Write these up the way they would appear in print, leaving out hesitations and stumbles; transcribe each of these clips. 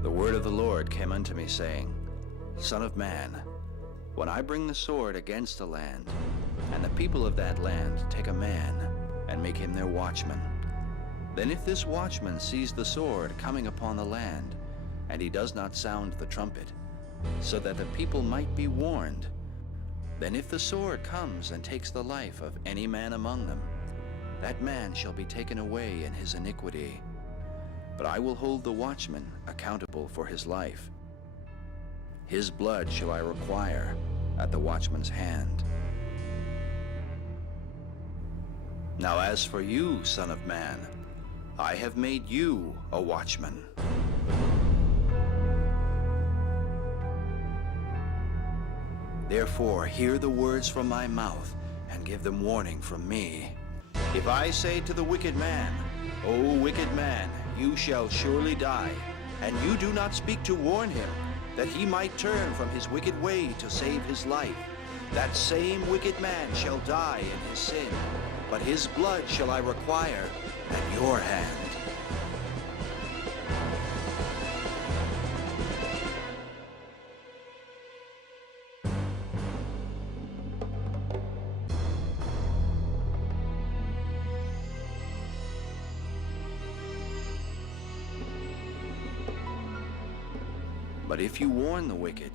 The word of the Lord came unto me, saying, Son of man, when I bring the sword against a land, and the people of that land take a man, and make him their watchman, then if this watchman sees the sword coming upon the land, and he does not sound the trumpet, so that the people might be warned, then if the sword comes and takes the life of any man among them, that man shall be taken away in his iniquity. But I will hold the watchman accountable for his life. His blood shall I require at the watchman's hand. Now as for you, son of man, I have made you a watchman. Therefore hear the words from my mouth, and give them warning from me. If I say to the wicked man, O wicked man, you shall surely die, and you do not speak to warn him, that he might turn from his wicked way to save his life, that same wicked man shall die in his sin, but his blood shall I require at your hand. But if you warn the wicked,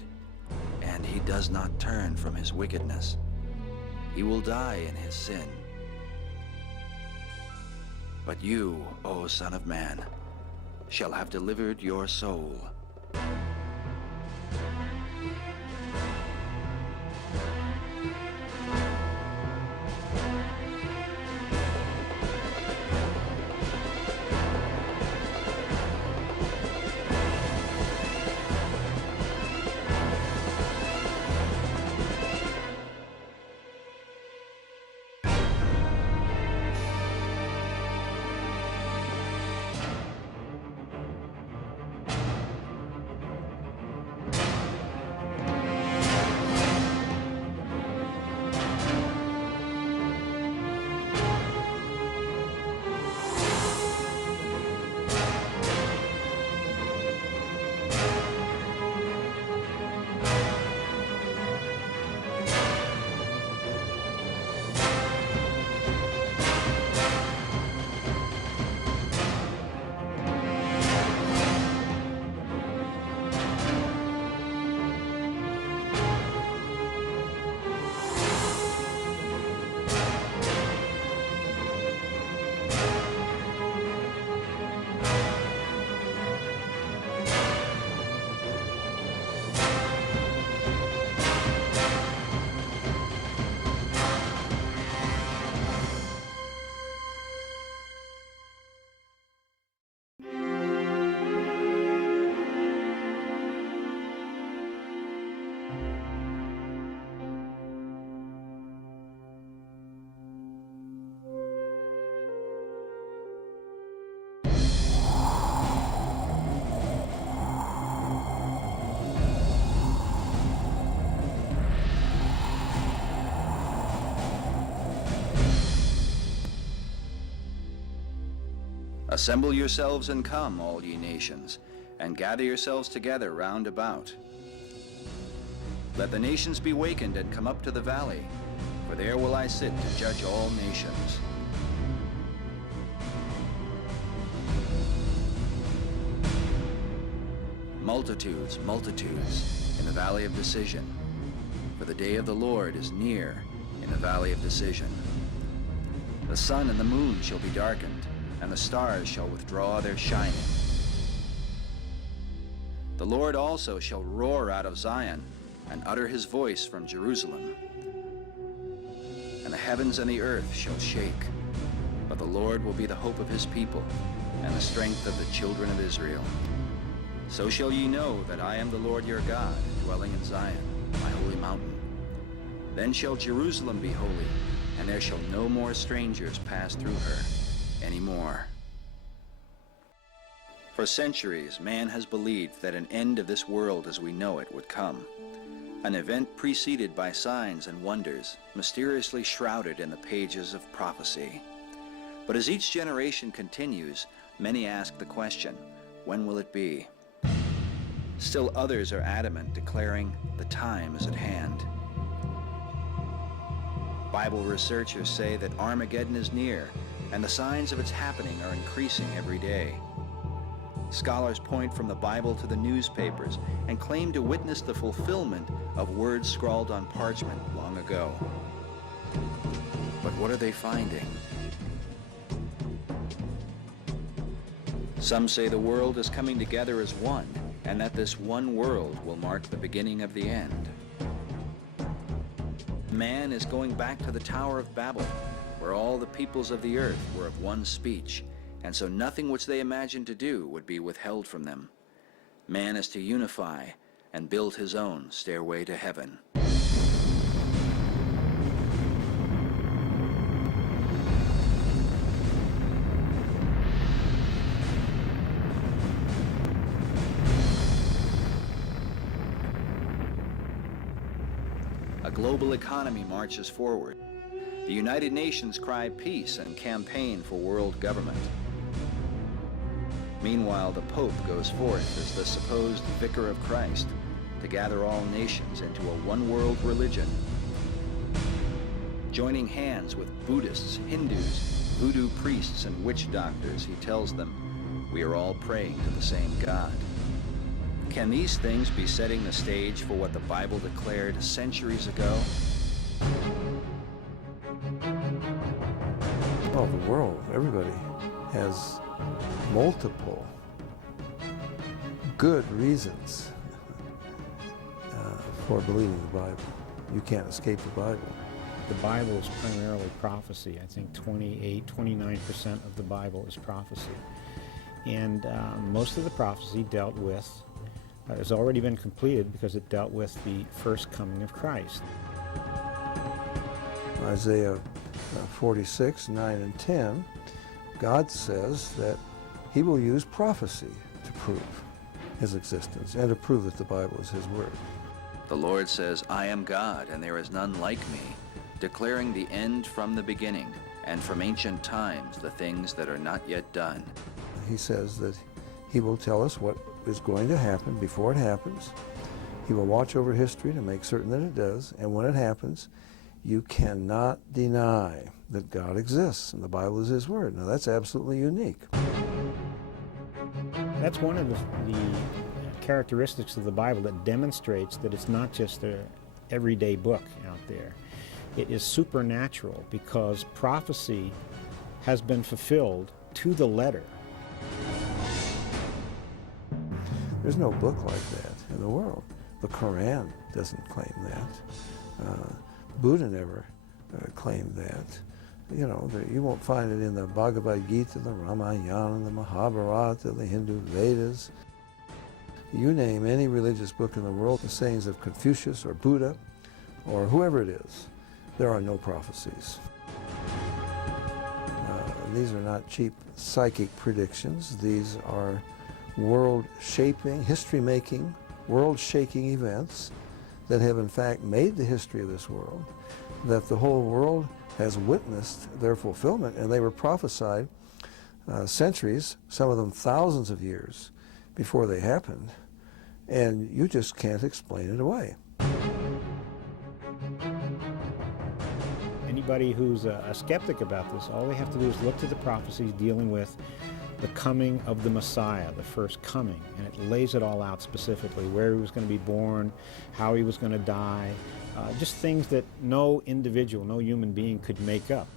and he does not turn from his wickedness, he will die in his sin. But you, O Son of Man, shall have delivered your soul. Assemble yourselves and come, all ye nations, and gather yourselves together round about. Let the nations be wakened and come up to the valley, for there will I sit to judge all nations. Multitudes, multitudes, in the valley of decision, for the day of the Lord is near in the valley of decision. The sun and the moon shall be darkened, and the stars shall withdraw their shining. The Lord also shall roar out of Zion, and utter his voice from Jerusalem. And the heavens and the earth shall shake, but the Lord will be the hope of his people, and the strength of the children of Israel. So shall ye know that I am the Lord your God, dwelling in Zion, my holy mountain. Then shall Jerusalem be holy, and there shall no more strangers pass through her any more. For centuries, man has believed that an end of this world as we know it would come. An event preceded by signs and wonders, mysteriously shrouded in the pages of prophecy. But as each generation continues, many ask the question, when will it be? Still others are adamant, declaring the time is at hand. Bible researchers say that Armageddon is near, and the signs of its happening are increasing every day. Scholars point from the Bible to the newspapers and claim to witness the fulfillment of words scrawled on parchment long ago. But what are they finding? Some say the world is coming together as one, and that this one world will mark the beginning of the end. Man is going back to the Tower of Babel, where all the peoples of the earth were of one speech, and so nothing which they imagined to do would be withheld from them. Man is to unify and build his own stairway to heaven. A global economy marches forward. The United Nations cry peace and campaign for world government. Meanwhile, the Pope goes forth as the supposed vicar of Christ to gather all nations into a one-world religion. Joining hands with Buddhists, Hindus, voodoo priests, and witch doctors, he tells them, we are all praying to the same God. Can these things be setting the stage for what the Bible declared centuries ago? Well, the world, everybody has multiple good reasons for believing the Bible. You can't escape the Bible. The Bible is primarily prophecy. I think 29% of the Bible is prophecy. And most of the prophecy dealt with, has already been completed because it dealt with the first coming of Christ. Isaiah 46, 9 and 10, God says that he will use prophecy to prove his existence and to prove that the Bible is his word. The Lord says, I am God, and there is none like me, declaring the end from the beginning, and from ancient times the things that are not yet done. He says that he will tell us what is going to happen before it happens. He will watch over history to make certain that it does, and when it happens, you cannot deny that God exists, and the Bible is his word. Now, that's absolutely unique. That's one of the characteristics of the Bible that demonstrates that it's not just an everyday book out there. It is supernatural because prophecy has been fulfilled to the letter. There's no book like that in the world. The Quran doesn't claim that. Buddha never claimed that. You know, you won't find it in the Bhagavad Gita, the Ramayana, the Mahabharata, the Hindu Vedas. You name any religious book in the world, the sayings of Confucius or Buddha or whoever it is, there are no prophecies. These are not cheap psychic predictions. These are world-shaping, history-making, world-shaking events that have in fact made the history of this world, that the whole world has witnessed their fulfillment, and they were prophesied centuries, some of them thousands of years before they happened, and you just can't explain it away. Anybody who's a skeptic about this, all they have to do is look to the prophecies dealing with the coming of the Messiah, the first coming, and it lays it all out specifically, where he was going to be born, how he was going to die, just things that no individual, no human being could make up.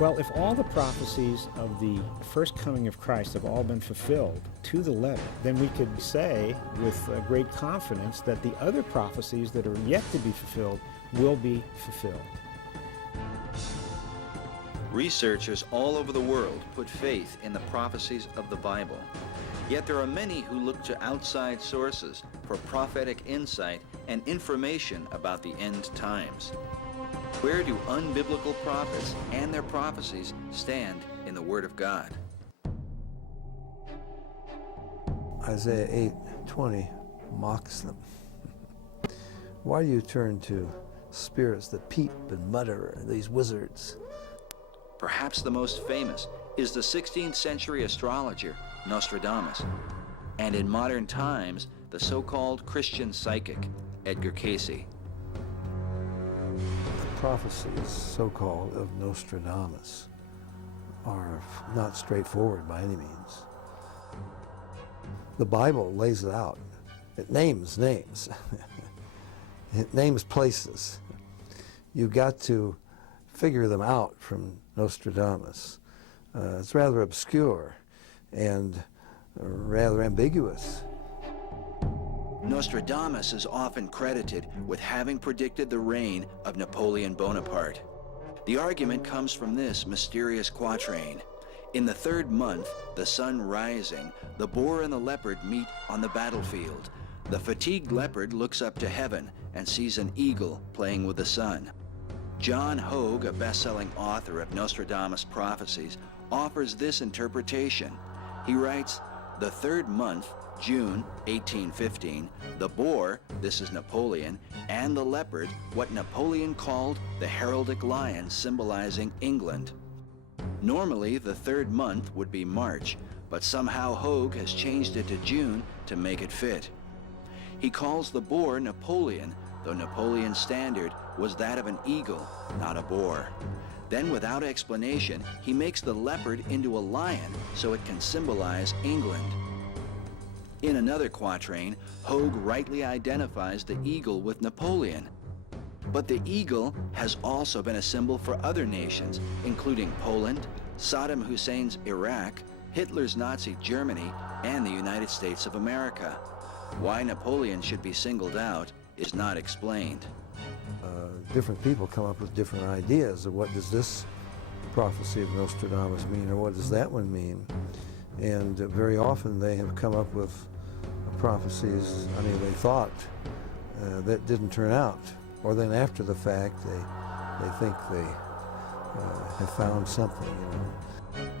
Well, if all the prophecies of the first coming of Christ have all been fulfilled to the letter, then we could say with great confidence that the other prophecies that are yet to be fulfilled will be fulfilled. Researchers all over the world put faith in the prophecies of the Bible. Yet there are many who look to outside sources for prophetic insight and information about the end times. Where do unbiblical prophets and their prophecies stand in the Word of God? Isaiah 8:20 mocks them. Why do you turn to spirits that peep and mutter, these wizards? Perhaps the most famous is the 16th century astrologer Nostradamus, and in modern times, the so-called Christian psychic Edgar Cayce. The prophecies, so-called, of Nostradamus are not straightforward by any means. The Bible lays it out. It names names. It names places. You've got to figure them out from Nostradamus. It's rather obscure and rather ambiguous. Nostradamus is often credited with having predicted the reign of Napoleon Bonaparte. The argument comes from this mysterious quatrain. In the third month, the sun rising, the boar and the leopard meet on the battlefield. The fatigued leopard looks up to heaven and sees an eagle playing with the sun. John Hogue, a best-selling author of Nostradamus' prophecies, offers this interpretation. He writes, "The third month, June 1815, the boar, this is Napoleon, and the leopard, what Napoleon called the heraldic lion symbolizing England." Normally, the third month would be March, but somehow Hogue has changed it to June to make it fit. He calls the boar Napoleon, though Napoleon's standard was that of an eagle, not a boar. Then, without explanation, he makes the leopard into a lion so it can symbolize England. In another quatrain, Hogue rightly identifies the eagle with Napoleon. But the eagle has also been a symbol for other nations, including Poland, Saddam Hussein's Iraq, Hitler's Nazi Germany, and the United States of America. Why Napoleon should be singled out is not explained. Different people come up with different ideas of what does this prophecy of Nostradamus mean, or what does that one mean. And very often they have come up with prophecies, they thought, that didn't turn out. Or then after the fact, they think they have found something.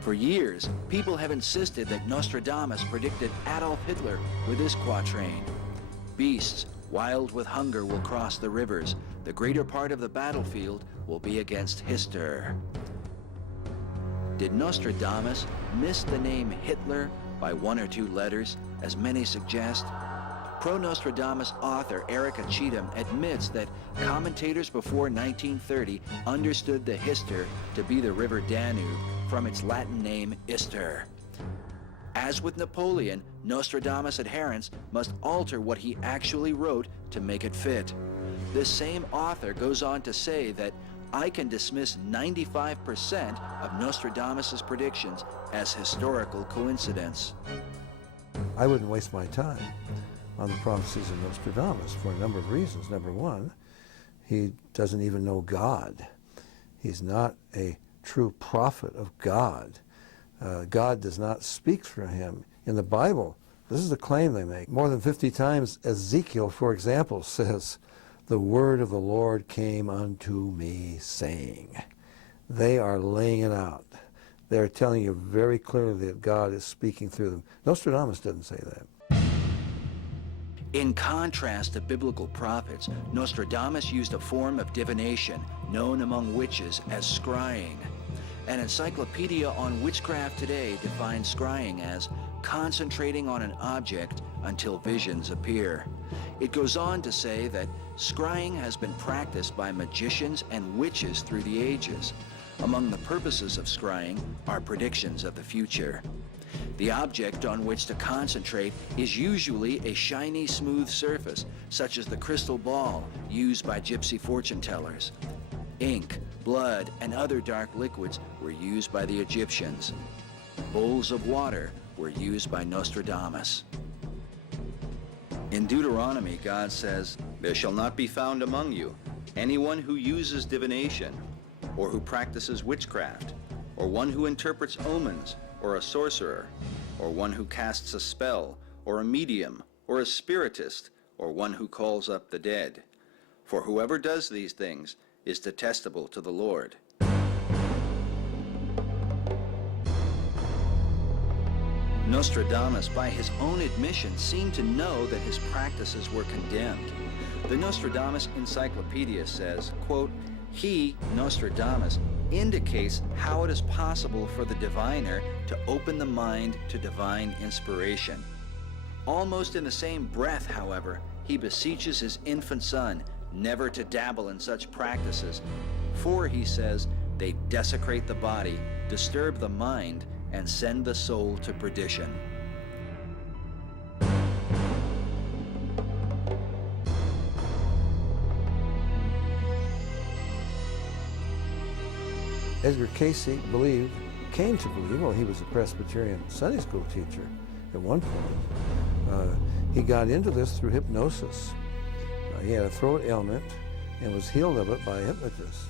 For years, people have insisted that Nostradamus predicted Adolf Hitler with this quatrain. Beasts, wild with hunger, will cross the rivers. The greater part of the battlefield will be against Hister. Did Nostradamus miss the name Hitler by one or two letters, as many suggest? Pro-Nostradamus author Erica Cheatham admits that commentators before 1930 understood the Hister to be the river Danube from its Latin name Ister. As with Napoleon, Nostradamus adherents must alter what he actually wrote to make it fit. This same author goes on to say that I can dismiss 95% of Nostradamus' predictions as historical coincidence. I wouldn't waste my time on the prophecies of Nostradamus for a number of reasons. Number one, he doesn't even know God. He's not a true prophet of God. God does not speak through him. In the Bible, this is the claim they make. More than 50 times, Ezekiel, for example, says, "The word of the Lord came unto me, saying." They are laying it out. They're telling you very clearly that God is speaking through them. Nostradamus doesn't say that. In contrast to biblical prophets, Nostradamus used a form of divination known among witches as scrying. An encyclopedia on witchcraft today defines scrying as concentrating on an object until visions appear. It goes on to say that scrying has been practiced by magicians and witches through the ages. Among the purposes of scrying are predictions of the future. The object on which to concentrate is usually a shiny, smooth surface, such as the crystal ball used by gypsy fortune tellers. Ink, blood, and other dark liquids were used by the Egyptians. Bowls of water were used by Nostradamus. In Deuteronomy, God says, "There shall not be found among you anyone who uses divination, or who practices witchcraft, or one who interprets omens, or a sorcerer, or one who casts a spell, or a medium, or a spiritist, or one who calls up the dead. For whoever does these things is detestable to the Lord." Nostradamus, by his own admission, seemed to know that his practices were condemned. The Nostradamus Encyclopedia says, quote, "He, Nostradamus, indicates how it is possible for the diviner to open the mind to divine inspiration. Almost in the same breath, however, he beseeches his infant son never to dabble in such practices, for, he says, they desecrate the body, disturb the mind, and send the soul to perdition." Edgar Casey came to believe, well, he was a Presbyterian Sunday school teacher at one point. He got into this through hypnosis. He had a throat ailment and was healed of it by a hypnotist.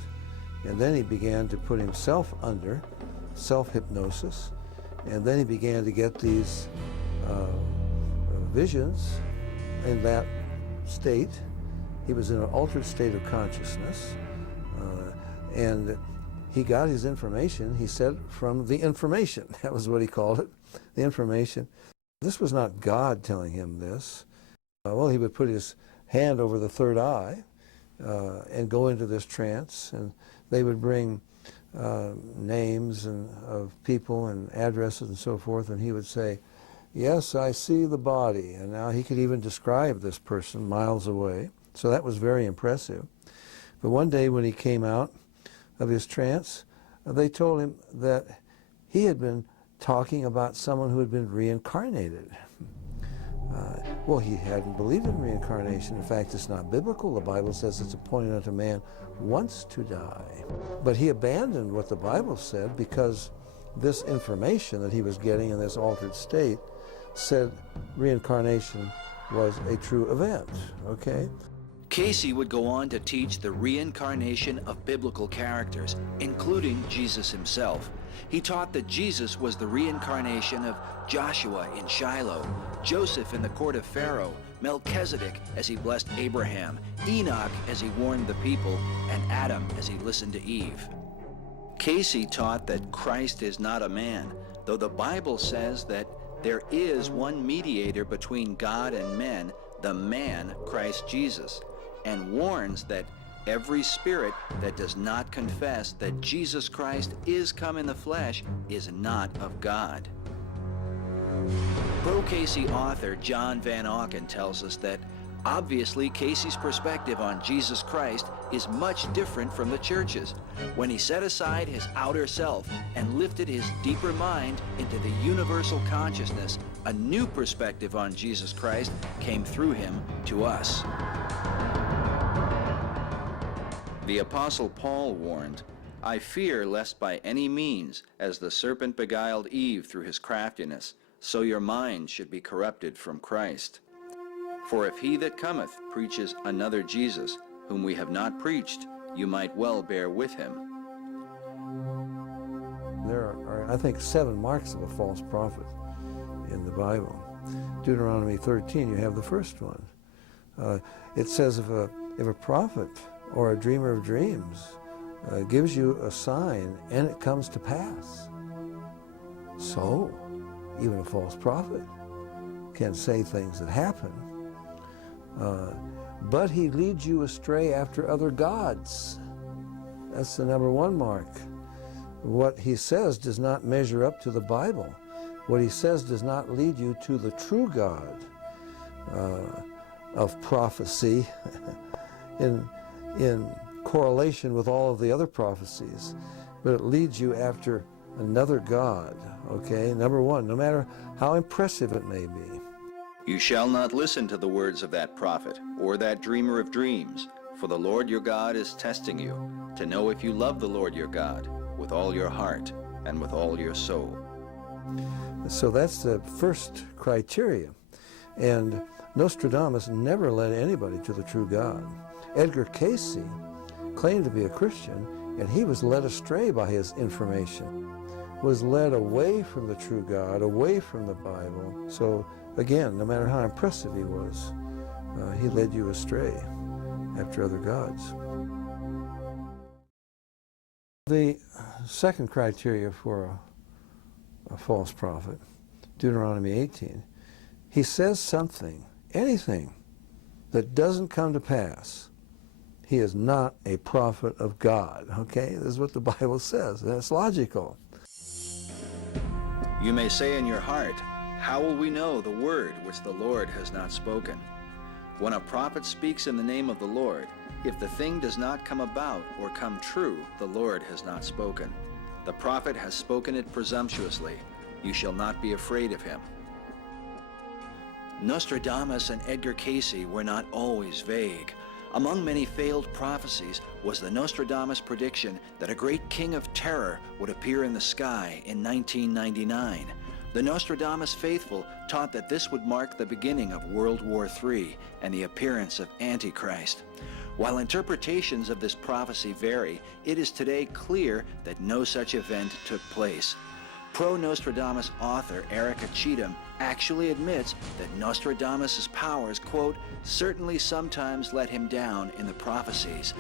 And then he began to put himself under self-hypnosis, and then he began to get these visions in that state. He was in an altered state of consciousness, and he got his information, he said, from the information. That was what he called it, the information. This was not God telling him this. Well, he would put his hand over the third eye and go into this trance, and they would bring names of people and addresses and so forth, and he would say, "Yes, I see the body." And now he could even describe this person miles away. So that was very impressive. But one day when he came out of his trance, they told him that he had been talking about someone who had been reincarnated. Well, he hadn't believed in reincarnation. In fact, it's not biblical. The Bible says it's appointed unto man once to die. But he abandoned what the Bible said because this information that he was getting in this altered state said reincarnation was a true event, okay? Casey would go on to teach the reincarnation of biblical characters, including Jesus himself. He taught that Jesus was the reincarnation of Joshua in Shiloh, Joseph in the court of Pharaoh, Melchizedek as he blessed Abraham, Enoch as he warned the people, and Adam as he listened to Eve. Casey taught that Christ is not a man, though the Bible says that there is one mediator between God and men, the man Christ Jesus, and warns that every spirit that does not confess that Jesus Christ is come in the flesh is not of God. Pro-Casey author John Van Auken tells us that obviously Casey's perspective on Jesus Christ is much different from the church's. When he set aside his outer self and lifted his deeper mind into the universal consciousness, a new perspective on Jesus Christ came through him to us. The Apostle Paul warned, "I fear lest by any means, as the serpent beguiled Eve through his craftiness, so your mind should be corrupted from Christ. For if he that cometh preaches another Jesus, whom we have not preached, you might well bear with him." There are, I think, 7 marks of a false prophet in the Bible. Deuteronomy 13, you have the first one. It says if a prophet or a dreamer of dreams gives you a sign and it comes to pass. So, even a false prophet can say things that happen, but he leads you astray after other gods. That's the number 1 mark. what he says does not measure up to the Bible. What he says does not lead you to the true God of prophecy in correlation with all of the other prophecies, but it leads you after another God, okay? Number one, no matter how impressive it may be. You shall not listen to the words of that prophet or that dreamer of dreams, for the Lord your God is testing you to know if you love the Lord your God with all your heart and with all your soul. So that's the first criteria. And Nostradamus never led anybody to the true God. Edgar Cayce claimed to be a Christian, and he was led astray by his information, was led away from the true God, away from the Bible. So again, no matter how impressive he was, he led you astray after other gods. The second criteria for a false prophet, Deuteronomy 18, he says something, anything that doesn't come to pass, he is not a prophet of God, okay? This is what the Bible says, and it's logical. You may say in your heart, how will we know the word which the Lord has not spoken? When a prophet speaks in the name of the Lord, if the thing does not come about or come true, the Lord has not spoken. The prophet has spoken it presumptuously. You shall not be afraid of him. Nostradamus and Edgar Cayce were not always vague. Among many failed prophecies was the Nostradamus prediction that a great king of terror would appear in the sky in 1999. The Nostradamus faithful taught that this would mark the beginning of World War III and the appearance of Antichrist. While interpretations of this prophecy vary, it is today clear that no such event took place. Pro-Nostradamus author Erica Cheatham actually admits that Nostradamus' powers, quote, certainly sometimes let him down in the prophecies.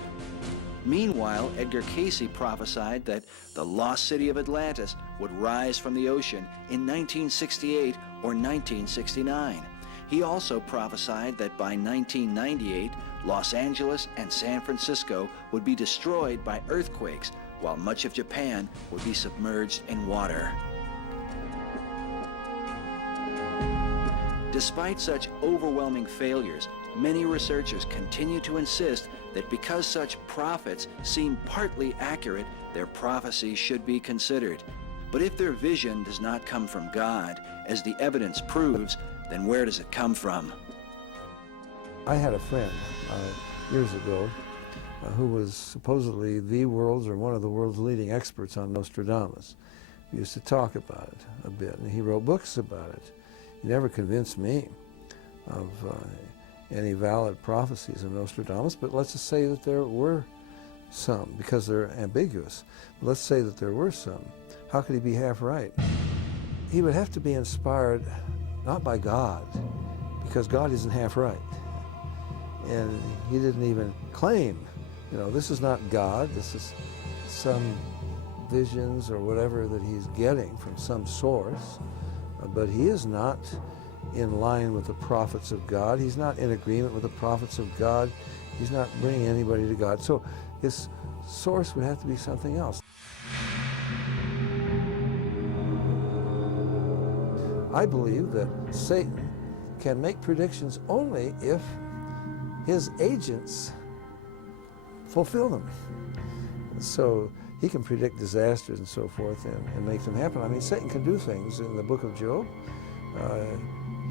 Meanwhile, Edgar Cayce prophesied that the lost city of Atlantis would rise from the ocean in 1968 or 1969. He also prophesied that by 1998, Los Angeles and San Francisco would be destroyed by earthquakes, while much of Japan would be submerged in water. Despite such overwhelming failures, many researchers continue to insist that because such prophets seem partly accurate, their prophecies should be considered. But if their vision does not come from God, as the evidence proves, then where does it come from? I had a friend years ago who was supposedly the world's or one of the world's leading experts on Nostradamus. We used to talk about it a bit, and he wrote books about it. He never convinced me of any valid prophecies of Nostradamus, but let's just say that there were some, because they're ambiguous. But let's say that there were some. How could he be half right? He would have to be inspired not by God, because God isn't half right. And he didn't even claim, you know, this is not God, this is some visions or whatever that he's getting from some source, but he is not in line with the prophets of God. He's not in agreement with the prophets of God. He's not bringing anybody to God. So his source would have to be something else. I believe that Satan can make predictions only if his agents fulfill them. So he can predict disasters and so forth and make them happen. I mean, Satan can do things. In the book of Job,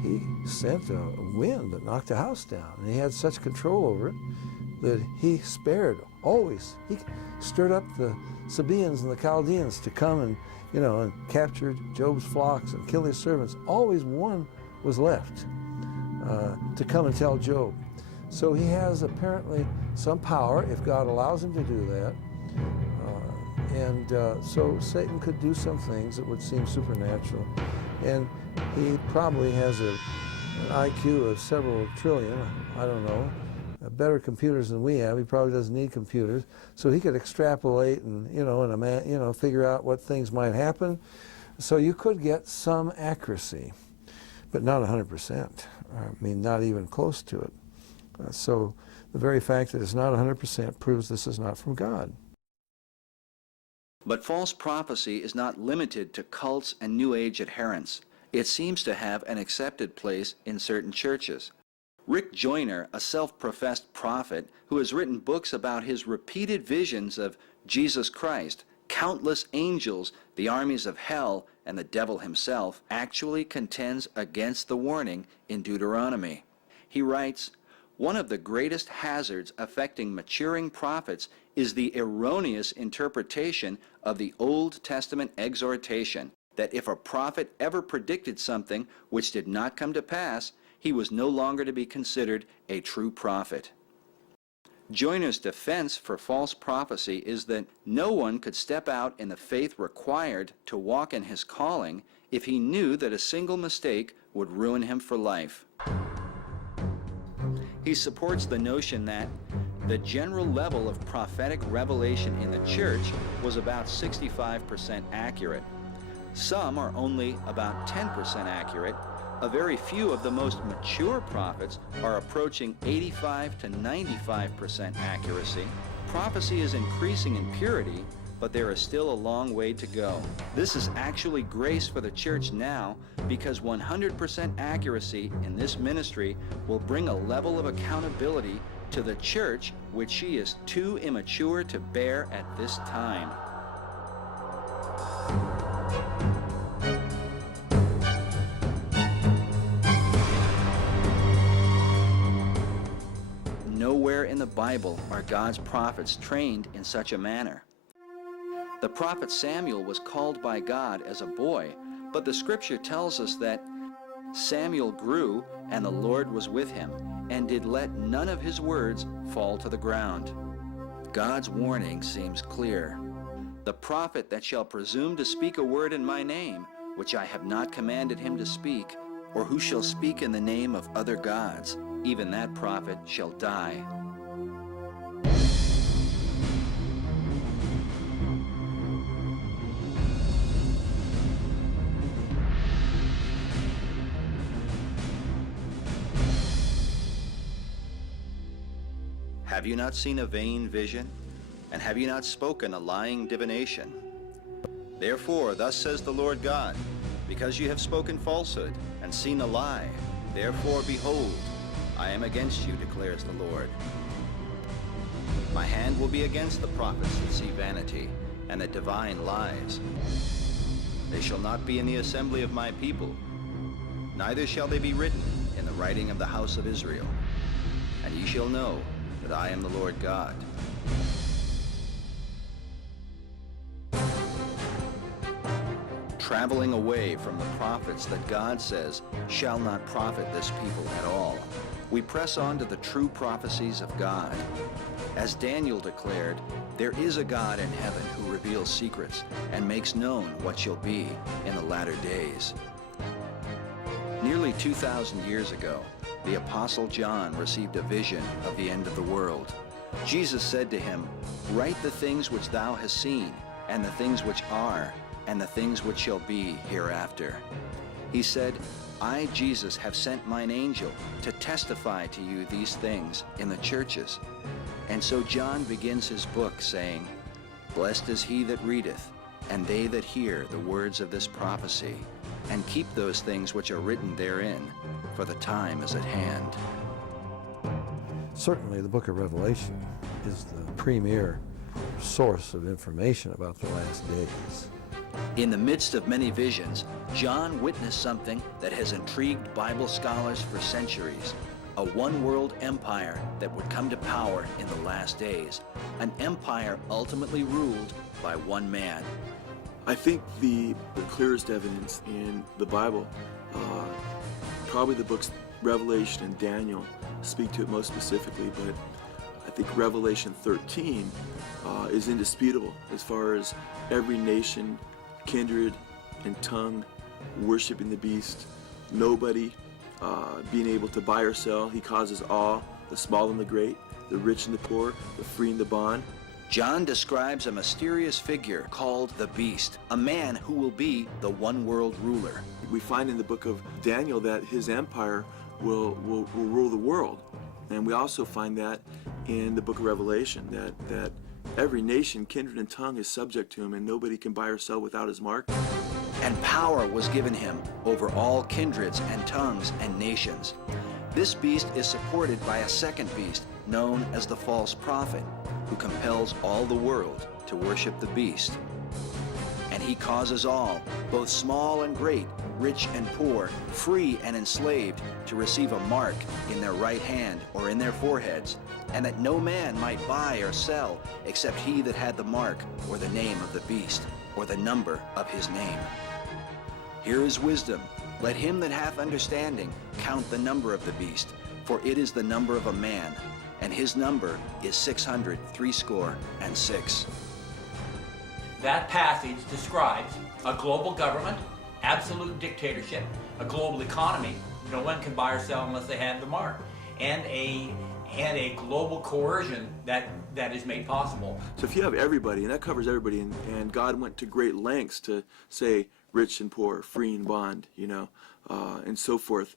he sent a wind that knocked a house down, and he had such control over it that he spared always. He stirred up the Sabaeans and the Chaldeans to come and, you know, and captured Job's flocks and kill his servants. Always one was left to come and tell Job. So he has apparently some power if God allows him to do that. So Satan could do some things that would seem supernatural. And he probably has an IQ of several trillion, I don't know, better computers than we have. He probably doesn't need computers. So he could extrapolate and, figure out what things might happen. So you could get some accuracy, but not 100%. I mean, not even close to it. So the very fact that it's not 100% proves this is not from God. But false prophecy is not limited to cults and New Age adherents. It seems to have an accepted place in certain churches. Rick Joyner, a self-professed prophet who has written books about his repeated visions of Jesus Christ, countless angels, the armies of hell, and the devil himself, actually contends against the warning in Deuteronomy. He writes, "One of the greatest hazards affecting maturing prophets is the erroneous interpretation of the Old Testament exhortation that if a prophet ever predicted something which did not come to pass, he was no longer to be considered a true prophet." Joyner's defense for false prophecy is that no one could step out in the faith required to walk in his calling if he knew that a single mistake would ruin him for life. He supports the notion that the general level of prophetic revelation in the church was about 65% accurate. Some are only about 10% accurate. A very few of the most mature prophets are approaching 85 to 95% accuracy. Prophecy is increasing in purity, but there is still a long way to go. This is actually grace for the church now, because 100% accuracy in this ministry will bring a level of accountability to the church which she is too immature to bear at this time. Nowhere in the Bible are God's prophets trained in such a manner. The prophet Samuel was called by God as a boy, but the scripture tells us that Samuel grew and the Lord was with him, and did let none of his words fall to the ground. God's warning seems clear. The prophet that shall presume to speak a word in my name, which I have not commanded him to speak, or who shall speak in the name of other gods, even that prophet shall die. Have you not seen a vain vision? And have you not spoken a lying divination? Therefore, thus says the Lord God, because you have spoken falsehood and seen a lie, therefore, behold, I am against you, declares the Lord. My hand will be against the prophets that see vanity and that divine lies. They shall not be in the assembly of my people, neither shall they be written in the writing of the house of Israel. And ye shall know that I am the Lord God. Traveling away from the prophets that God says shall not profit this people at all, we press on to the true prophecies of God. As Daniel declared, there is a God in heaven who reveals secrets and makes known what shall be in the latter days. Nearly 2,000 years ago, the Apostle John received a vision of the end of the world. Jesus said to him, "Write the things which thou hast seen, and the things which are, and the things which shall be hereafter." He said, "I, Jesus, have sent mine angel to testify to you these things in the churches." And so John begins his book saying, "Blessed is he that readeth, and they that hear the words of this prophecy, and keep those things which are written therein, for the time is at hand." Certainly the book of Revelation is the premier source of information about the last days. In the midst of many visions, John witnessed something that has intrigued Bible scholars for centuries. A one-world empire that would come to power in the last days. An empire ultimately ruled by one man. I think the clearest evidence in the Bible, probably the books Revelation and Daniel speak to it most specifically, but I think Revelation 13 is indisputable as far as every nation, kindred, and tongue worshiping the beast, nobody being able to buy or sell. He causes all, the small and the great, the rich and the poor, the free and the bond. John describes a mysterious figure called the Beast, a man who will be the one-world ruler. We find in the book of Daniel that his empire will rule the world. And we also find that in the book of Revelation, that Every nation, kindred, and tongue is subject to him, and nobody can buy or sell without his mark. And power was given him over all kindreds and tongues and nations. This beast is supported by a second beast known as the false prophet, who compels all the world to worship the beast. And he causes all, both small and great, rich and poor, free and enslaved, to receive a mark in their right hand or in their foreheads, and that no man might buy or sell except he that had the mark or the name of the beast or the number of his name. Here is wisdom. Let him that hath understanding count the number of the beast, for it is the number of a man, and his number is 666. That passage describes a global government, absolute dictatorship, a global economy. No one can buy or sell unless they have the mark, and a global coercion that is made possible. So if you have everybody, and that covers everybody, and God went to great lengths to say rich and poor, free and bond, and so forth,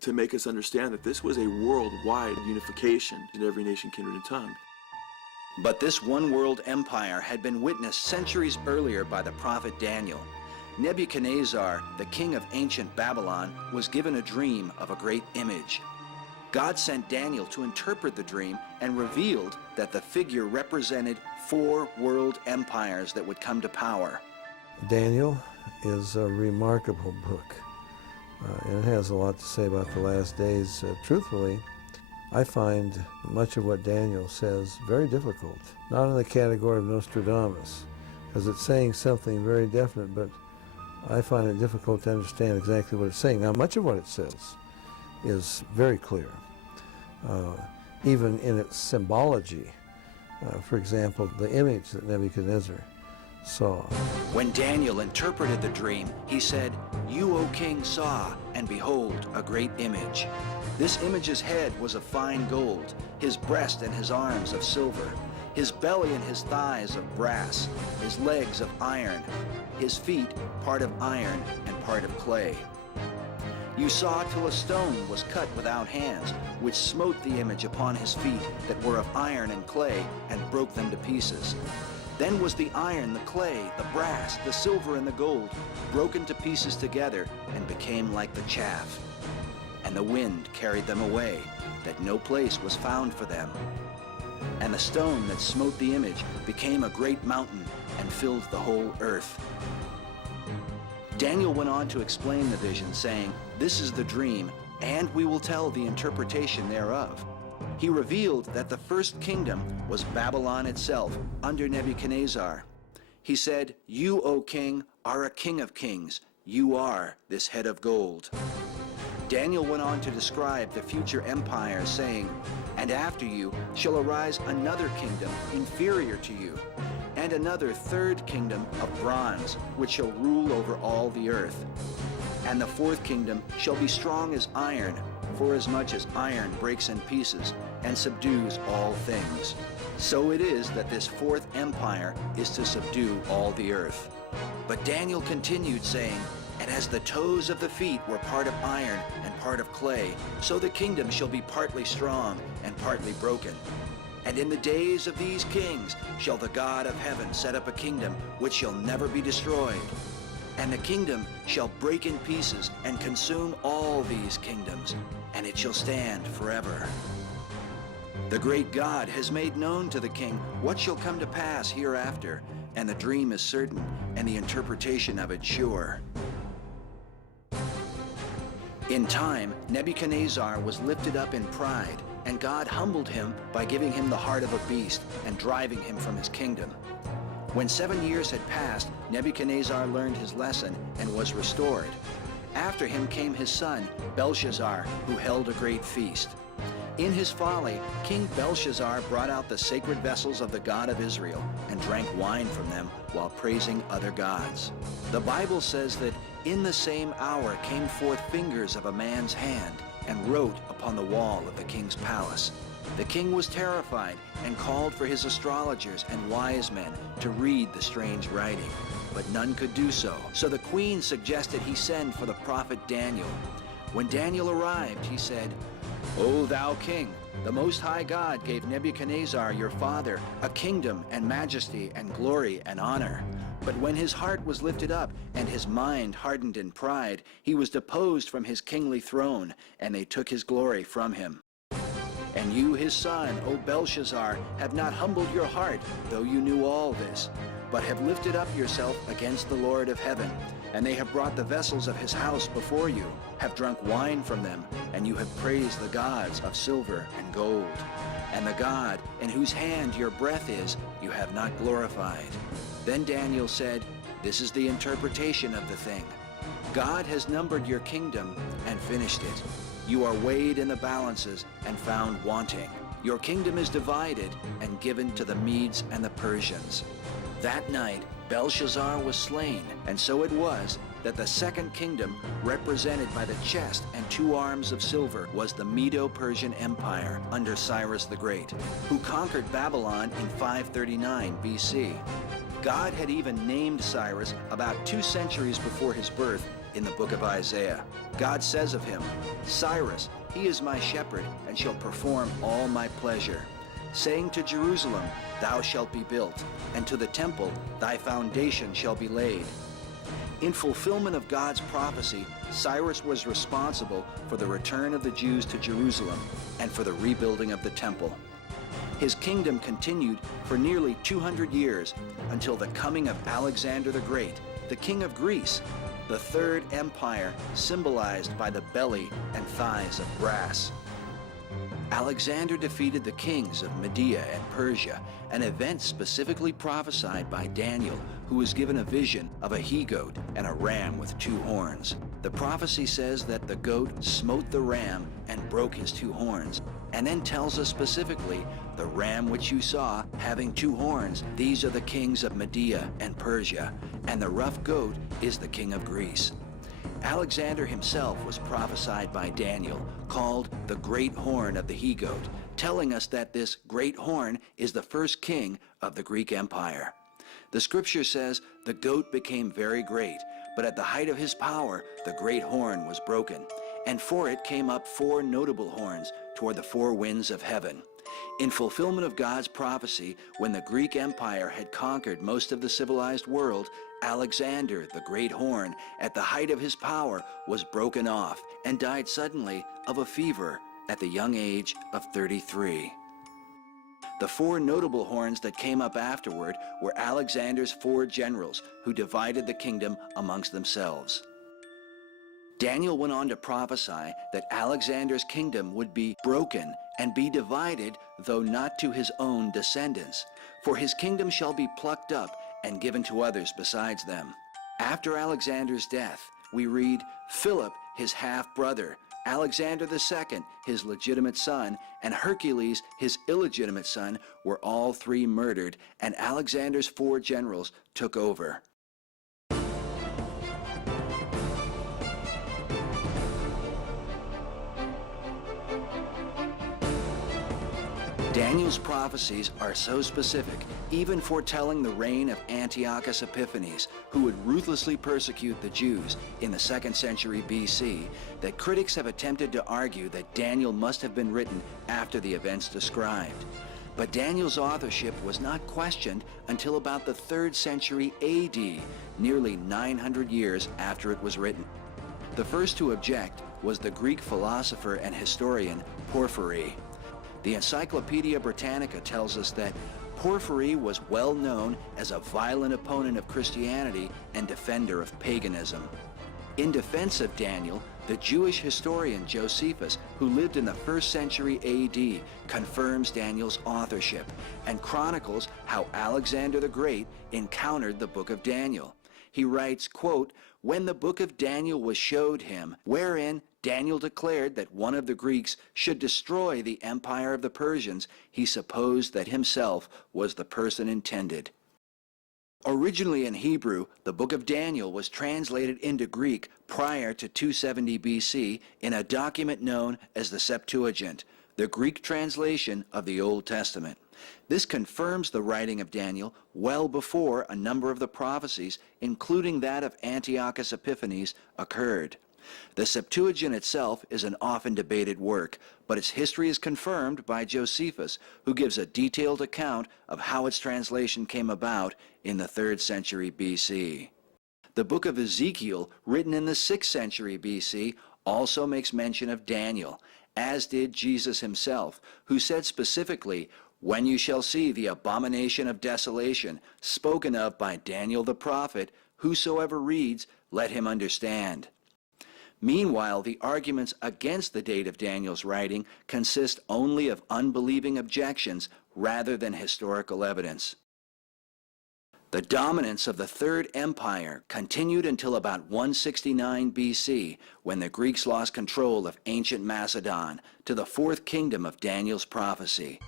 to make us understand that this was a worldwide unification in every nation, kindred, and tongue. But this one world empire had been witnessed centuries earlier by the prophet Daniel. Nebuchadnezzar, the king of ancient Babylon, was given a dream of a great image. God sent Daniel to interpret the dream and revealed that the figure represented 4 world empires that would come to power. Daniel is a remarkable book, and it has a lot to say about the last days. Truthfully, I find much of what Daniel says very difficult, not in the category of Nostradamus, because it's saying something very definite, but I find it difficult to understand exactly what it's saying. Now, much of what it says is very clear, even in its symbology. For example, the image that Nebuchadnezzar saw. When Daniel interpreted the dream, he said, "You, O king, saw, and behold, a great image. This image's head was of fine gold, his breast and his arms of silver, his belly and his thighs of brass, his legs of iron, his feet part of iron and part of clay. You saw till a stone was cut without hands, which smote the image upon his feet that were of iron and clay, and broke them to pieces. Then was the iron, the clay, the brass, the silver, and the gold broken to pieces together, and became like the chaff. And the wind carried them away, that no place was found for them. And the stone that smote the image became a great mountain, and filled the whole earth." Daniel went on to explain the vision, saying, "This is the dream, and we will tell the interpretation thereof." He revealed that the first kingdom was Babylon itself, under Nebuchadnezzar. He said, "You, O king, are a king of kings. You are this head of gold." Daniel went on to describe the future empire, saying, "And after you shall arise another kingdom inferior to you, and another third kingdom of bronze, which shall rule over all the earth. And the fourth kingdom shall be strong as iron, forasmuch as iron breaks in pieces and subdues all things. So it is that this fourth empire is to subdue all the earth." But Daniel continued, saying, "And as the toes of the feet were part of iron and part of clay, so the kingdom shall be partly strong and partly broken. And in the days of these kings shall the God of heaven set up a kingdom which shall never be destroyed. And the kingdom shall break in pieces and consume all these kingdoms, and it shall stand forever. The great God has made known to the king what shall come to pass hereafter, and the dream is certain, and the interpretation of it sure." In time, Nebuchadnezzar was lifted up in pride, and God humbled him by giving him the heart of a beast and driving him from his kingdom. When 7 years had passed, Nebuchadnezzar learned his lesson and was restored. After him came his son, Belshazzar, who held a great feast. In his folly, King Belshazzar brought out the sacred vessels of the God of Israel and drank wine from them while praising other gods. The Bible says that in the same hour came forth fingers of a man's hand and wrote upon the wall of the king's palace. The king was terrified and called for his astrologers and wise men to read the strange writing, but none could do so. So the queen suggested he send for the prophet Daniel. When Daniel arrived, he said, "O thou king, The Most High God gave Nebuchadnezzar your father a kingdom and majesty and glory and honor. But when his heart was lifted up and his mind hardened in pride, he was deposed from his kingly throne, and they took his glory from him. And you, his son, O Belshazzar, have not humbled your heart, though you knew all this, but have lifted up yourself against the Lord of heaven. And they have brought the vessels of his house before you, have drunk wine from them, and you have praised the gods of silver and gold. And the God in whose hand your breath is, you have not glorified. Then Daniel said, this is the interpretation of the thing. God has numbered your kingdom and finished it. You are weighed in the balances and found wanting. Your kingdom is divided and given to the Medes and the Persians. That night, Belshazzar was slain, and so it was that the second kingdom, represented by the chest and 2 arms of silver, was the Medo-Persian Empire under Cyrus the Great, who conquered Babylon in 539 BC. God had even named Cyrus about 2 centuries before his birth in the book of Isaiah. God says of him, Cyrus, he is my shepherd and shall perform all my pleasure, saying to Jerusalem, thou shalt be built, and to the temple thy foundation shall be laid. In fulfillment of God's prophecy, Cyrus was responsible for the return of the Jews to Jerusalem and for the rebuilding of the temple. His kingdom continued for nearly 200 years until the coming of Alexander the Great, the king of Greece, the third empire symbolized by the belly and thighs of brass. Alexander defeated the kings of Media and Persia, an event specifically prophesied by Daniel, who was given a vision of a he-goat and a ram with 2 horns. The prophecy says that the goat smote the ram and broke his 2 horns, and then tells us specifically, the ram which you saw having 2 horns, these are the kings of Media and Persia, and the rough goat is the king of Greece. Alexander himself was prophesied by Daniel, called the Great Horn of the he-goat, telling us that this great horn is the first king of the Greek Empire. The scripture says the goat became very great, but at the height of his power, the great horn was broken, and for it came up 4 notable horns toward the 4 winds of heaven. In fulfillment of God's prophecy, when the Greek Empire had conquered most of the civilized world, Alexander, the Great Horn, at the height of his power, was broken off and died suddenly of a fever at the young age of 33. The 4 notable horns that came up afterward were Alexander's 4 generals, who divided the kingdom amongst themselves. Daniel went on to prophesy that Alexander's kingdom would be broken and be divided, though not to his own descendants. For his kingdom shall be plucked up and given to others besides them. After Alexander's death, we read, Philip, his half-brother, Alexander II, his legitimate son, and Hercules, his illegitimate son, were all 3 murdered, and Alexander's 4 generals took over. Daniel's prophecies are so specific, even foretelling the reign of Antiochus Epiphanes, who would ruthlessly persecute the Jews in the 2nd century BC, that critics have attempted to argue that Daniel must have been written after the events described. But Daniel's authorship was not questioned until about the 3rd century AD, nearly 900 years after it was written. The first to object was the Greek philosopher and historian Porphyry. The Encyclopedia Britannica tells us that Porphyry was well known as a violent opponent of Christianity and defender of paganism. In defense of Daniel, the Jewish historian Josephus, who lived in the 1st century AD, confirms Daniel's authorship and chronicles how Alexander the Great encountered the book of Daniel. He writes, quote, when the book of Daniel was showed him, wherein Daniel declared that one of the Greeks should destroy the empire of the Persians, he supposed that himself was the person intended. Originally in Hebrew, the book of Daniel was translated into Greek prior to 270 BC in a document known as the Septuagint, the Greek translation of the Old Testament. This confirms the writing of Daniel well before a number of the prophecies, including that of Antiochus Epiphanes, occurred. The Septuagint itself is an often debated work, but its history is confirmed by Josephus, who gives a detailed account of how its translation came about in the 3rd century BC. The book of Ezekiel, written in the 6th century BC, also makes mention of Daniel, as did Jesus himself, who said specifically, "When you shall see the abomination of desolation, spoken of by Daniel the prophet, whosoever reads, let him understand." Meanwhile, the arguments against the date of Daniel's writing consist only of unbelieving objections rather than historical evidence. The dominance of the Third Empire continued until about 169 BC, when the Greeks lost control of ancient Macedon to the fourth kingdom of Daniel's prophecy.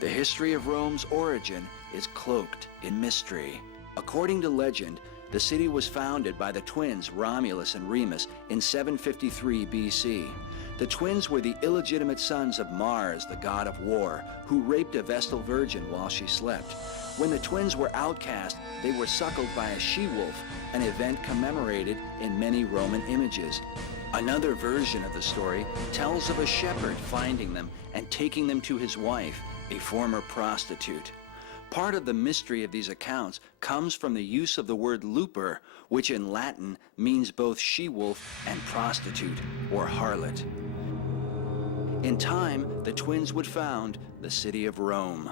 The history of Rome's origin is cloaked in mystery. According to legend, the city was founded by the twins Romulus and Remus in 753 BC. The twins were the illegitimate sons of Mars, the god of war, who raped a Vestal virgin while she slept. When the twins were outcast, they were suckled by a she-wolf, an event commemorated in many Roman images. Another version of the story tells of a shepherd finding them and taking them to his wife, a former prostitute. Part of the mystery of these accounts comes from the use of the word looper, which in Latin means both she-wolf and prostitute, or harlot. In time, the twins would found the city of Rome,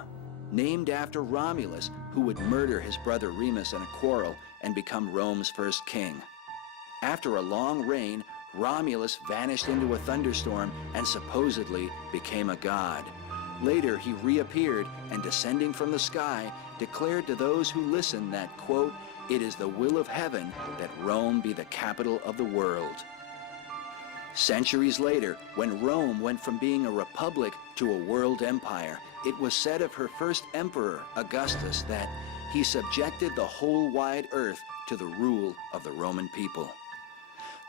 named after Romulus, who would murder his brother Remus in a quarrel and become Rome's first king. After a long reign, Romulus vanished into a thunderstorm and supposedly became a god. Later, he reappeared and, descending from the sky, declared to those who listened that, quote, "It is the will of heaven that Rome be the capital of the world." Centuries later, when Rome went from being a republic to a world empire, it was said of her first emperor, Augustus, that he subjected the whole wide earth to the rule of the Roman people.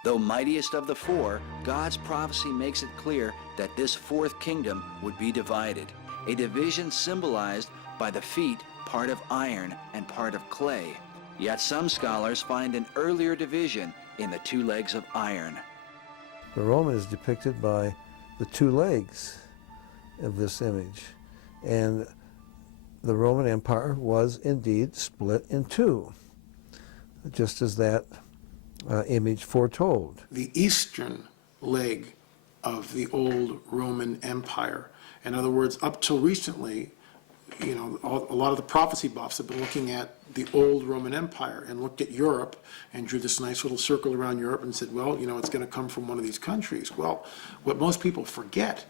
Though mightiest of the four, God's prophecy makes it clear that this fourth kingdom would be divided, a division symbolized by the feet, part of iron and part of clay. Yet some scholars find an earlier division in the two legs of iron. The Roman is depicted by the two legs of this image, and the Roman Empire was indeed split in two, just as that image foretold. The eastern leg of the old Roman Empire. In other words, up till recently, you know, a lot of the prophecy buffs have been looking at the old Roman Empire and looked at Europe and drew this nice little circle around Europe and said, well, you know, it's going to come from one of these countries. Well, what most people forget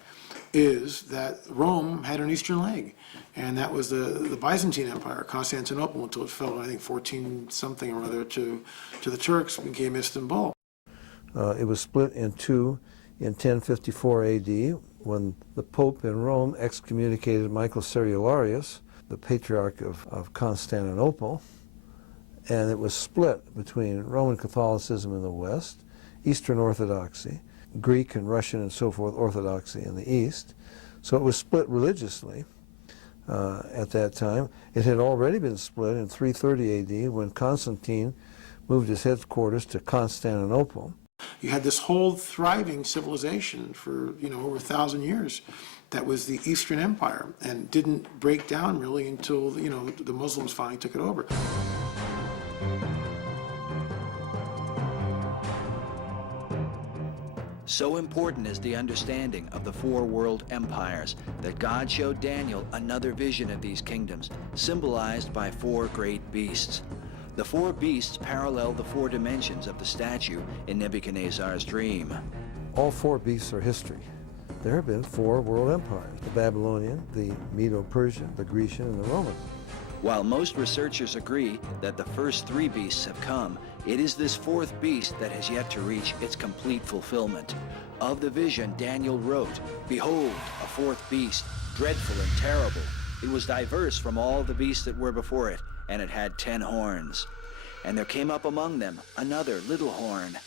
is that Rome had an eastern leg, and that was the Byzantine Empire, Constantinople, until it fell, I think, 14-something or other to the Turks, became Istanbul. It was split in two in 1054 AD when the Pope in Rome excommunicated Michael Cerularius, the Patriarch of Constantinople, and it was split between Roman Catholicism in the West, Eastern Orthodoxy, Greek and Russian and so forth Orthodoxy in the East. So it was split religiously at that time. It had already been split in 330 AD when Constantine moved his headquarters to Constantinople. You had this whole thriving civilization for, you know, over 1,000 years. That was the Eastern Empire, and didn't break down really until, you know, the Muslims finally took it over. So important is the understanding of the four world empires that God showed Daniel another vision of these kingdoms, symbolized by four great beasts. The four beasts parallel the four dimensions of the statue in Nebuchadnezzar's dream. All four beasts are history. There have been four world empires: the Babylonian, the Medo-Persian, the Grecian, and the Roman. While most researchers agree that the first three beasts have come, it is this fourth beast that has yet to reach its complete fulfillment. Of the vision Daniel wrote, "Behold, a fourth beast, dreadful and terrible. It was diverse from all the beasts that were before it, and it had 10 horns. And there came up among them another little horn.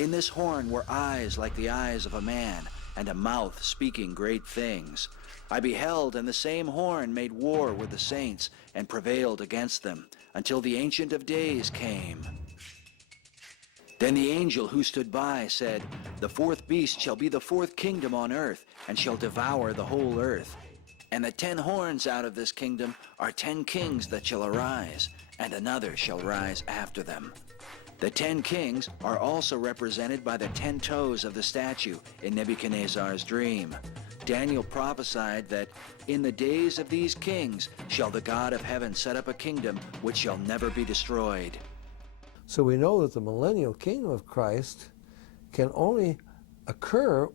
In this horn were eyes like the eyes of a man, and a mouth speaking great things. I beheld, and the same horn made war with the saints, and prevailed against them, until the Ancient of Days came. Then the angel who stood by said, The fourth beast shall be the fourth kingdom on earth, and shall devour the whole earth. And the 10 horns out of this kingdom are 10 kings that shall arise, and another shall rise after them. The 10 kings are also represented by the 10 toes of the statue in Nebuchadnezzar's dream. Daniel prophesied that in the days of these kings shall the God of heaven set up a kingdom which shall never be destroyed. So we know that the millennial kingdom of Christ can only occur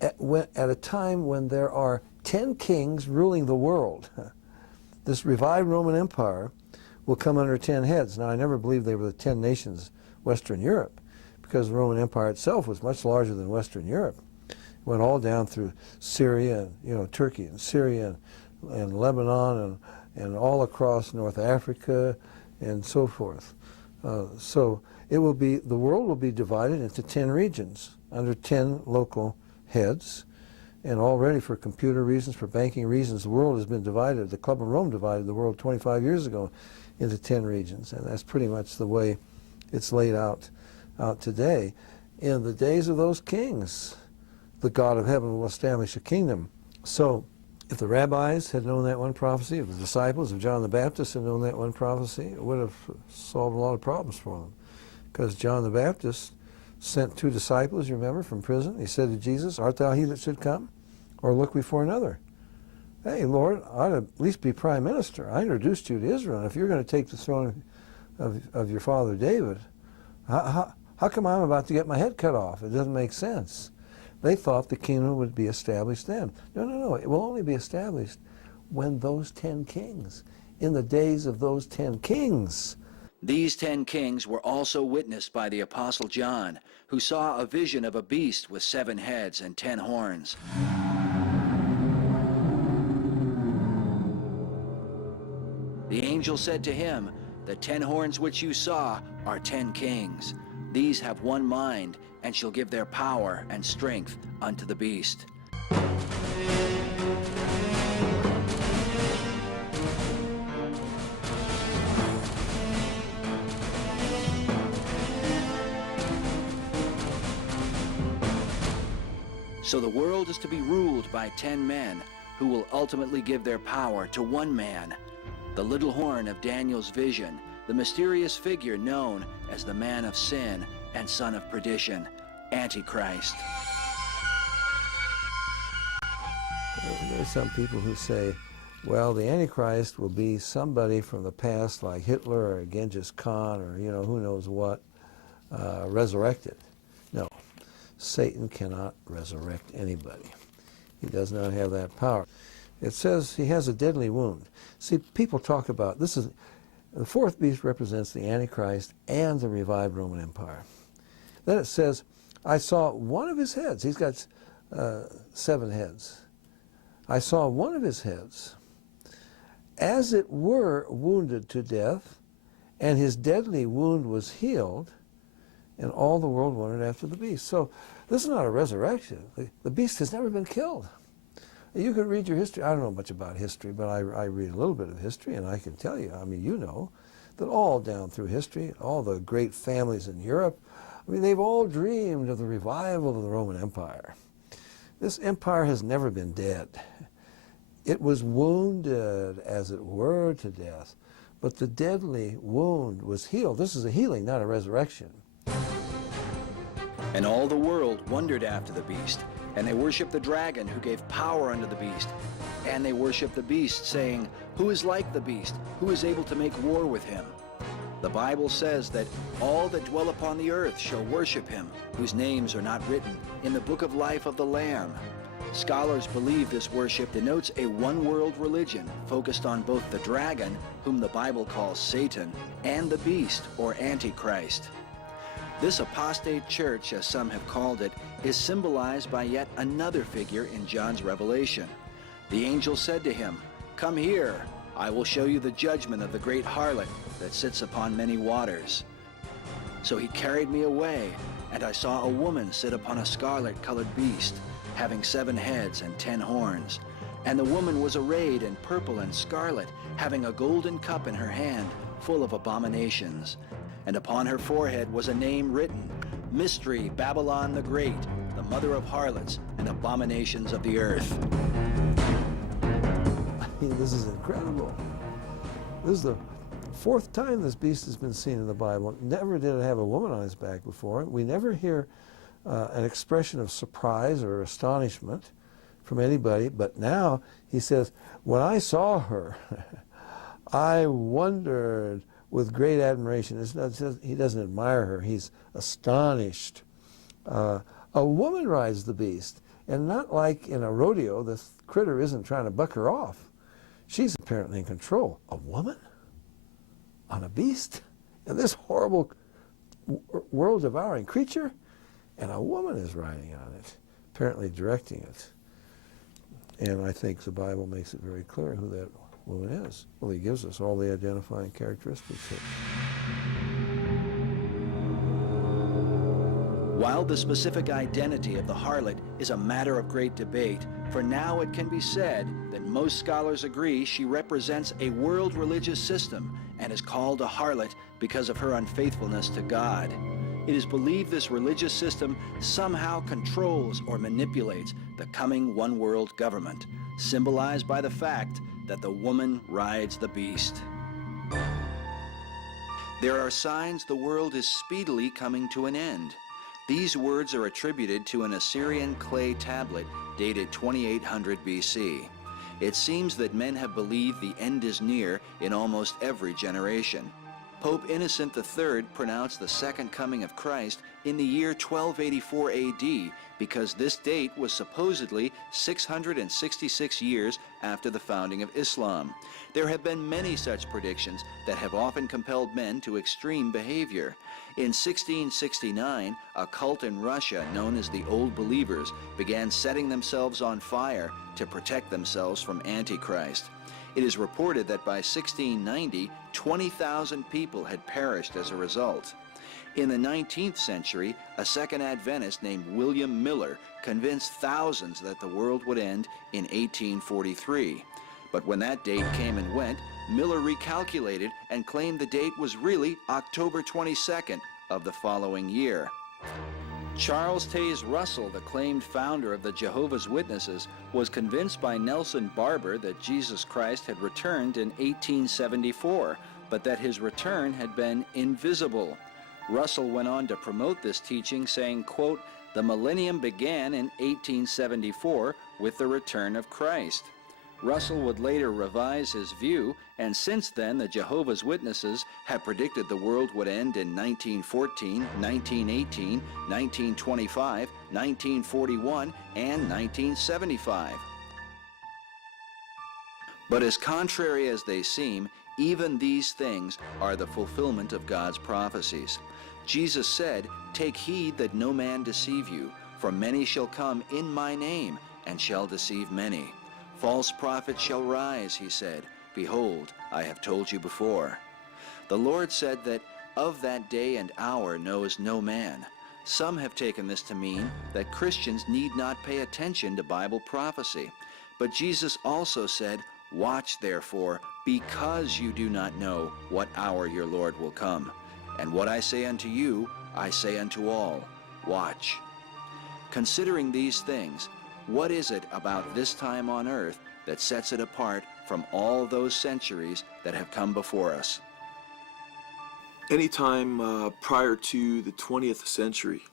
at a time when there are 10 kings ruling the world. This revived Roman Empire will come under 10 heads. Now, I never believed they were the 10 nations Western Europe, because the Roman Empire itself was much larger than Western Europe. It went all down through Syria, and, Turkey and Syria and Lebanon and all across North Africa and so forth. So the world will be divided into 10 regions under 10 local heads. And already for computer reasons, for banking reasons, the world has been divided. The Club of Rome divided the world 25 years ago into 10 regions, and that's pretty much the way it's laid out today. In the days of those kings, the God of heaven will establish a kingdom. So if the rabbis had known that one prophecy, if the disciples of John the Baptist had known that one prophecy, it would have solved a lot of problems for them. Because John the Baptist sent 2 disciples, you remember, from prison. He said to Jesus, Art thou he that should come, or look we for another? Hey, Lord, I ought to at least be prime minister. I introduced you to Israel, and if you're going to take the throne of your father David, how come I'm about to get my head cut off? It doesn't make sense. They thought the kingdom would be established then. No. It will only be established when those 10 kings, in the days of those 10 kings. These 10 kings were also witnessed by the Apostle John, who saw a vision of a beast with 7 heads and 10 horns. The angel said to him, The 10 horns which you saw are 10 kings. These have one mind, and shall give their power and strength unto the beast. So the world is to be ruled by 10 men, who will ultimately give their power to one man, the little horn of Daniel's vision, the mysterious figure known as the man of sin and son of perdition, Antichrist. There are some people who say, well, the Antichrist will be somebody from the past like Hitler or Genghis Khan or, who knows what, resurrected. No, Satan cannot resurrect anybody. He does not have that power. It says he has a deadly wound. See, people talk about, the fourth beast represents the Antichrist and the revived Roman Empire. Then it says, I saw one of his heads. He's got 7 heads. I saw one of his heads, as it were, wounded to death, and his deadly wound was healed, and all the world wondered after the beast. So this is not a resurrection. The beast has never been killed. You could read your history. I don't know much about history, but I read a little bit of history, and I can tell you, that all down through history, all the great families in Europe, they've all dreamed of the revival of the Roman Empire. This empire has never been dead. It was wounded, as it were, to death, but the deadly wound was healed. This is a healing, not a resurrection. And all the world wondered after the beast, and they worshiped the dragon who gave power unto the beast. And they worshiped the beast, saying, Who is like the beast? Who is able to make war with him? The Bible says that all that dwell upon the earth shall worship him, whose names are not written in the book of life of the Lamb. Scholars believe this worship denotes a one-world religion focused on both the dragon, whom the Bible calls Satan, and the beast, or Antichrist. This apostate church, as some have called it, is symbolized by yet another figure in John's revelation. The angel said to him, Come here, I will show you the judgment of the great harlot that sits upon many waters. So he carried me away, And I saw a woman sit upon a scarlet-colored beast, having 7 heads and 10 horns. And the woman was arrayed in purple and scarlet, having a golden cup in her hand, full of abominations. And upon her forehead was a name written, Mystery, Babylon the Great, the mother of harlots and abominations of the earth. I mean, this is incredible. This is the 4th time this beast has been seen in the Bible. Never did it have a woman on his back before. We never hear an expression of surprise or astonishment from anybody, but now he says, when I saw her, I wondered with great admiration. It's not just, he doesn't admire her, he's astonished. A woman rides the beast, and not like in a rodeo, the critter isn't trying to buck her off. She's apparently in control. A woman on a beast? And this horrible world-devouring creature? And a woman is riding on it, apparently directing it. And I think the Bible makes it very clear who that woman is. Well, he gives us all the identifying characteristics. While the specific identity of the harlot is a matter of great debate, for now it can be said that most scholars agree she represents a world religious system and is called a harlot because of her unfaithfulness to God. It is believed this religious system somehow controls or manipulates the coming one-world government, symbolized by the fact that the woman rides the beast. There are signs the world is speedily coming to an end. These words are attributed to an Assyrian clay tablet dated 2800 BC. It seems that men have believed the end is near in almost every generation. Pope Innocent III pronounced the second coming of Christ in the year 1284 AD because this date was supposedly 666 years after the founding of Islam. There have been many such predictions that have often compelled men to extreme behavior. In 1669, a cult in Russia known as the Old Believers began setting themselves on fire to protect themselves from Antichrist. It is reported that by 1690, 20,000 people had perished as a result. In the 19th century, a second Adventist named William Miller convinced thousands that the world would end in 1843. But when that date came and went, Miller recalculated and claimed the date was really October 22nd of the following year. Charles Taze Russell, the claimed founder of the Jehovah's Witnesses, was convinced by Nelson Barber that Jesus Christ had returned in 1874, but that his return had been invisible. Russell went on to promote this teaching, saying, quote, "The millennium began in 1874 with the return of Christ." Russell would later revise his view, and since then the Jehovah's Witnesses have predicted the world would end in 1914, 1918, 1925, 1941, and 1975. But as contrary as they seem, even these things are the fulfillment of God's prophecies. Jesus said, "Take heed that no man deceive you, for many shall come in my name, and shall deceive many. False prophets shall rise," he said. "Behold, I have told you before." The Lord said that of that day and hour knows no man. Some have taken this to mean that Christians need not pay attention to Bible prophecy. But Jesus also said, "Watch therefore, because you do not know what hour your Lord will come. And what I say unto you, I say unto all, watch." Considering these things, what is it about this time on earth that sets it apart from all those centuries that have come before us? Any time prior to the 20th century,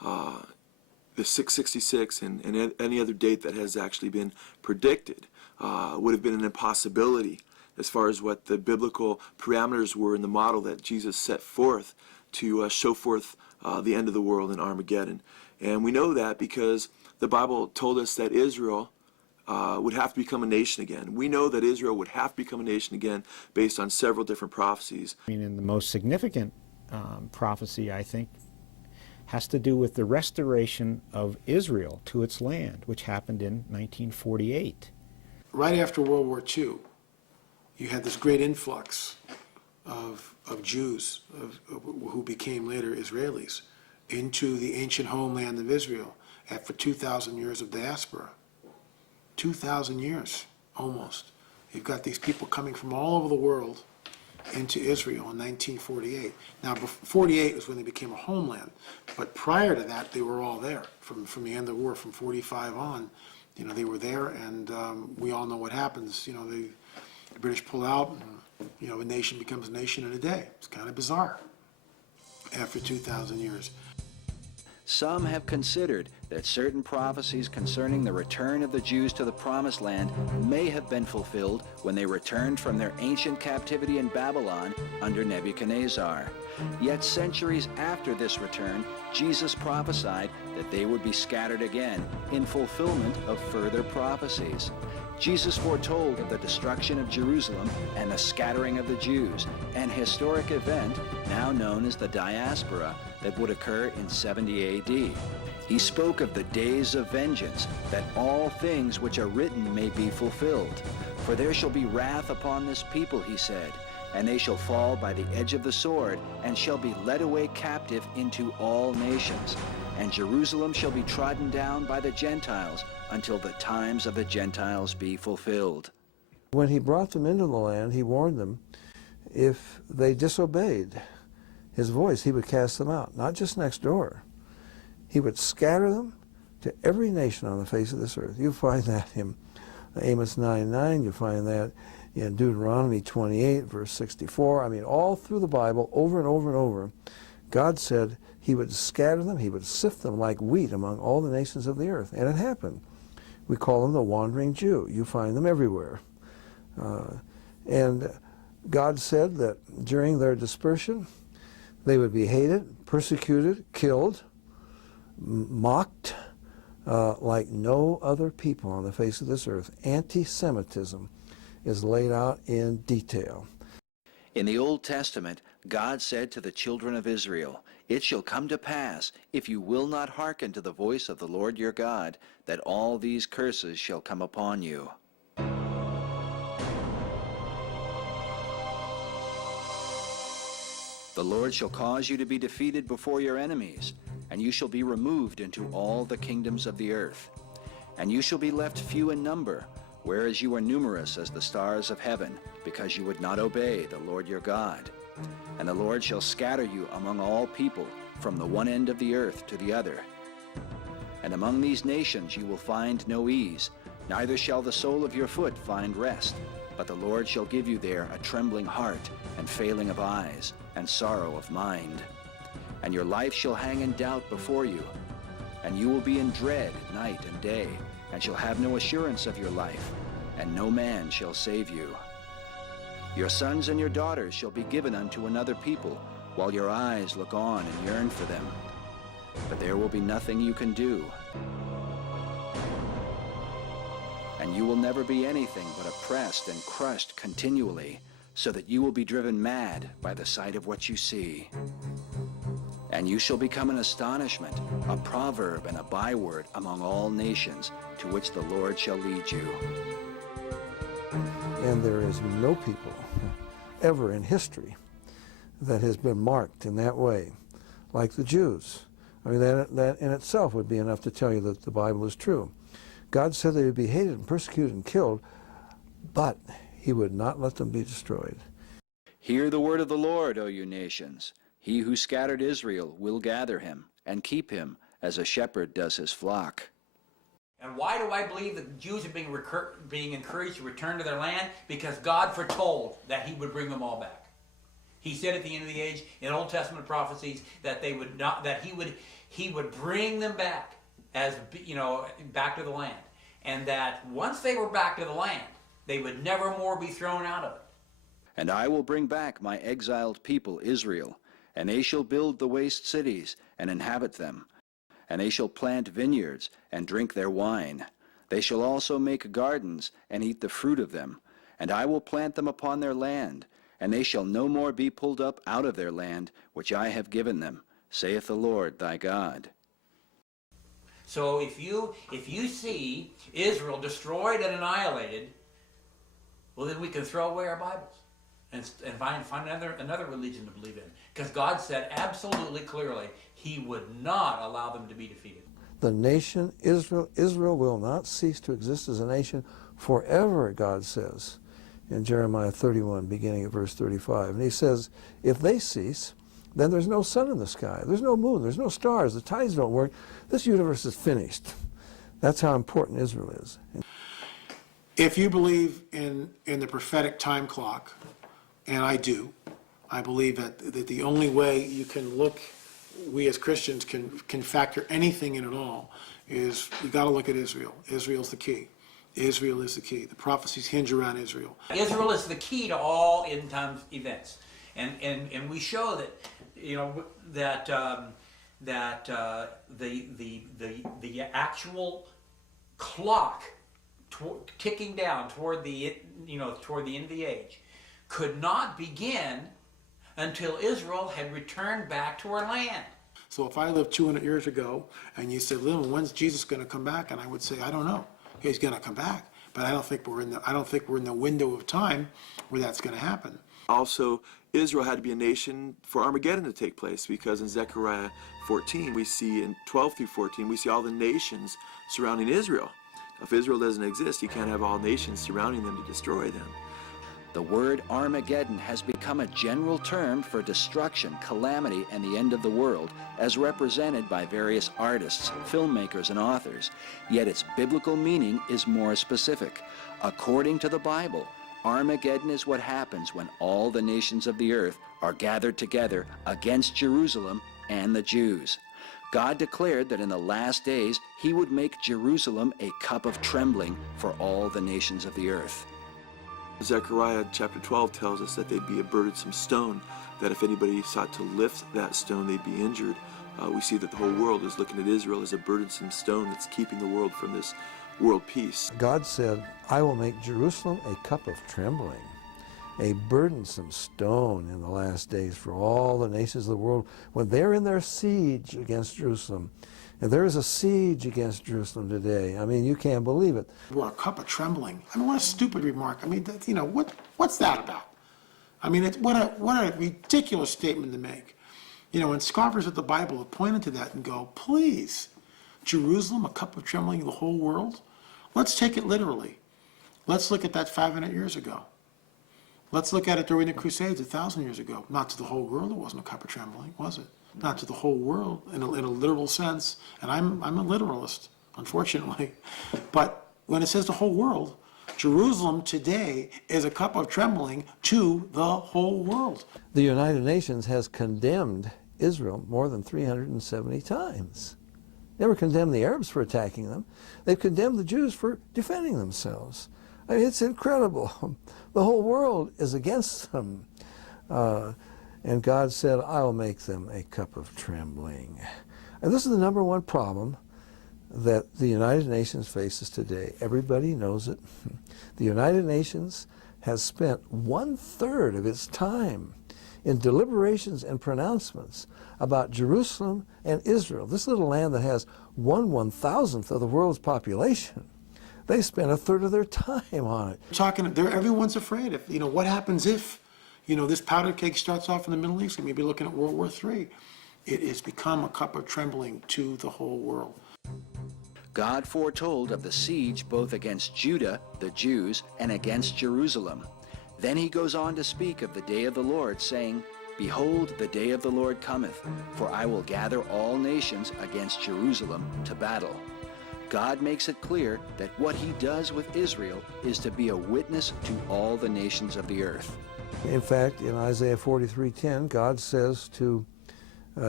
the 666 and any other date that has actually been predicted would have been an impossibility as far as what the biblical parameters were in the model that Jesus set forth to show forth the end of the world in Armageddon. And we know that because the Bible told us that Israel would have to become a nation again. We know that Israel would have to become a nation again based on several different prophecies. I mean, and the most significant prophecy, I think, has to do with the restoration of Israel to its land, which happened in 1948. Right after World War II, you had this great influx of Jews who became later Israelis into the ancient homeland of Israel after 2,000 years of diaspora. 2,000 years, almost. You've got these people coming from all over the world into Israel in 1948. Now, 48 was when they became a homeland, but prior to that, they were all there. From the end of the war, from 45 on, they were there, and we all know what happens. The British pull out, and, a nation becomes a nation in a day. It's kind of bizarre after 2,000 years. Some have considered that certain prophecies concerning the return of the Jews to the Promised Land may have been fulfilled when they returned from their ancient captivity in Babylon under Nebuchadnezzar. Yet centuries after this return, Jesus prophesied that they would be scattered again in fulfillment of further prophecies. Jesus foretold of the destruction of Jerusalem and the scattering of the Jews, an historic event now known as the diaspora that would occur in 70 AD. He spoke of the days of vengeance, that all things which are written may be fulfilled. For there shall be wrath upon this people, he said, and they shall fall by the edge of the sword, and shall be led away captive into all nations. And Jerusalem shall be trodden down by the Gentiles, until the times of the Gentiles be fulfilled. When he brought them into the land, he warned them, if they disobeyed his voice, he would cast them out, not just next door. He would scatter them to every nation on the face of this earth. You find that in Amos 9:9, you find that in Deuteronomy 28, verse 64. I mean, all through the Bible, over and over and over, God said he would scatter them, he would sift them like wheat among all the nations of the earth. And it happened. We call them the wandering Jew. You find them everywhere. And God said that during their dispersion, they would be hated, persecuted, killed, mocked like no other people on the face of this earth. Anti-Semitism is laid out in detail. In the Old Testament, God said to the children of Israel, "It shall come to pass, if you will not hearken to the voice of the Lord your God, that all these curses shall come upon you." The Lord shall cause you to be defeated before your enemies, and you shall be removed into all the kingdoms of the earth. And you shall be left few in number, whereas you are numerous as the stars of heaven, because you would not obey the Lord your God. And the Lord shall scatter you among all people, from the one end of the earth to the other. And among these nations you will find no ease, neither shall the sole of your foot find rest. But the Lord shall give you there a trembling heart, and failing of eyes, and sorrow of mind. And your life shall hang in doubt before you, and you will be in dread night and day, and shall have no assurance of your life, and no man shall save you. Your sons and your daughters shall be given unto another people, while your eyes look on and yearn for them. But there will be nothing you can do. And you will never be anything but oppressed and crushed continually, so that you will be driven mad by the sight of what you see. And you shall become an astonishment, a proverb and a byword among all nations, to which the Lord shall lead you. And there is no people ever in history that has been marked in that way, like the Jews. I mean, that in itself would be enough to tell you that the Bible is true. God said they would be hated and persecuted and killed, but he would not let them be destroyed. Hear the word of the Lord, O you nations. He who scattered Israel will gather him and keep him as a shepherd does his flock. And why do I believe the Jews are being encouraged to return to their land? Because God foretold that he would bring them all back. He said at the end of the age in Old Testament prophecies that they would not, that he would bring them back as, back to the land. And that once they were back to the land, they would never more be thrown out of it. And I will bring back my exiled people Israel, and they shall build the waste cities and inhabit them. And they shall plant vineyards and drink their wine. They shall also make gardens and eat the fruit of them. And I will plant them upon their land, and they shall no more be pulled up out of their land, which I have given them, saith the Lord thy God. So if you see Israel destroyed and annihilated, well, then we can throw away our Bibles and find another religion to believe in. Because God said absolutely clearly he would not allow them to be defeated. The nation Israel will not cease to exist as a nation forever, God says in Jeremiah 31, beginning at verse 35. And he says, if they cease, then there's no sun in the sky, there's no moon, there's no stars, the tides don't work, this universe is finished. That's how important Israel is. If you believe in the prophetic time clock, and I do, I believe that the only way you can look, we as Christians can factor anything in at all, is you got to look at Israel. Israel's the key. Israel is the key. The prophecies hinge around Israel. Israel is the key to all end time events, and we show that, you know, that the actual clock ticking down toward the end of the age could not begin until Israel had returned back to her land. So if I lived 200 years ago and you said, Lynn, when's Jesus going to come back? And I would say, I don't know. He's going to come back, but I don't think we're in the window of time where that's going to happen. Also, Israel had to be a nation for Armageddon to take place, because in Zechariah 14, we see in 12 through 14, we see all the nations surrounding Israel. If Israel doesn't exist, you can't have all nations surrounding them to destroy them. The word Armageddon has become a general term for destruction, calamity, and the end of the world, as represented by various artists, filmmakers, and authors. Yet its biblical meaning is more specific. According to the Bible, Armageddon is what happens when all the nations of the earth are gathered together against Jerusalem and the Jews. God declared that in the last days he would make Jerusalem a cup of trembling for all the nations of the earth. Zechariah chapter 12 tells us that they'd be a burdensome stone, that if anybody sought to lift that stone, they'd be injured. We see that the whole world is looking at Israel as a burdensome stone that's keeping the world from this world peace. God said, I will make Jerusalem a cup of trembling, a burdensome stone in the last days for all the nations of the world when they're in their siege against Jerusalem. And there is a siege against Jerusalem today. I mean, you can't believe it. Well, a cup of trembling. I mean, what a stupid remark. I mean, you know, what's that about? I mean, what a ridiculous statement to make. You know, and scoffers at the Bible have pointed to that and go, please, Jerusalem, a cup of trembling in the whole world? Let's take it literally. Let's look at that 500 years ago. Let's look at it during the Crusades 1,000 years ago. Not to the whole world, it wasn't a cup of trembling, was it? Not to the whole world in a literal sense. And I'm a literalist, unfortunately. But when it says the whole world, Jerusalem today is a cup of trembling to the whole world. The United Nations has condemned Israel more than 370 times. Never condemned the Arabs for attacking them. They've condemned the Jews for defending themselves. I mean, it's incredible. The whole world is against them. And God said, I will make them a cup of trembling. And this is the number one problem that the United Nations faces today. Everybody knows it. The United Nations has spent 1/3 of its time in deliberations and pronouncements about Jerusalem and Israel, this little land that has 1/1000th of the world's population. They spent 1/3 of their time on it. Everyone's afraid. If, you know, what happens if, you know, this powder keg starts off in the Middle East and maybe looking at World War III? It has become a cup of trembling to the whole world. God foretold of the siege both against Judah, the Jews, and against Jerusalem. Then he goes on to speak of the day of the Lord, saying, Behold, the day of the Lord cometh, for I will gather all nations against Jerusalem to battle. God makes it clear that what he does with Israel is to be a witness to all the nations of the earth. In fact, in Isaiah 43:10, God says to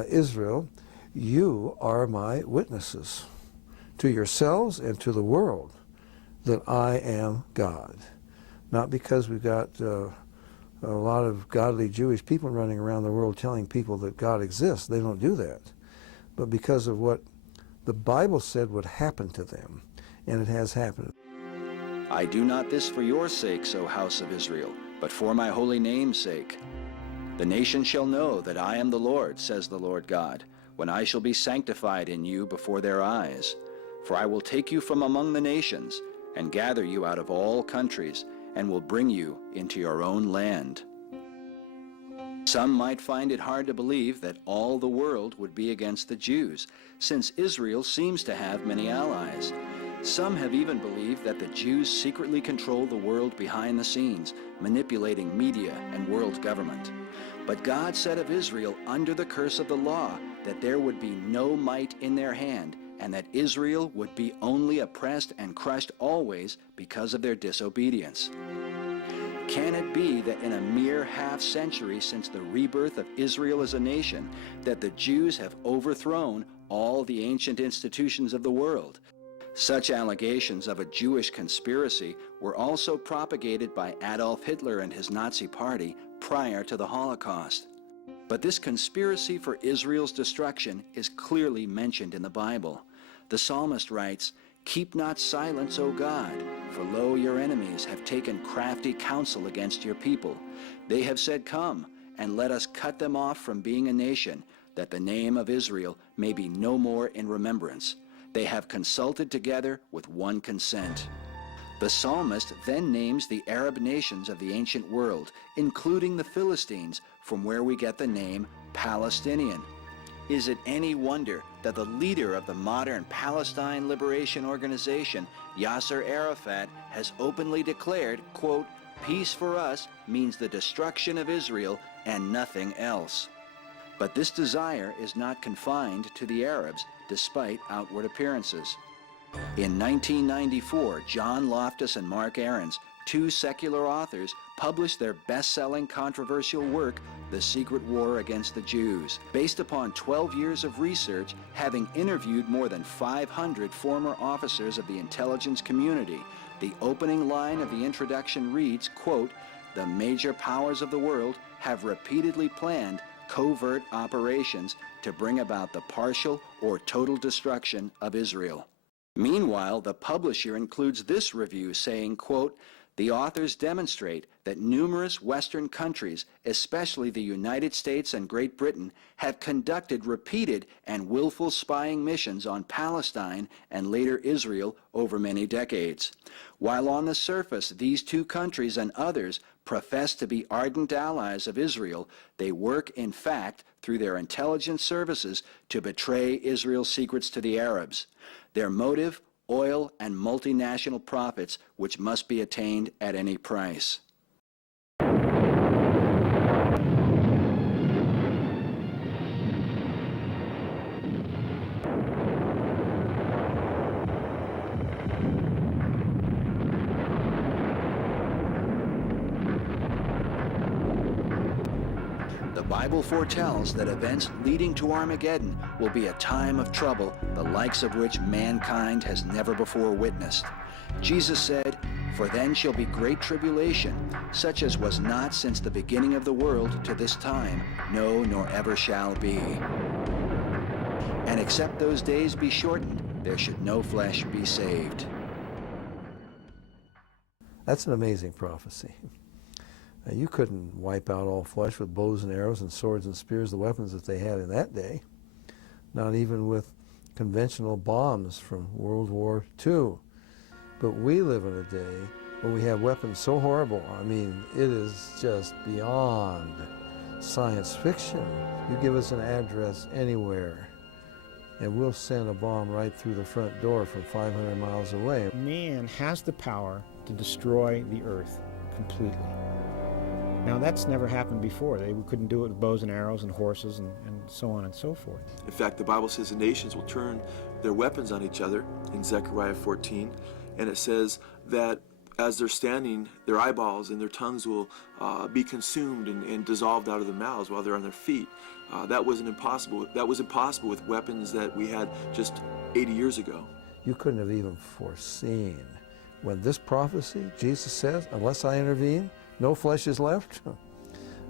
Israel, you are my witnesses to yourselves and to the world that I am God. Not because we've got a lot of godly Jewish people running around the world telling people that God exists. They don't do that. But because of what the Bible said would happen to them, and it has happened. I do not this for your sakes, O house of Israel, but for my holy name's sake. The nations shall know that I am the Lord, says the Lord God, when I shall be sanctified in you before their eyes. For I will take you from among the nations, and gather you out of all countries, and will bring you into your own land. Some might find it hard to believe that all the world would be against the Jews, since Israel seems to have many allies. Some have even believed that the Jews secretly control the world behind the scenes, manipulating media and world government. But God said of Israel under the curse of the law that there would be no might in their hand, and that Israel would be only oppressed and crushed always because of their disobedience. Can it be that in a mere half-century since the rebirth of Israel as a nation, that the Jews have overthrown all the ancient institutions of the world? Such allegations of a Jewish conspiracy were also propagated by Adolf Hitler and his Nazi party prior to the Holocaust. But this conspiracy for Israel's destruction is clearly mentioned in the Bible. The psalmist writes, "Keep not silence, O God, for lo, your enemies have taken crafty counsel against your people. They have said, Come, and let us cut them off from being a nation, that the name of Israel may be no more in remembrance. They have consulted together with one consent." The psalmist then names the Arab nations of the ancient world, including the Philistines, from where we get the name Palestinian. Is it any wonder that the leader of the modern Palestine Liberation Organization, Yasser Arafat, has openly declared, quote, "Peace for us means the destruction of Israel and nothing else." But this desire is not confined to the Arabs, despite outward appearances. In 1994, John Loftus and Mark Ahrens, two secular authors, published their best-selling controversial work, The Secret War Against the Jews. Based upon 12 years of research, having interviewed more than 500 former officers of the intelligence community, the opening line of the introduction reads, quote, "The major powers of the world have repeatedly planned covert operations to bring about the partial or total destruction of Israel." Meanwhile, the publisher includes this review saying, quote, "The authors demonstrate that numerous Western countries, especially the United States and Great Britain, have conducted repeated and willful spying missions on Palestine and later Israel over many decades. While on the surface these two countries and others profess to be ardent allies of Israel, they work in fact through their intelligence services to betray Israel's secrets to the Arabs. Their motive, oil and multinational profits, which must be attained at any price." The Bible foretells that events leading to Armageddon will be a time of trouble, the likes of which mankind has never before witnessed. Jesus said, "For then shall be great tribulation, such as was not since the beginning of the world to this time, no, nor ever shall be. And except those days be shortened, there should no flesh be saved." That's an amazing prophecy. You couldn't wipe out all flesh with bows and arrows and swords and spears, the weapons that they had in that day. Not even with conventional bombs from World War II. But we live in a day when we have weapons so horrible. I mean, it is just beyond science fiction. You give us an address anywhere, and we'll send a bomb right through the front door from 500 miles away. Man has the power to destroy the earth completely. Now, that's never happened before. They couldn't do it with bows and arrows and horses and so on and so forth. In fact, the Bible says the nations will turn their weapons on each other in Zechariah 14, and it says that as they're standing, their eyeballs and their tongues will be consumed and dissolved out of their mouths while they're on their feet. That was impossible with weapons that we had just 80 years ago. You couldn't have even foreseen when this prophecy, Jesus says, "Unless I intervene, no flesh is left."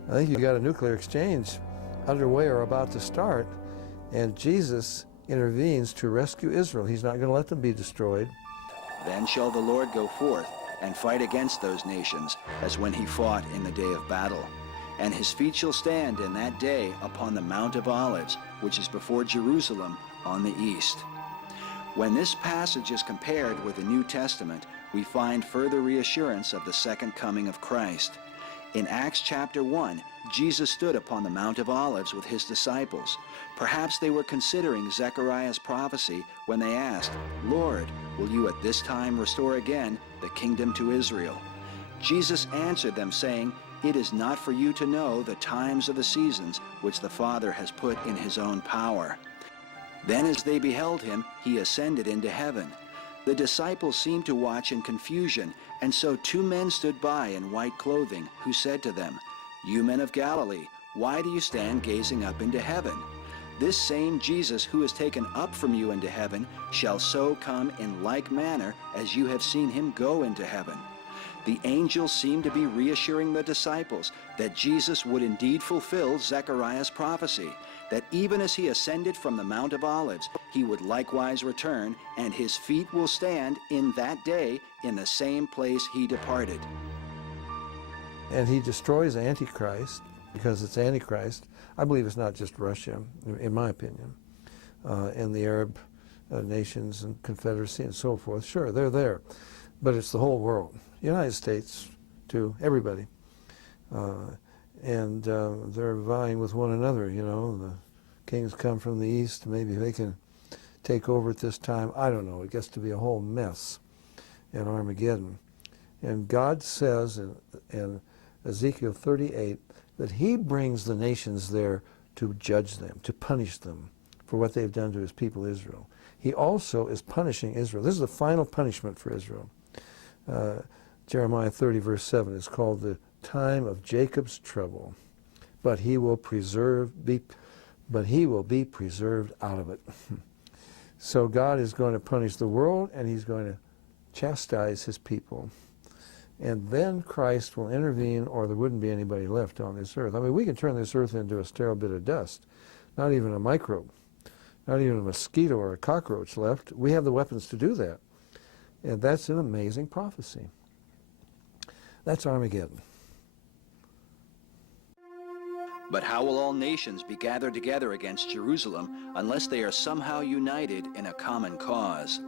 I think you got a nuclear exchange underway or about to start, and Jesus intervenes to rescue Israel. He's not going to let them be destroyed. "Then shall the Lord go forth and fight against those nations, as when he fought in the day of battle. And his feet shall stand in that day upon the Mount of Olives, which is before Jerusalem on the east." When this passage is compared with the New Testament, we find further reassurance of the second coming of Christ. In Acts chapter 1, Jesus stood upon the Mount of Olives with his disciples. Perhaps they were considering Zechariah's prophecy when they asked, "Lord, will you at this time restore again the kingdom to Israel?" Jesus answered them, saying, "It is not for you to know the times or the seasons which the Father has put in his own power." Then as they beheld him, he ascended into heaven. The disciples seemed to watch in confusion, and so 2 men stood by in white clothing, who said to them, "You men of Galilee, why do you stand gazing up into heaven? This same Jesus who is taken up from you into heaven shall so come in like manner as you have seen him go into heaven." The angels seemed to be reassuring the disciples that Jesus would indeed fulfill Zechariah's prophecy, that even as he ascended from the Mount of Olives, he would likewise return, and his feet will stand in that day in the same place he departed. And he destroys Antichrist, because it's Antichrist. I believe it's not just Russia, in my opinion, and the Arab nations and Confederacy and so forth. Sure, they're there, but it's the whole world. United States, too, everybody. And they're vying with one another, you know. The kings come from the east, maybe they can take over at this time. I don't know, it gets to be a whole mess in Armageddon. And God says in Ezekiel 38 that he brings the nations there to judge them, to punish them for what they've done to his people Israel. He also is punishing Israel. This is the final punishment for Israel. Jeremiah 30 verse 7 is called the time of Jacob's trouble, but he will be preserved out of it. So God is going to punish the world, and he's going to chastise his people. And then Christ will intervene, or there wouldn't be anybody left on this earth. I mean, we can turn this earth into a sterile bit of dust, not even a microbe, not even a mosquito or a cockroach left. We have the weapons to do that. And that's an amazing prophecy. That's Armageddon. But how will all nations be gathered together against Jerusalem unless they are somehow united in a common cause?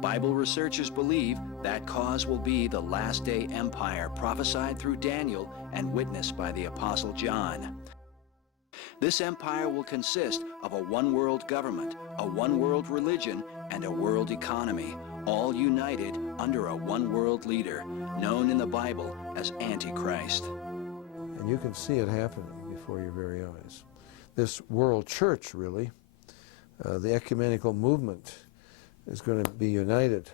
Bible researchers believe that cause will be the last day empire prophesied through Daniel and witnessed by the Apostle John. This empire will consist of a one-world government, a one-world religion, and a world economy, all united under a one-world leader, known in the Bible as Antichrist. And you can see it happening before your very eyes. This world church, really, the ecumenical movement, is going to be united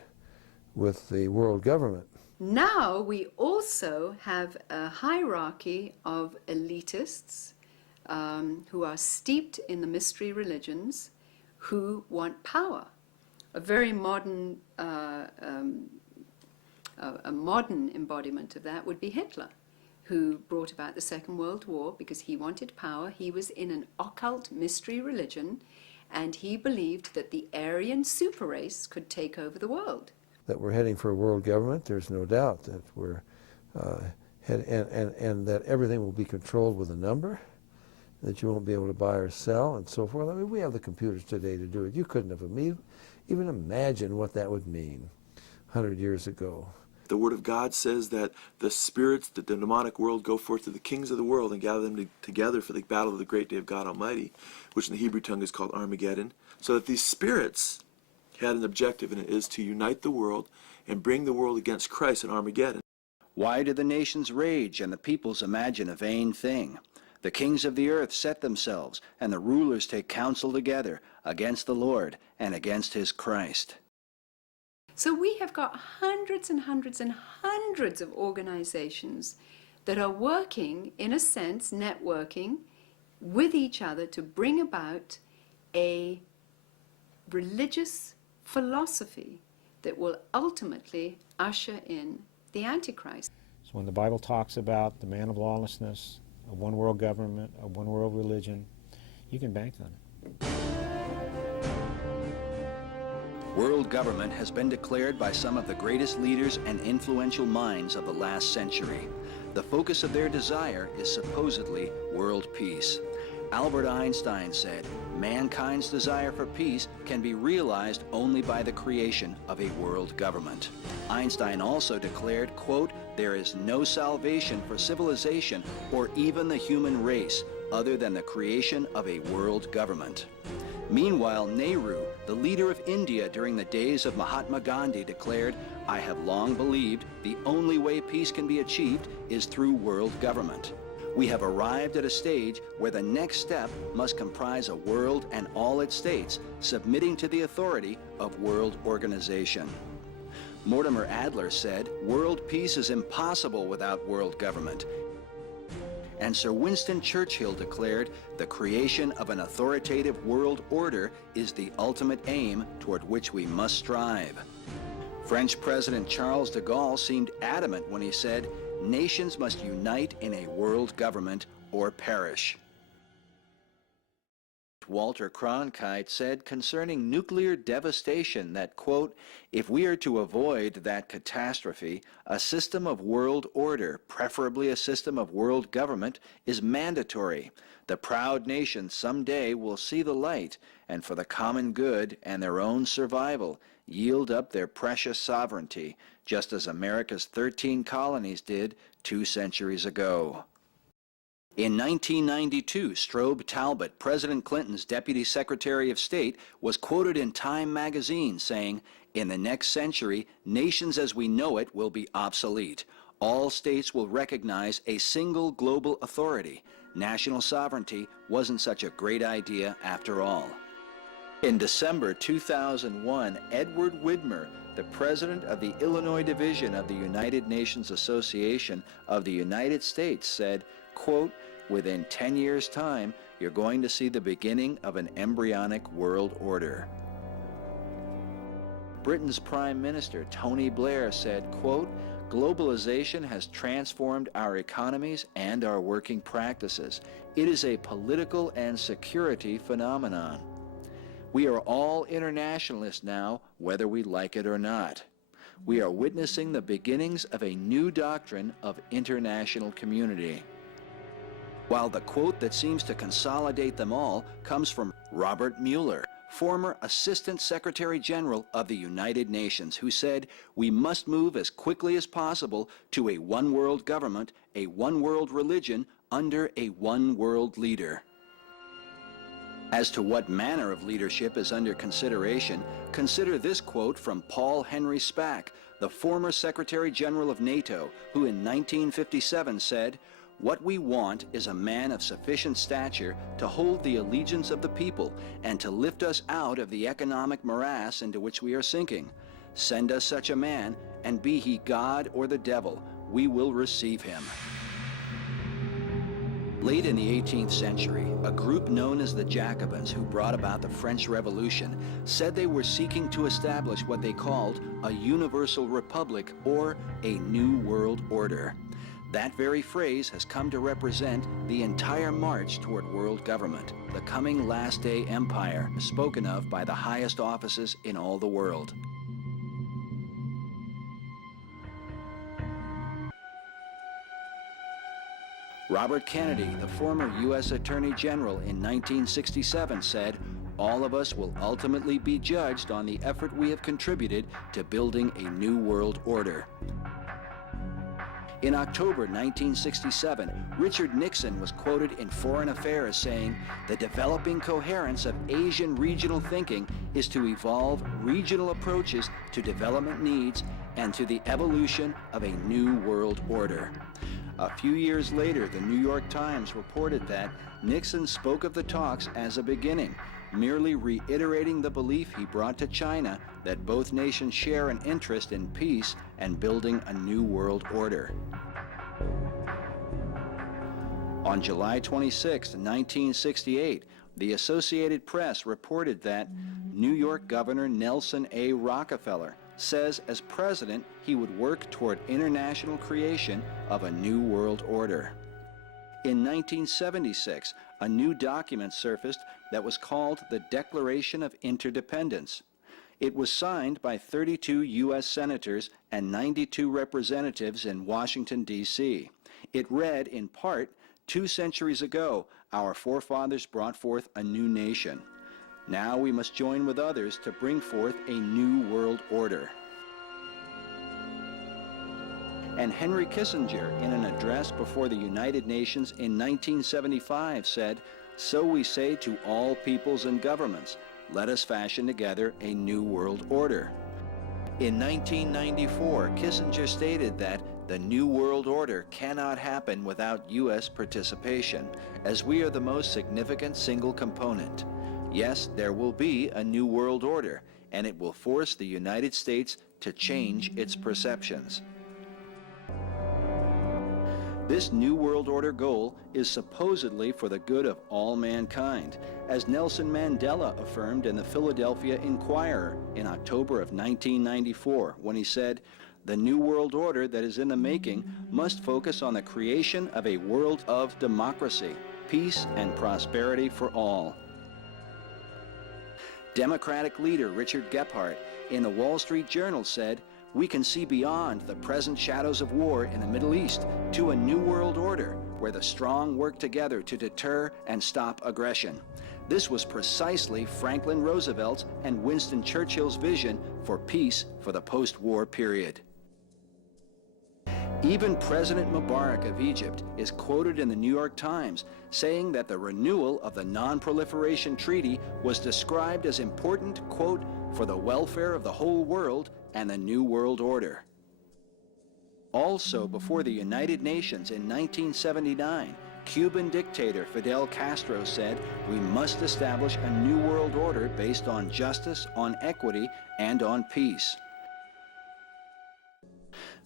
with the world government. Now we also have a hierarchy of elitists who are steeped in the mystery religions, who want power. A very modern, a modern embodiment of that would be Hitler, who brought about the Second World War because he wanted power. He was in an occult mystery religion, and he believed that the Aryan super race could take over the world. That we're heading for a world government, there's no doubt that we're and that everything will be controlled with a number, that you won't be able to buy or sell and so forth. I mean, we have the computers today to do it. You couldn't have even imagined what that would mean 100 years ago. The Word of God says that the spirits, the demonic world, go forth to the kings of the world and gather them together for the battle of the great day of God Almighty, which in the Hebrew tongue is called Armageddon. So that these spirits had an objective, and it is to unite the world and bring the world against Christ in Armageddon. Why do the nations rage and the peoples imagine a vain thing? The kings of the earth set themselves, and the rulers take counsel together against the Lord and against his Christ. So we have got hundreds and hundreds and hundreds of organizations that are working, in a sense, networking with each other to bring about a religious philosophy that will ultimately usher in the Antichrist. So when the Bible talks about the man of lawlessness, a one world government, a one world religion, you can bank on it. World government has been declared by some of the greatest leaders and influential minds of the last century. The focus of their desire is supposedly world peace. Albert Einstein said, mankind's desire for peace can be realized only by the creation of a world government. Einstein also declared, quote, there is no salvation for civilization or even the human race other than the creation of a world government. Meanwhile, Nehru, the leader of India during the days of Mahatma Gandhi, declared, I have long believed the only way peace can be achieved is through world government. We have arrived at a stage where the next step must comprise a world and all its states submitting to the authority of world organization. Mortimer Adler said, world peace is impossible without world government. And Sir Winston Churchill declared, the creation of an authoritative world order is the ultimate aim toward which we must strive. French President Charles de Gaulle seemed adamant when he said, nations must unite in a world government or perish. Walter Cronkite said concerning nuclear devastation that, quote, if we are to avoid that catastrophe, a system of world order, preferably a system of world government, is mandatory. The proud nations someday will see the light, and for the common good and their own survival, yield up their precious sovereignty, just as America's 13 colonies did 2 centuries ago. In 1992, Strobe Talbot, President Clinton's Deputy Secretary of State, was quoted in Time magazine saying, in the next century, nations as we know it will be obsolete. All states will recognize a single global authority. National sovereignty wasn't such a great idea after all. In December 2001, Edward Widmer, the president of the Illinois Division of the United Nations Association of the United States, said, quote, within 10 years' time, you're going to see the beginning of an embryonic world order. Britain's Prime Minister, Tony Blair, said, quote, globalization has transformed our economies and our working practices. It is a political and security phenomenon. We are all internationalists now, whether we like it or not. We are witnessing the beginnings of a new doctrine of international community. While the quote that seems to consolidate them all comes from Robert Mueller, former Assistant Secretary General of the United Nations, who said, we must move as quickly as possible to a one-world government, a one-world religion, under a one-world leader. As to what manner of leadership is under consideration, consider this quote from Paul Henry Spaak, the former Secretary General of NATO, who in 1957 said, what we want is a man of sufficient stature to hold the allegiance of the people and to lift us out of the economic morass into which we are sinking. Send us such a man, and be he God or the devil, we will receive him. Late in the 18th century, a group known as the Jacobins, who brought about the French Revolution, said they were seeking to establish what they called a universal republic or a new world order. That very phrase has come to represent the entire march toward world government, the coming last day empire spoken of by the highest offices in all the world. Robert Kennedy, the former U.S. Attorney General in 1967, said, all of us will ultimately be judged on the effort we have contributed to building a new world order. In October 1967, Richard Nixon was quoted in Foreign Affairs saying, the developing coherence of Asian regional thinking is to evolve regional approaches to development needs and to the evolution of a new world order. A few years later, the New York Times reported that Nixon spoke of the talks as a beginning, merely reiterating the belief he brought to China that both nations share an interest in peace and building a new world order. On July 26, 1968, the Associated Press reported that New York Governor Nelson A. Rockefeller says as president he would work toward international creation of a new world order. In 1976, a new document surfaced that was called the Declaration of Interdependence. It was signed by 32 U.S. senators and 92 representatives in Washington, D.C. It read, in part, 2 centuries ago, our forefathers brought forth a new nation. Now we must join with others to bring forth a new world order. And Henry Kissinger, in an address before the United Nations in 1975, said, "So we say to all peoples and governments, let us fashion together a new world order." In 1994, Kissinger stated that the New World Order cannot happen without U.S. participation, as we are the most significant single component. Yes, there will be a New World Order, and it will force the United States to change its perceptions. This New World Order goal is supposedly for the good of all mankind, as Nelson Mandela affirmed in the Philadelphia Inquirer in October of 1994, when he said, "The New World Order that is in the making must focus on the creation of a world of democracy, peace, and prosperity for all." Democratic leader Richard Gephardt in the Wall Street Journal said, "We can see beyond the present shadows of war in the Middle East to a new world order where the strong work together to deter and stop aggression." This was precisely Franklin Roosevelt's and Winston Churchill's vision for peace for the post-war period. Even President Mubarak of Egypt is quoted in the New York Times saying that the renewal of the Non-Proliferation Treaty was described as important, quote, "for the welfare of the whole world and the New World Order." Also, before the United Nations in 1979, Cuban dictator Fidel Castro said, "We must establish a new world order based on justice, on equity, and on peace."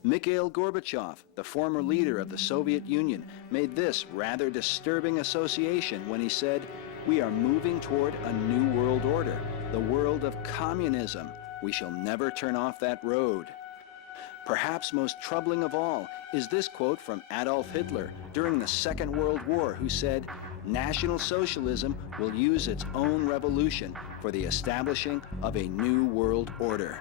Mikhail Gorbachev, the former leader of the Soviet Union, made this rather disturbing association when he said, "We are moving toward a new world order, the world of communism. We shall never turn off that road." Perhaps most troubling of all is this quote from Adolf Hitler during the Second World War, who said, "National Socialism will use its own revolution for the establishing of a new world order."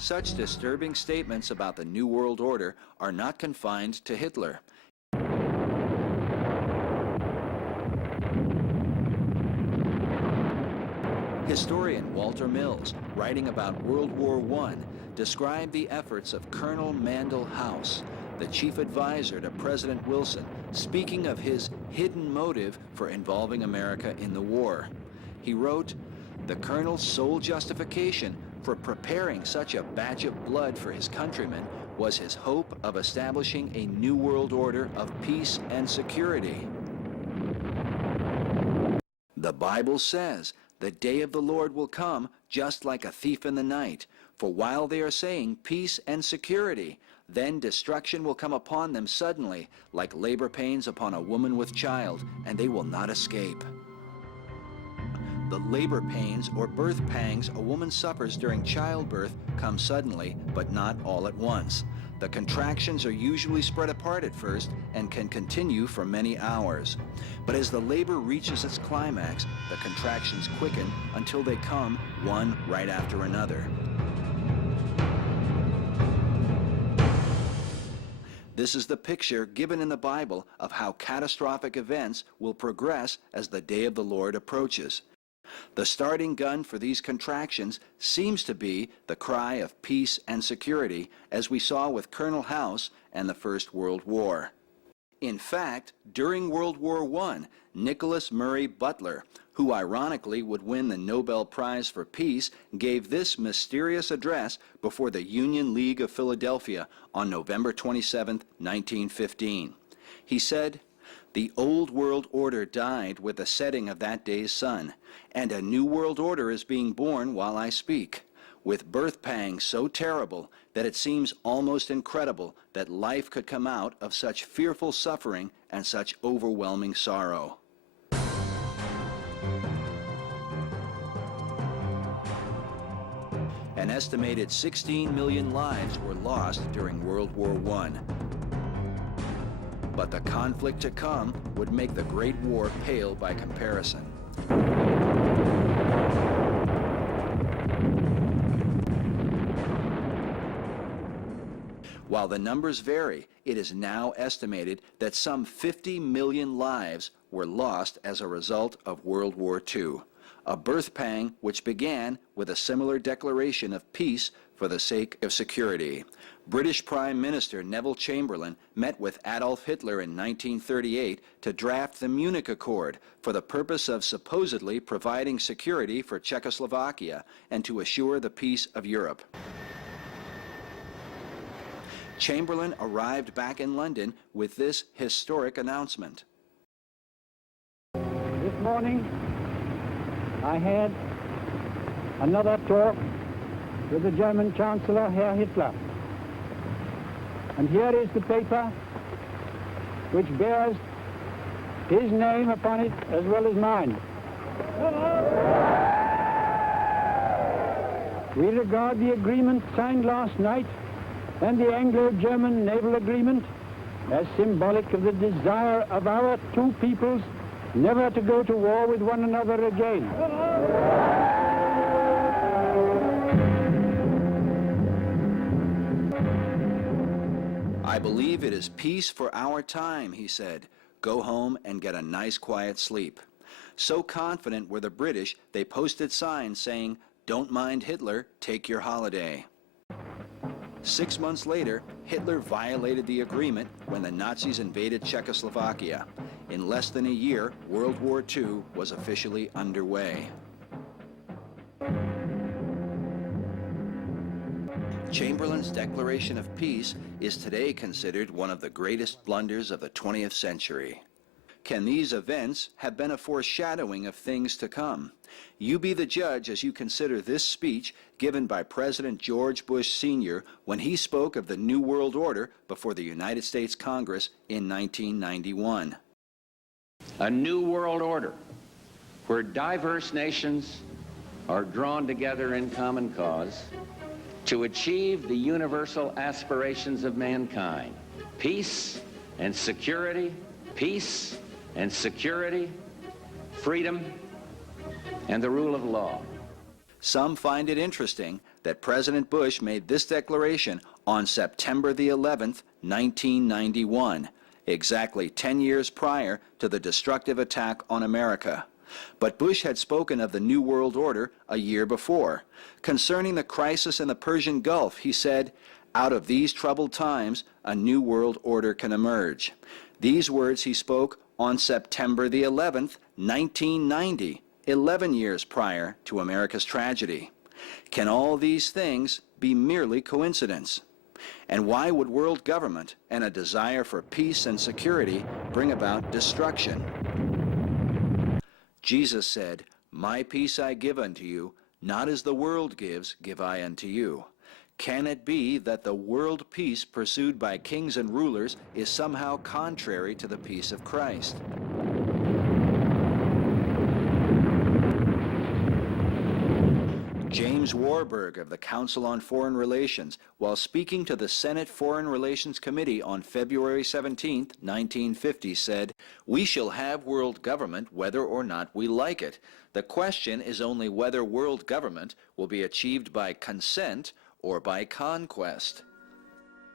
Such disturbing statements about the New World Order are not confined to Hitler. Historian Walter Mills, writing about World War I, described the efforts of Colonel Mandell House, the chief advisor to President Wilson, speaking of his hidden motive for involving America in the war. He wrote, "The colonel's sole justification for preparing such a batch of blood for his countrymen was his hope of establishing a new world order of peace and security." The Bible says, "The day of the Lord will come just like a thief in the night. For while they are saying peace and security, then destruction will come upon them suddenly, like labor pains upon a woman with child, and they will not escape." The labor pains or birth pangs a woman suffers during childbirth come suddenly, but not all at once. The contractions are usually spread apart at first and can continue for many hours. But as the labor reaches its climax, the contractions quicken until they come one right after another. This is the picture given in the Bible of how catastrophic events will progress as the day of the Lord approaches. The starting gun for these contractions seems to be the cry of peace and security, as we saw with Colonel House and the First World War. In fact, during World War I, Nicholas Murray Butler, who ironically would win the Nobel Prize for Peace, gave this mysterious address before the Union League of Philadelphia on November 27, 1915. He said, "The old world order died with the setting of that day's sun, and a new world order is being born while I speak, with birth pangs so terrible that it seems almost incredible that life could come out of such fearful suffering and such overwhelming sorrow." And An estimated 16 million lives were lost during World War I. But the conflict to come would make the Great War pale by comparison. While the numbers vary, it is now estimated that some 50 million lives were lost as a result of World War II, a birth pang which began with a similar declaration of peace for the sake of security. British Prime Minister Neville Chamberlain met with Adolf Hitler in 1938 to draft the Munich Accord for the purpose of supposedly providing security for Czechoslovakia and to assure the peace of Europe. Chamberlain arrived back in London with this historic announcement. This morning, I had another talk with the German Chancellor, Herr Hitler. And here is the paper which bears his name upon it as well as mine. We regard the agreement signed last night and the Anglo-German naval agreement as symbolic of the desire of our two peoples never to go to war with one another again. I believe it is peace for our time, he said. Go home and get a nice quiet sleep. So confident were the British, they posted signs saying, "Don't mind Hitler, take your holiday." 6 months later, Hitler violated the agreement when the Nazis invaded Czechoslovakia. In less than a year, World War II was officially underway. Chamberlain's declaration of peace is today considered one of the greatest blunders of the 20th century. Can these events have been a foreshadowing of things to come? You be the judge as you consider this speech given by President George Bush Sr. when he spoke of the New World Order before the United States Congress in 1991. A new world order where diverse nations are drawn together in common cause to achieve the universal aspirations of mankind: peace and security, peace and security, freedom, and the rule of law. Some find it interesting that President Bush made this declaration on September the 11th, 1991, exactly 10 years prior to the destructive attack on America. But Bush had spoken of the New World Order a year before. Concerning the crisis in the Persian Gulf, he said, "Out of these troubled times, a new world order can emerge." These words he spoke on September the 11th, 1990, 11 years prior to America's tragedy. Can all these things be merely coincidence? And why would world government and a desire for peace and security bring about destruction? Jesus said, "My peace I give unto you, not as the world gives, give I unto you." Can it be that the world peace pursued by kings and rulers is somehow contrary to the peace of Christ? James Warburg of the Council on Foreign Relations, while speaking to the Senate Foreign Relations Committee on February 17, 1950, said, "We shall have world government whether or not we like it. The question is only whether world government will be achieved by consent or by conquest."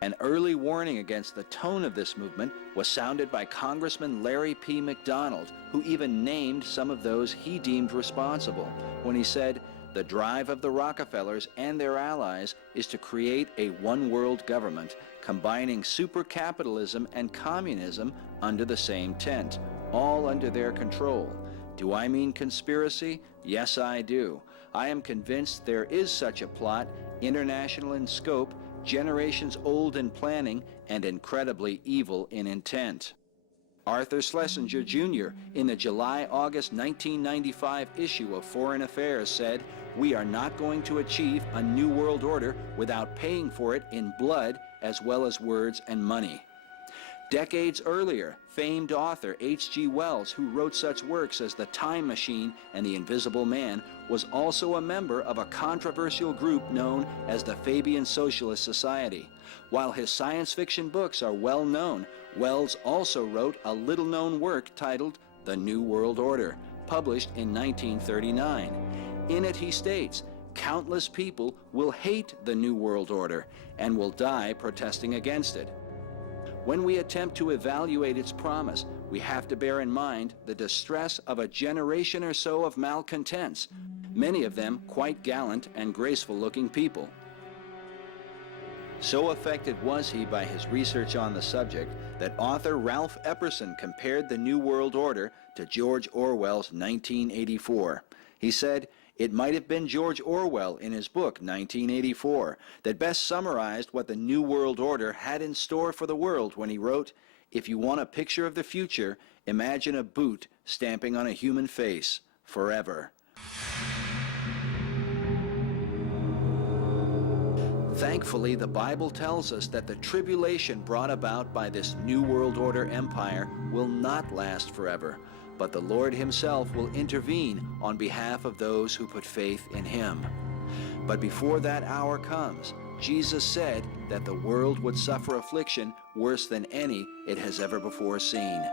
An early warning against the tone of this movement was sounded by Congressman Larry P. McDonald, who even named some of those he deemed responsible, when he said, "The drive of the Rockefellers and their allies is to create a one-world government, combining supercapitalism and communism under the same tent, all under their control. Do I mean conspiracy? Yes, I do. I am convinced there is such a plot, international in scope, generations old in planning, and incredibly evil in intent." Arthur Schlesinger Jr. in the July-August 1995 issue of Foreign Affairs said, "We are not going to achieve a new world order without paying for it in blood as well as words and money." Decades earlier, famed author H.G. Wells, who wrote such works as The Time Machine and The Invisible Man, was also a member of a controversial group known as the Fabian Socialist Society. While his science fiction books are well known, Wells also wrote a little-known work titled The New World Order, published in 1939. In it he states, "Countless people will hate the New World Order and will die protesting against it. When we attempt to evaluate its promise, we have to bear in mind the distress of a generation or so of malcontents, many of them quite gallant and graceful-looking people." So affected was he by his research on the subject that author Ralph Epperson compared the New World Order to George Orwell's 1984. He said, "It might have been George Orwell in his book 1984 that best summarized what the New World Order had in store for the world when he wrote, 'If you want a picture of the future, imagine a boot stamping on a human face forever.'" Thankfully, the Bible tells us that the tribulation brought about by this New World Order empire will not last forever, but the Lord himself will intervene on behalf of those who put faith in him. But before that hour comes, Jesus said that the world would suffer affliction worse than any it has ever before seen.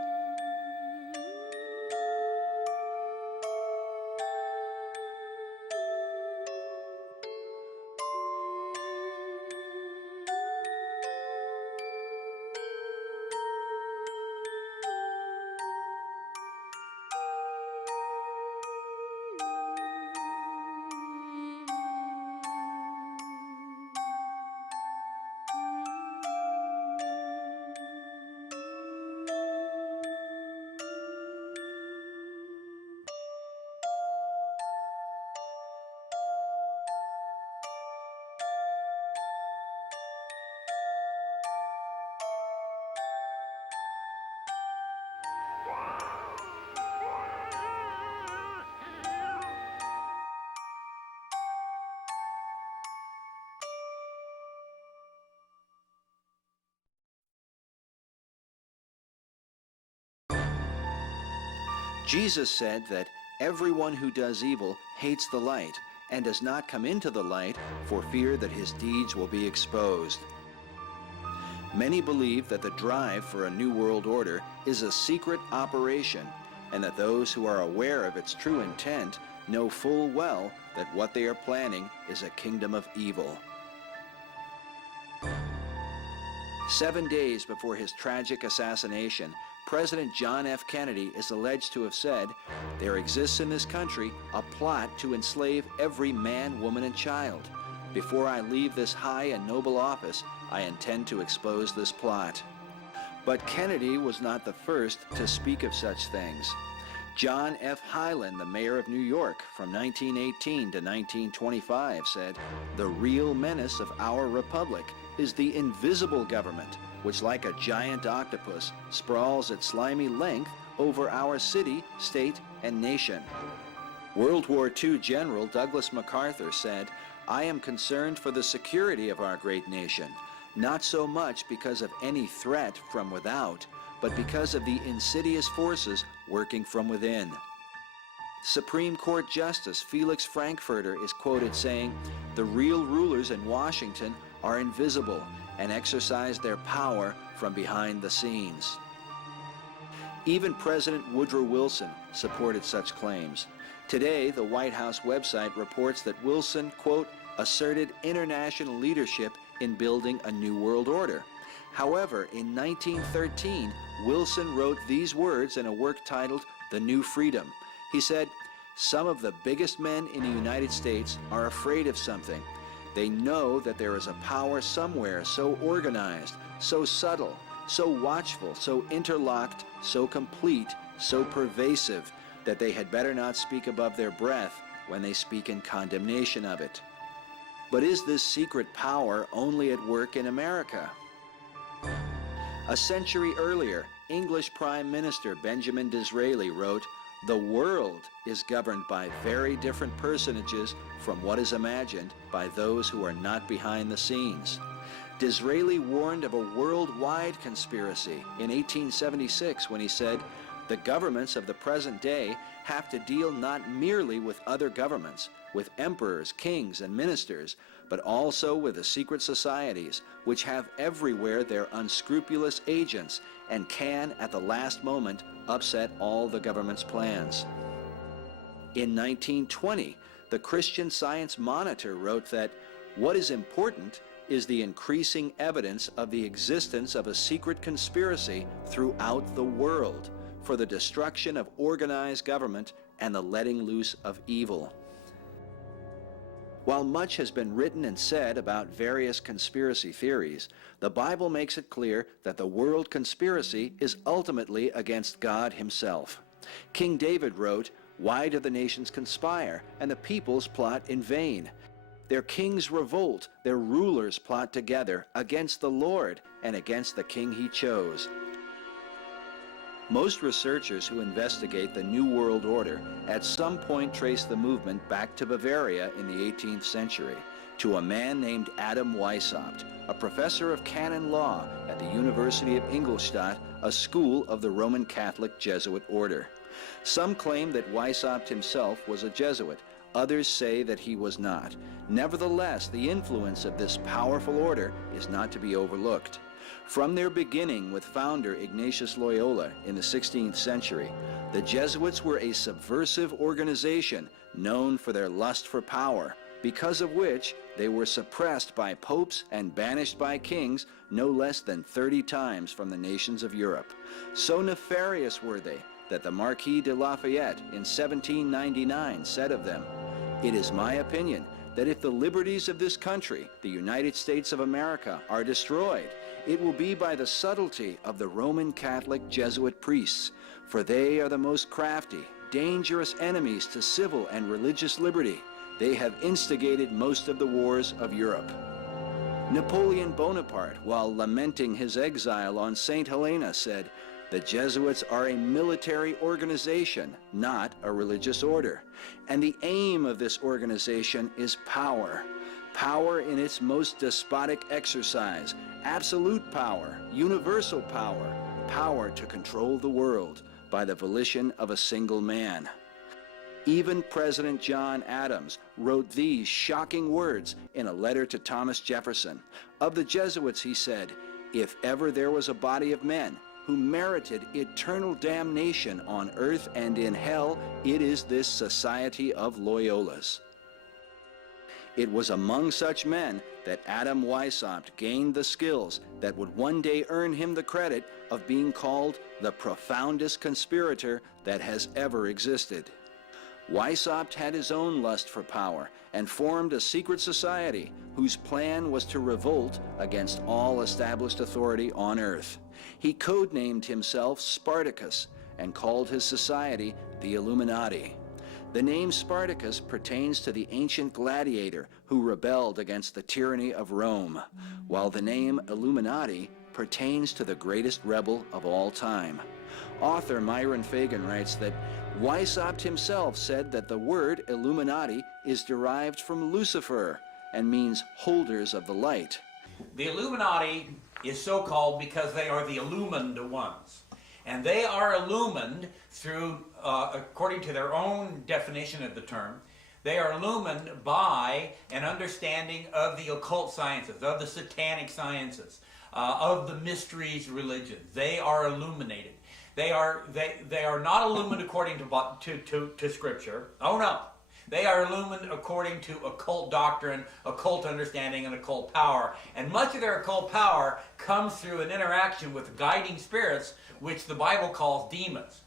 Jesus said that everyone who does evil hates the light and does not come into the light for fear that his deeds will be exposed. Many believe that the drive for a new world order is a secret operation, and that those who are aware of its true intent know full well that what they are planning is a kingdom of evil. 7 days before his tragic assassination, President John F. Kennedy is alleged to have said, "There exists in this country a plot to enslave every man, woman, and child. Before I leave this high and noble office, I intend to expose this plot." But Kennedy was not the first to speak of such things. John F. Hyland, the mayor of New York from 1918 to 1925, said, "The real menace of our republic is the invisible government, which like a giant octopus sprawls its slimy length over our city, state, and nation." World War II General Douglas MacArthur said, "I am concerned for the security of our great nation, not so much because of any threat from without, but because of the insidious forces working from within." Supreme Court Justice Felix Frankfurter is quoted saying, "The real rulers in Washington are invisible and exercise their power from behind the scenes." Even President Woodrow Wilson supported such claims. Today, the White House website reports that Wilson, quote, "asserted international leadership in building a new world order." However, in 1913, Wilson wrote these words in a work titled The New Freedom. He said, "Some of the biggest men in the United States are afraid of something. They know that there is a power somewhere so organized, so subtle, so watchful, so interlocked, so complete, so pervasive, that they had better not speak above their breath when they speak in condemnation of it." But is this secret power only at work in America? A century earlier, English Prime Minister Benjamin Disraeli wrote, "The world is governed by very different personages from what is imagined by those who are not behind the scenes." Disraeli warned of a worldwide conspiracy in 1876 when he said, "The governments of the present day have to deal not merely with other governments, with emperors, kings, and ministers, but also with the secret societies, which have everywhere their unscrupulous agents and can, at the last moment, upset all the government's plans." In 1920, the Christian Science Monitor wrote that what is important is the increasing evidence of the existence of a secret conspiracy throughout the world for the destruction of organized government and the letting loose of evil. While much has been written and said about various conspiracy theories, the Bible makes it clear that the world conspiracy is ultimately against God himself. King David wrote, "Why do the nations conspire, and the peoples plot in vain? Their kings revolt, their rulers plot together against the Lord and against the king he chose." Most researchers who investigate the New World Order at some point trace the movement back to Bavaria in the 18th century, to a man named Adam Weishaupt, a professor of canon law at the University of Ingolstadt, a school of the Roman Catholic Jesuit order. Some claim that Weishaupt himself was a Jesuit. Others say that he was not. Nevertheless, the influence of this powerful order is not to be overlooked. From their beginning with founder Ignatius Loyola in the 16th century, the Jesuits were a subversive organization known for their lust for power, because of which they were suppressed by popes and banished by kings no less than 30 times from the nations of Europe. So nefarious were they that the Marquis de Lafayette in 1799 said of them, "It is my opinion that if the liberties of this country, the United States of America, are destroyed, it will be by the subtlety of the Roman Catholic Jesuit priests, for they are the most crafty, dangerous enemies to civil and religious liberty. They have instigated most of the wars of Europe." Napoleon Bonaparte, while lamenting his exile on St. Helena, said, "The Jesuits are a military organization, not a religious order. And the aim of this organization is power. Power in its most despotic exercise, absolute power, universal power, power to control the world by the volition of a single man." Even President John Adams wrote these shocking words in a letter to Thomas Jefferson. Of the Jesuits, he said, "If ever there was a body of men who merited eternal damnation on earth and in hell, it is this Society of Loyolas." It was among such men that Adam Weishaupt gained the skills that would one day earn him the credit of being called the profoundest conspirator that has ever existed. Weishaupt had his own lust for power and formed a secret society whose plan was to revolt against all established authority on earth. He codenamed himself Spartacus and called his society the Illuminati. The name Spartacus pertains to the ancient gladiator who rebelled against the tyranny of Rome, while the name Illuminati pertains to the greatest rebel of all time. Author Myron Fagan writes that Weishaupt himself said that the word Illuminati is derived from Lucifer and means holders of the light. The Illuminati is so called because they are the illumined ones. And they are illumined through, according to their own definition of the term, they are illumined by an understanding of the occult sciences, of the satanic sciences, of the mysteries religions. They are illuminated. They are not illumined according to Scripture. Oh no. They are illumined according to occult doctrine, occult understanding, and occult power. And much of their occult power comes through an interaction with guiding spirits, which the Bible calls demons.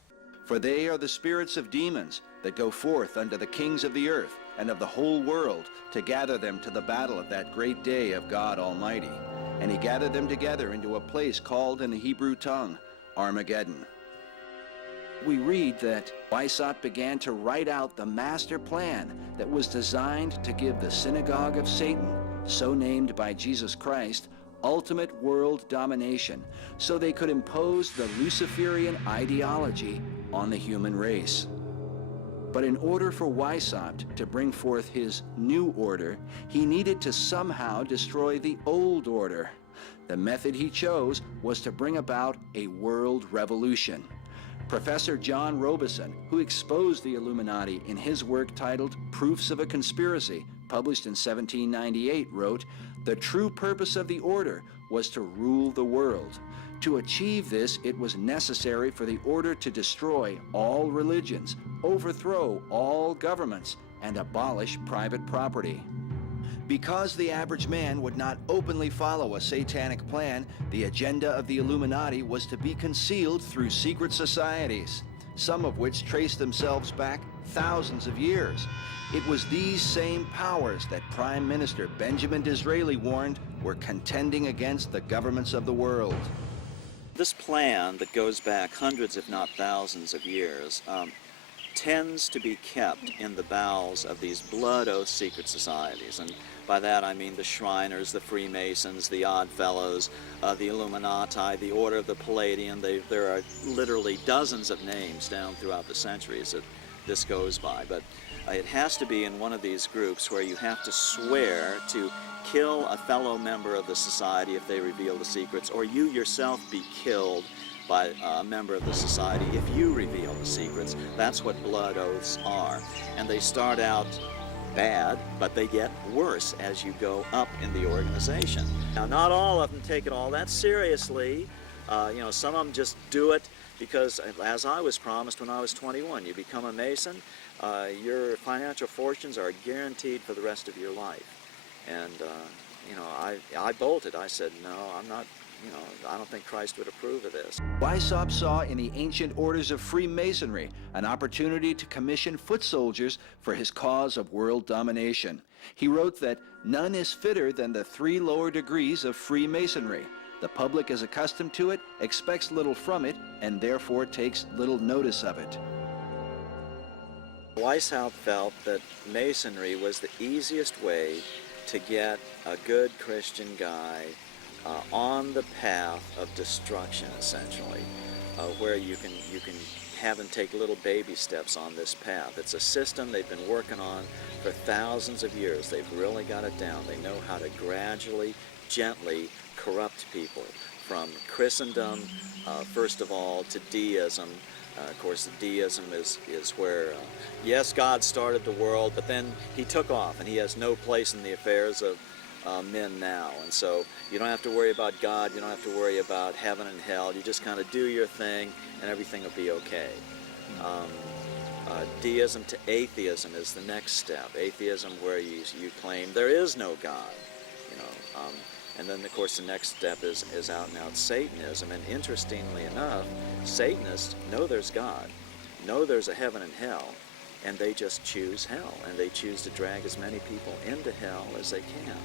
For they are the spirits of demons that go forth unto the kings of the earth and of the whole world to gather them to the battle of that great day of God Almighty. And he gathered them together into a place called in the Hebrew tongue Armageddon. We read that Weishaupt began to write out the master plan that was designed to give the synagogue of Satan, so named by Jesus Christ, ultimate world domination, so they could impose the Luciferian ideology on the human race. But in order for Weishaupt to bring forth his new order, he needed to somehow destroy the old order. The method he chose was to bring about a world revolution. Professor John Robeson, who exposed the Illuminati in his work titled Proofs of a Conspiracy, published in 1798, wrote, "The true purpose of the order was to rule the world. To achieve this, it was necessary for the order to destroy all religions, overthrow all governments, and abolish private property." Because the average man would not openly follow a satanic plan, the agenda of the Illuminati was to be concealed through secret societies, some of which trace themselves back thousands of years. It was these same powers that Prime Minister Benjamin Disraeli warned were contending against the governments of the world. This plan that goes back hundreds, if not thousands of years, tends to be kept in the bowels of these blood oath secret societies. And by that I mean the Shriners, the Freemasons, the Odd Fellows, the Illuminati, the Order of the Palladian. There are literally dozens of names down throughout the centuries that this goes by. But it has to be in one of these groups where you have to swear to kill a fellow member of the society if they reveal the secrets, or you yourself be killed by a member of the society if you reveal the secrets. That's what blood oaths are. And they start out bad, but they get worse as you go up in the organization. Now, not all of them take it all that seriously. Some of them just do it because, as I was promised when I was 21, you become a Mason, your financial fortunes are guaranteed for the rest of your life. And, I bolted. I said, no, I'm not. I don't think Christ would approve of this. Weishaupt saw in the ancient orders of Freemasonry an opportunity to commission foot soldiers for his cause of world domination. He wrote that none is fitter than the 3 lower degrees of Freemasonry. The public is accustomed to it, expects little from it, and therefore takes little notice of it. Weishaupt felt that Masonry was the easiest way to get a good Christian guy on the path of destruction, essentially, where you can have them take little baby steps on this path. It's a system they've been working on for thousands of years. They've really got it down. They know how to gradually, gently corrupt people from Christendom, first of all, to deism. Of course, deism is where, yes, God started the world, but then he took off, and he has no place in the affairs of men now. And so you don't have to worry about God, you don't have to worry about heaven and hell. You just kind of do your thing, and everything will be okay. Deism to atheism is the next step. Atheism, where you claim there is no God, and then, of course, the next step is out-and-out Satanism. And interestingly enough, Satanists know there's God, know there's a heaven and hell, and they just choose hell, and they choose to drag as many people into hell as they can.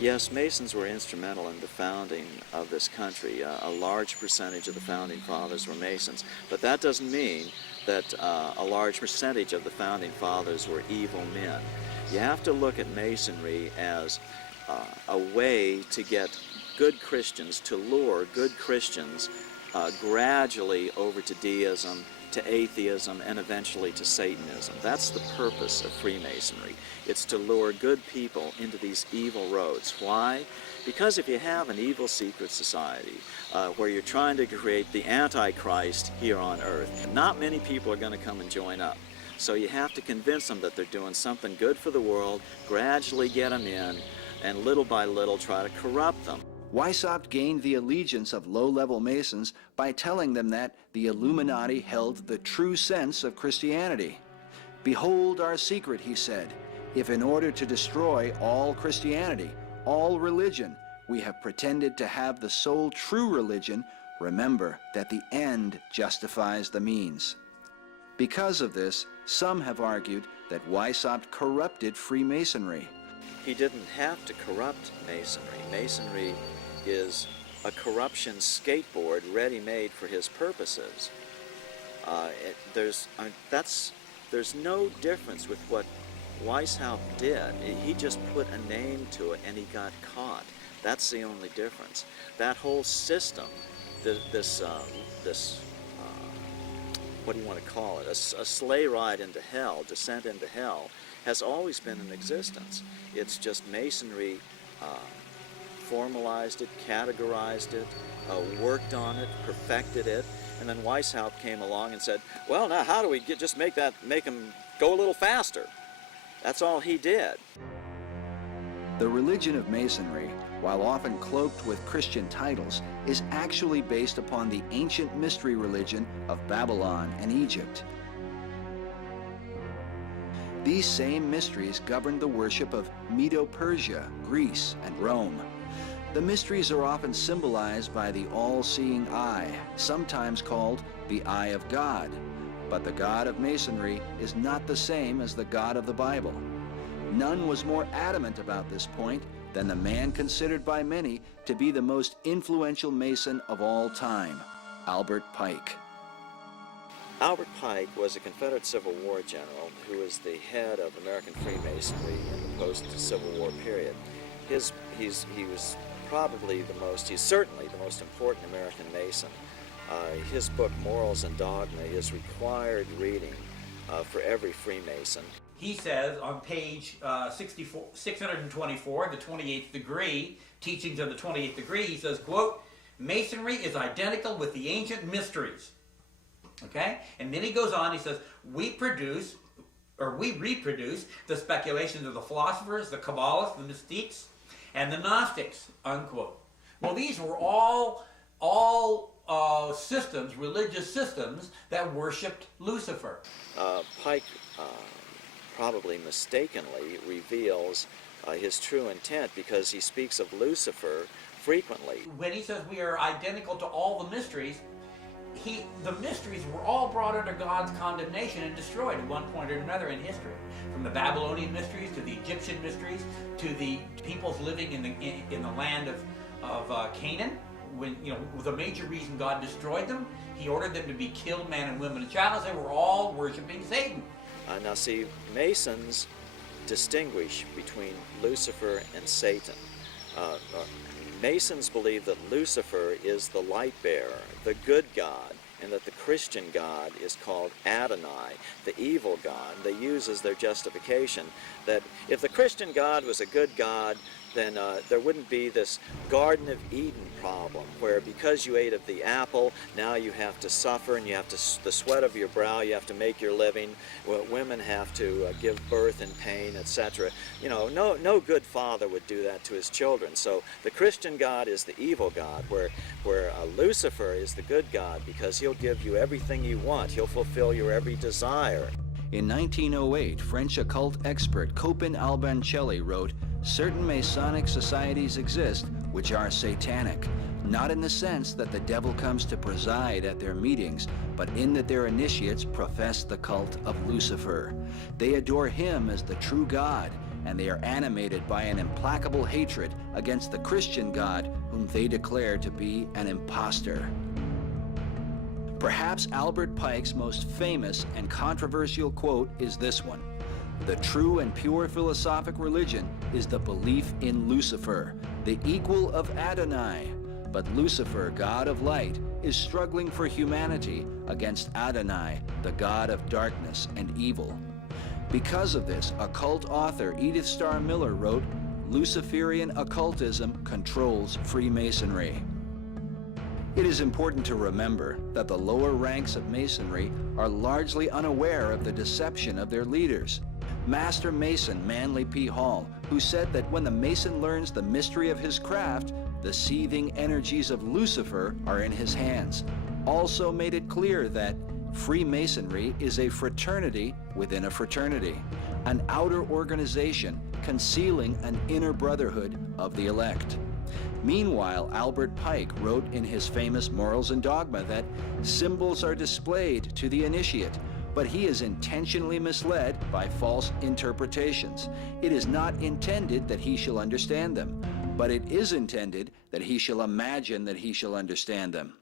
Yes, Masons were instrumental in the founding of this country. A large percentage of the founding fathers were Masons, but that doesn't mean that a large percentage of the founding fathers were evil men. You have to look at Masonry as a way to get good Christians, to lure good Christians gradually over to deism, to atheism, and eventually to Satanism. That's the purpose of Freemasonry. It's to lure good people into these evil roads. Why? Because if you have an evil secret society where you're trying to create the Antichrist here on earth, not many people are going to come and join up. So you have to convince them that they're doing something good for the world, gradually get them in, and little by little try to corrupt them. Weishaupt gained the allegiance of low-level Masons by telling them that the Illuminati held the true sense of Christianity. "Behold our secret," he said. "If in order to destroy all Christianity, all religion, we have pretended to have the sole true religion, remember that the end justifies the means." Because of this, some have argued that Weishaupt corrupted Freemasonry. He didn't have to corrupt Masonry. Masonry is a corruption skateboard ready-made for his purposes. There's no difference with what Weishaupt did. He just put a name to it and he got caught. That's the only difference. That whole system, what do you want to call it? A sleigh ride into hell, descent into hell, has always been in existence. It's just Masonry formalized it, categorized it, worked on it, perfected it, and then Weishaupt came along and said, well, now how do we just make them go a little faster? That's all he did. The religion of Masonry, while often cloaked with Christian titles, is actually based upon the ancient mystery religion of Babylon and Egypt. These same mysteries governed the worship of Medo-Persia, Greece, and Rome. The mysteries are often symbolized by the all-seeing eye, sometimes called the Eye of God. But the God of Masonry is not the same as the God of the Bible. None was more adamant about this point than the man considered by many to be the most influential Mason of all time, Albert Pike. Albert Pike was a Confederate Civil War general who was the head of American Freemasonry in the post-Civil War period. He was probably he's certainly the most important American Mason. His book, Morals and Dogma, is required reading for every Freemason. He says on page 624, the 28th degree, Teachings of the 28th Degree, he says, quote, Masonry is identical with the ancient mysteries. Okay? And then he goes on, he says, we reproduce the speculations of the philosophers, the Kabbalists, the mystiques, and the Gnostics, unquote. Well, these were all systems, religious systems, that worshipped Lucifer. Pike probably mistakenly reveals his true intent because he speaks of Lucifer frequently. When he says we are identical to all the mysteries, the mysteries were all brought under God's condemnation and destroyed at one point or another in history. From the Babylonian mysteries to the Egyptian mysteries to the peoples living in the land of Canaan. When the major reason God destroyed them, He ordered them to be killed, man and woman and child, as they were all worshiping Satan. Now see, Masons distinguish between Lucifer and Satan. Masons believe that Lucifer is the light bearer, the good God, and that the Christian God is called Adonai, the evil God. They use as their justification that if the Christian God was a good God, then there wouldn't be this Garden of Eden problem where because you ate of the apple, now you have to suffer and you have to, the sweat of your brow, you have to make your living. Well, women have to give birth in pain, etc. No good father would do that to his children. So the Christian God is the evil God, where Lucifer is the good God because he'll give you everything you want. He'll fulfill your every desire. In 1908, French occult expert Copin Albancelli wrote, certain Masonic societies exist which are satanic, not in the sense that the devil comes to preside at their meetings, but in that their initiates profess the cult of Lucifer. They adore him as the true God, and they are animated by an implacable hatred against the Christian God whom they declare to be an impostor. Perhaps Albert Pike's most famous and controversial quote is this one: the true and pure philosophic religion is the belief in Lucifer, the equal of Adonai. But Lucifer, God of light, is struggling for humanity against Adonai, the God of darkness and evil. Because of this, occult author Edith Starr Miller wrote, Luciferian occultism controls Freemasonry. It is important to remember that the lower ranks of Masonry are largely unaware of the deception of their leaders. Master Mason Manly P. Hall, who said that when the Mason learns the mystery of his craft, the seething energies of Lucifer are in his hands, also made it clear that Freemasonry is a fraternity within a fraternity, an outer organization concealing an inner brotherhood of the elect. Meanwhile, Albert Pike wrote in his famous Morals and Dogma that symbols are displayed to the initiate, but he is intentionally misled by false interpretations. It is not intended that he shall understand them, but it is intended that he shall imagine that he shall understand them.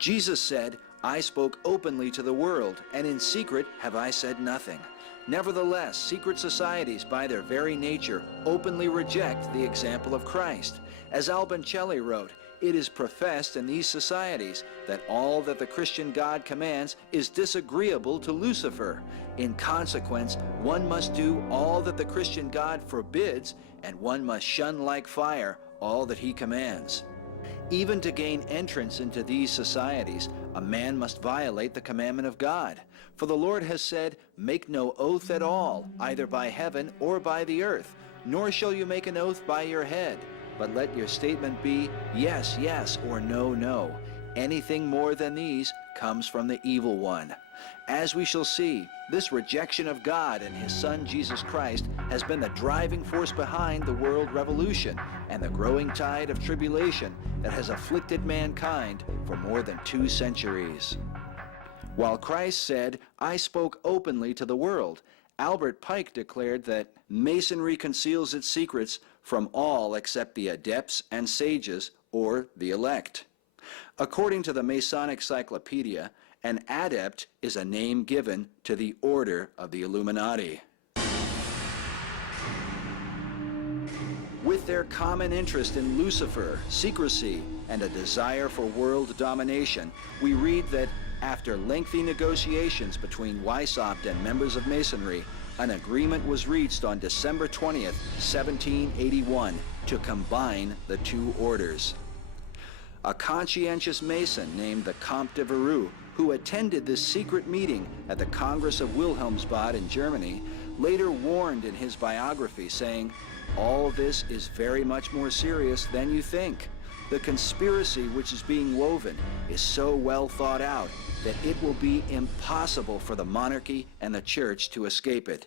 Jesus said, I spoke openly to the world, and in secret have I said nothing. Nevertheless, secret societies, by their very nature, openly reject the example of Christ. As Albancelli wrote, it is professed in these societies that all that the Christian God commands is disagreeable to Lucifer. In consequence, one must do all that the Christian God forbids, and one must shun like fire all that he commands. Even to gain entrance into these societies, a man must violate the commandment of God. For the Lord has said, "Make no oath at all, either by heaven or by the earth, nor shall you make an oath by your head, but let your statement be, yes, yes, or no, no. Anything more than these comes from the evil one." As we shall see, this rejection of God and his Son Jesus Christ has been the driving force behind the world revolution and the growing tide of tribulation that has afflicted mankind for more than 2 centuries. While Christ said, "I spoke openly to the world," Albert Pike declared that Masonry conceals its secrets from all except the adepts and sages, or the elect. According to the Masonic Cyclopedia, an adept is a name given to the order of the Illuminati. With their common interest in Lucifer, secrecy, and a desire for world domination, we read that after lengthy negotiations between Weishaupt and members of Masonry, an agreement was reached on December 20th, 1781, to combine the 2 orders. A conscientious Mason named the Comte de Verrou, who attended this secret meeting at the Congress of Wilhelmsbad in Germany, later warned in his biography, saying, "All this is very much more serious than you think. The conspiracy which is being woven is so well thought out that it will be impossible for the monarchy and the church to escape it."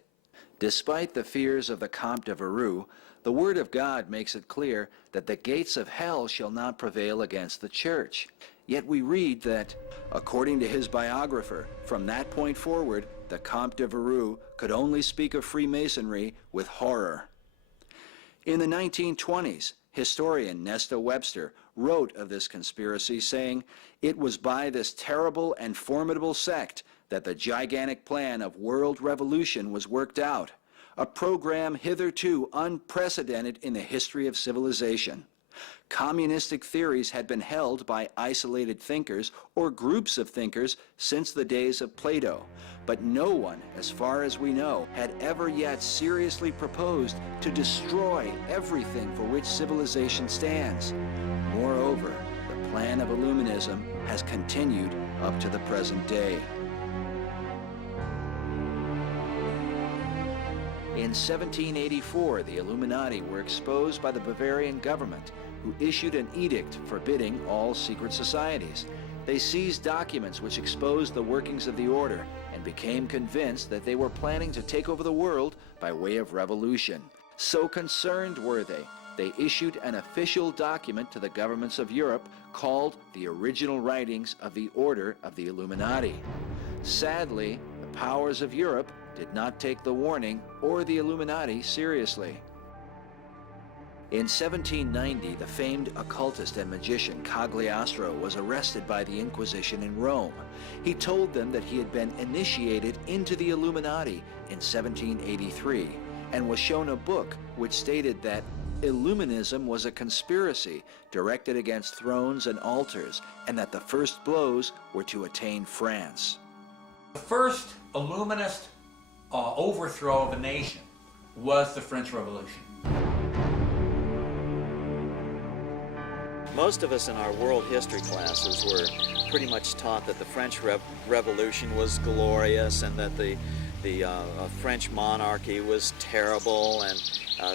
Despite the fears of the Comte de Verrou, the Word of God makes it clear that the gates of hell shall not prevail against the church. Yet we read that, according to his biographer, from that point forward, the Comte de Verrou could only speak of Freemasonry with horror. In the 1920s, historian Nesta Webster wrote of this conspiracy, saying, "It was by this terrible and formidable sect that the gigantic plan of world revolution was worked out, a program hitherto unprecedented in the history of civilization. Communistic theories had been held by isolated thinkers or groups of thinkers since the days of Plato, but no one, as far as we know, had ever yet seriously proposed to destroy everything for which civilization stands. Moreover, the plan of Illuminism has continued up to the present day." In 1784, the Illuminati were exposed by the Bavarian government, who issued an edict forbidding all secret societies. They seized documents which exposed the workings of the order and became convinced that they were planning to take over the world by way of revolution. So concerned were they issued an official document to the governments of Europe called the Original Writings of the Order of the Illuminati. Sadly, the powers of Europe did not take the warning or the Illuminati seriously. In 1790, the famed occultist and magician Cagliostro was arrested by the Inquisition in Rome. He told them that he had been initiated into the Illuminati in 1783 and was shown a book which stated that Illuminism was a conspiracy directed against thrones and altars, and that the first blows were to attain France. The first Illuminist overthrow of a nation was the French Revolution. Most of us in our world history classes were pretty much taught that the French Revolution was glorious and that the French monarchy was terrible, and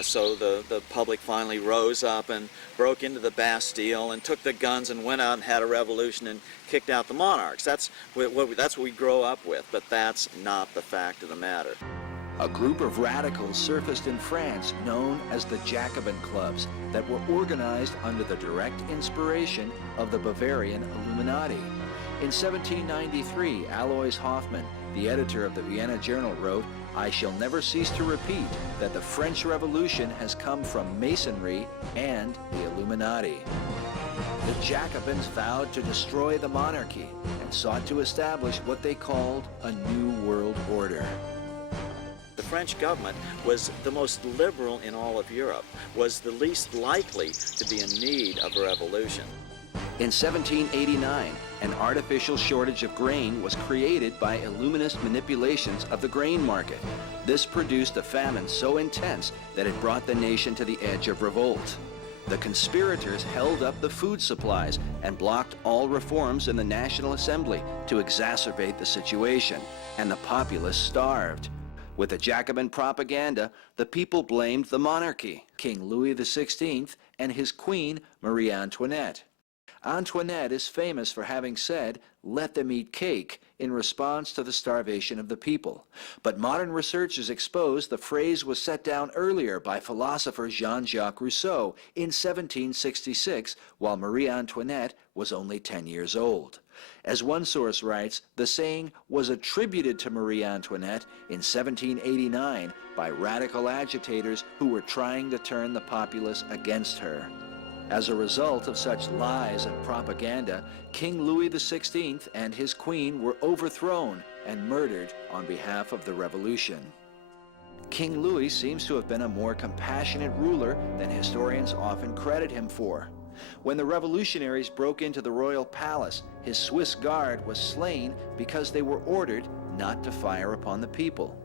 so the public finally rose up and broke into the Bastille and took the guns and went out and had a revolution and kicked out the monarchs. That's what we grow up with, but that's not the fact of the matter. A group of radicals surfaced in France known as the Jacobin clubs that were organized under the direct inspiration of the Bavarian Illuminati. In 1793, Alois Hoffmann, the editor of the Vienna Journal, wrote, "I shall never cease to repeat that the French Revolution has come from Masonry and the Illuminati." The Jacobins vowed to destroy the monarchy and sought to establish what they called a new world order. The French government was the most liberal in all of Europe, was the least likely to be in need of a revolution. In 1789, an artificial shortage of grain was created by Illuminist manipulations of the grain market. This produced a famine so intense that it brought the nation to the edge of revolt. The conspirators held up the food supplies and blocked all reforms in the National Assembly to exacerbate the situation, and the populace starved. With the Jacobin propaganda, the people blamed the monarchy, King Louis XVI and his queen, Marie Antoinette. Antoinette is famous for having said, "Let them eat cake," in response to the starvation of the people. But modern researchers expose the phrase was set down earlier by philosopher Jean-Jacques Rousseau in 1766, while Marie Antoinette was only 10 years old. As one source writes, the saying was attributed to Marie Antoinette in 1789 by radical agitators who were trying to turn the populace against her. As a result of such lies and propaganda, King Louis XVI and his queen were overthrown and murdered on behalf of the revolution. King Louis seems to have been a more compassionate ruler than historians often credit him for. When the revolutionaries broke into the royal palace, his Swiss guard was slain because they were ordered not to fire upon the people.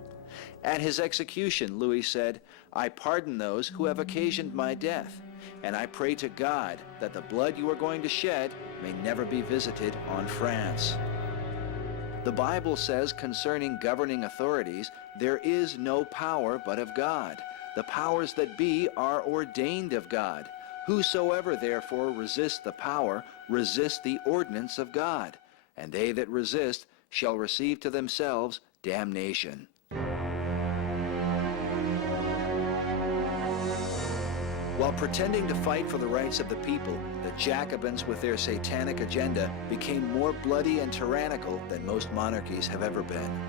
At his execution, Louis said, "I pardon those who have occasioned my death, and I pray to God that the blood you are going to shed may never be visited on France." The Bible says concerning governing authorities, there is no power but of God. The powers that be are ordained of God. Whosoever therefore resists the power, resists the ordinance of God, and they that resist shall receive to themselves damnation. While pretending to fight for the rights of the people, the Jacobins with their satanic agenda became more bloody and tyrannical than most monarchies have ever been.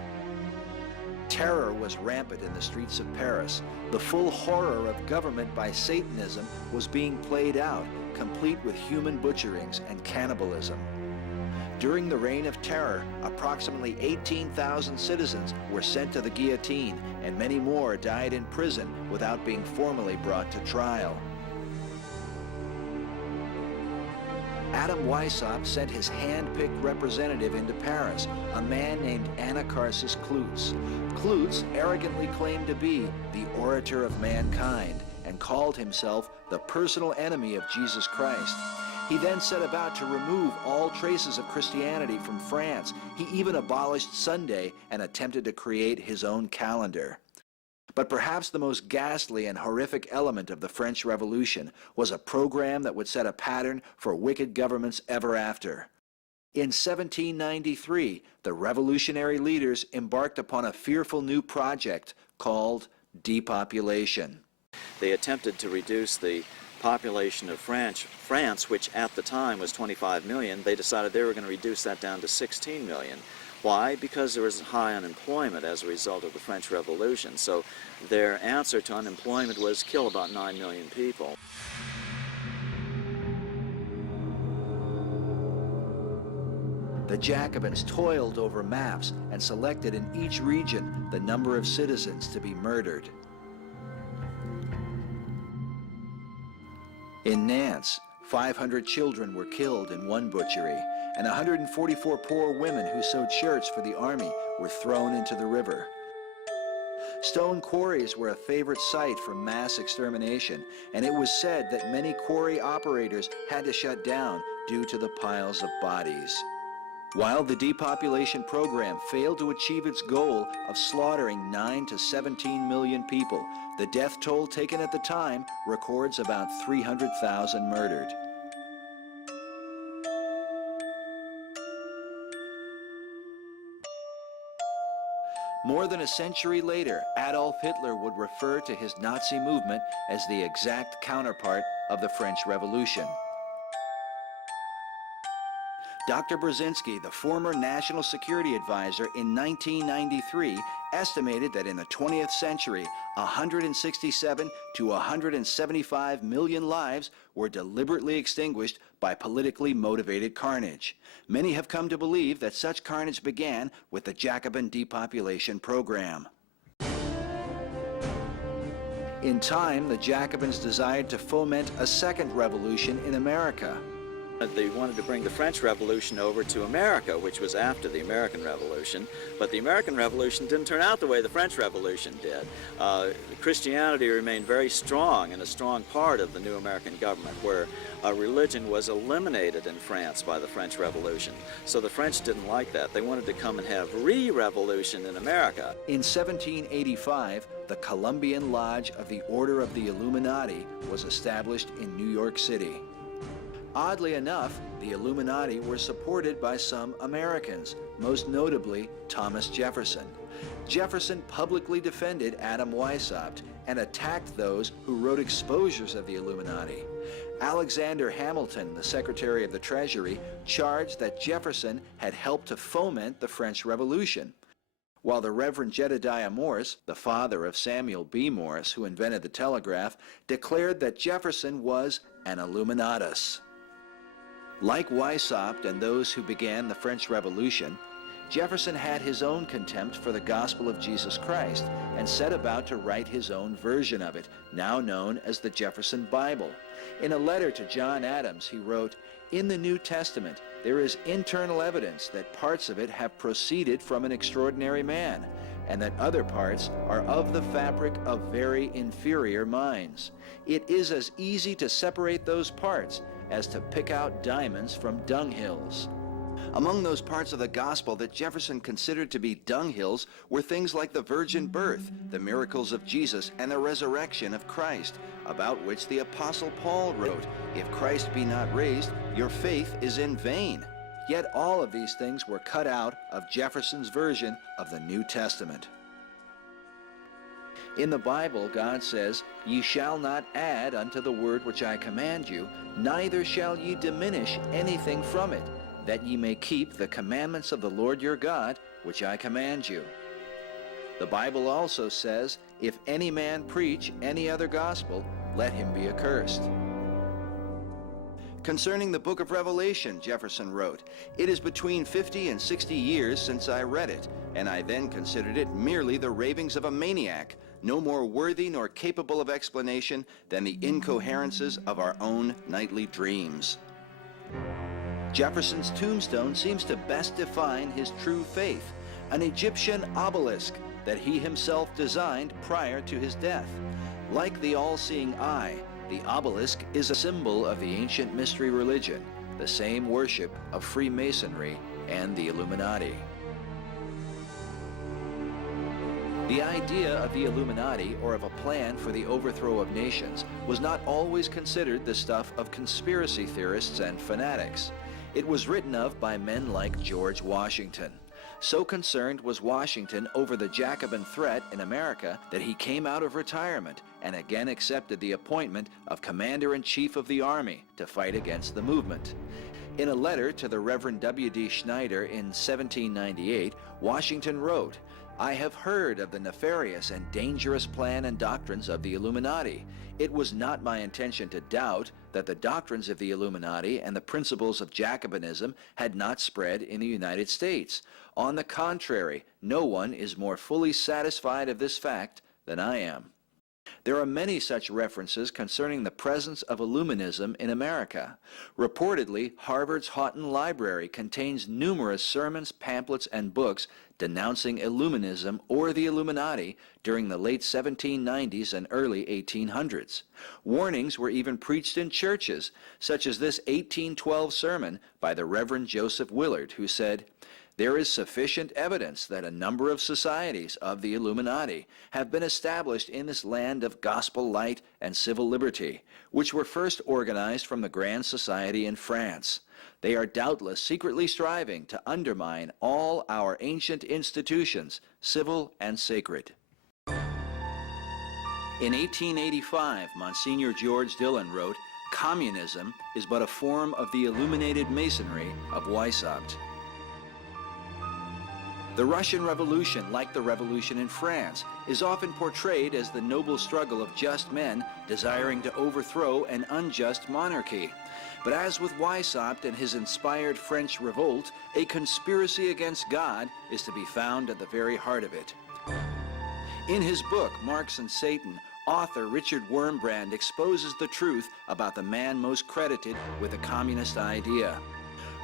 Terror was rampant in the streets of Paris. The full horror of government by Satanism was being played out, complete with human butcherings and cannibalism. During the Reign of Terror, approximately 18,000 citizens were sent to the guillotine, and many more died in prison without being formally brought to trial. Adam Weishaupt sent his hand-picked representative into Paris, a man named Anacharsis Cloots. Cloots arrogantly claimed to be the orator of mankind and called himself the personal enemy of Jesus Christ. He then set about to remove all traces of Christianity from France. He even abolished Sunday and attempted to create his own calendar. But perhaps the most ghastly and horrific element of the French Revolution was a program that would set a pattern for wicked governments ever after. In 1793, the revolutionary leaders embarked upon a fearful new project called depopulation. They attempted to reduce the population of France, which at the time was 25 million, they decided they were going to reduce that down to 16 million. Why? Because there was high unemployment as a result of the French Revolution. So their answer to unemployment was kill about 9 million people. The Jacobins toiled over maps and selected in each region the number of citizens to be murdered. In Nantes, 500 children were killed in one butchery, and 144 poor women who sewed shirts for the army were thrown into the river. Stone quarries were a favorite site for mass extermination, and it was said that many quarry operators had to shut down due to the piles of bodies. While the depopulation program failed to achieve its goal of slaughtering 9 to 17 million people, the death toll taken at the time records about 300,000 murdered. More than a century later, Adolf Hitler would refer to his Nazi movement as the exact counterpart of the French Revolution. Dr. Brzezinski, the former National Security Advisor in 1993, estimated that in the 20th century, 167 to 175 million lives were deliberately extinguished by politically motivated carnage. Many have come to believe that such carnage began with the Jacobin depopulation program. In time, the Jacobins desired to foment a second revolution in America. They wanted to bring the French Revolution over to America, which was after the American Revolution, but the American Revolution didn't turn out the way the French Revolution did. Christianity remained very strong and a strong part of the new American government, where religion was eliminated in France by the French Revolution. So the French didn't like that. They wanted to come and have re-revolution in America. In 1785, the Columbian Lodge of the Order of the Illuminati was established in New York City. Oddly enough, the Illuminati were supported by some Americans, most notably Thomas Jefferson. Jefferson publicly defended Adam Weishaupt and attacked those who wrote exposures of the Illuminati. Alexander Hamilton, the Secretary of the Treasury, charged that Jefferson had helped to foment the French Revolution, while the Reverend Jedediah Morse, the father of Samuel B. Morse, who invented the telegraph, declared that Jefferson was an Illuminatus. Like Weishaupt and those who began the French Revolution, Jefferson had his own contempt for the gospel of Jesus Christ and set about to write his own version of it, now known as the Jefferson Bible. In a letter to John Adams, he wrote, "In the New Testament, there is internal evidence that parts of it have proceeded from an extraordinary man, and that other parts are of the fabric of very inferior minds. It is as easy to separate those parts as to pick out diamonds from dunghills." Among those parts of the gospel that Jefferson considered to be dunghills were things like the virgin birth, the miracles of Jesus, and the resurrection of Christ, about which the Apostle Paul wrote, "If Christ be not raised, your faith is in vain." Yet all of these things were cut out of Jefferson's version of the New Testament. In the Bible, God says, "Ye shall not add unto the word which I command you, neither shall ye diminish anything from it, that ye may keep the commandments of the Lord your God, which I command you." The Bible also says, "If any man preach any other gospel, let him be accursed." Concerning the book of Revelation, Jefferson wrote, "It is between 50 and 60 years since I read it, and I then considered it merely the ravings of a maniac, no more worthy nor capable of explanation than the incoherences of our own nightly dreams." Jefferson's tombstone seems to best define his true faith, an Egyptian obelisk that he himself designed prior to his death. Like the all-seeing eye, the obelisk is a symbol of the ancient mystery religion, the same worship of Freemasonry and the Illuminati. The idea of the Illuminati, or of a plan for the overthrow of nations, was not always considered the stuff of conspiracy theorists and fanatics. It was written of by men like George Washington. So concerned was Washington over the Jacobin threat in America that he came out of retirement and again accepted the appointment of Commander-in-Chief of the Army to fight against the movement. In a letter to the Reverend W.D. Schneider in 1798, Washington wrote, "I have heard of the nefarious and dangerous plan and doctrines of the Illuminati. It was not my intention to doubt that the doctrines of the Illuminati and the principles of Jacobinism had not spread in the United States. On the contrary, no one is more fully satisfied of this fact than I am." There are many such references concerning the presence of Illuminism in America. Reportedly, Harvard's Houghton Library contains numerous sermons, pamphlets, and books denouncing Illuminism or the Illuminati during the late 1790s and early 1800s. Warnings were even preached in churches, such as this 1812 sermon by the Reverend Joseph Willard, who said, "There is sufficient evidence that a number of societies of the Illuminati have been established in this land of gospel light and civil liberty, which were first organized from the Grand Society in France. They are doubtless secretly striving to undermine all our ancient institutions, civil and sacred." In 1885, Monsignor George Dillon wrote, "Communism is but a form of the illuminated masonry of Weishaupt." The Russian Revolution, like the revolution in France, is often portrayed as the noble struggle of just men desiring to overthrow an unjust monarchy. But as with Weishaupt and his inspired French revolt, a conspiracy against God is to be found at the very heart of it. In his book, Marx and Satan, author Richard Wurmbrand exposes the truth about the man most credited with the communist idea.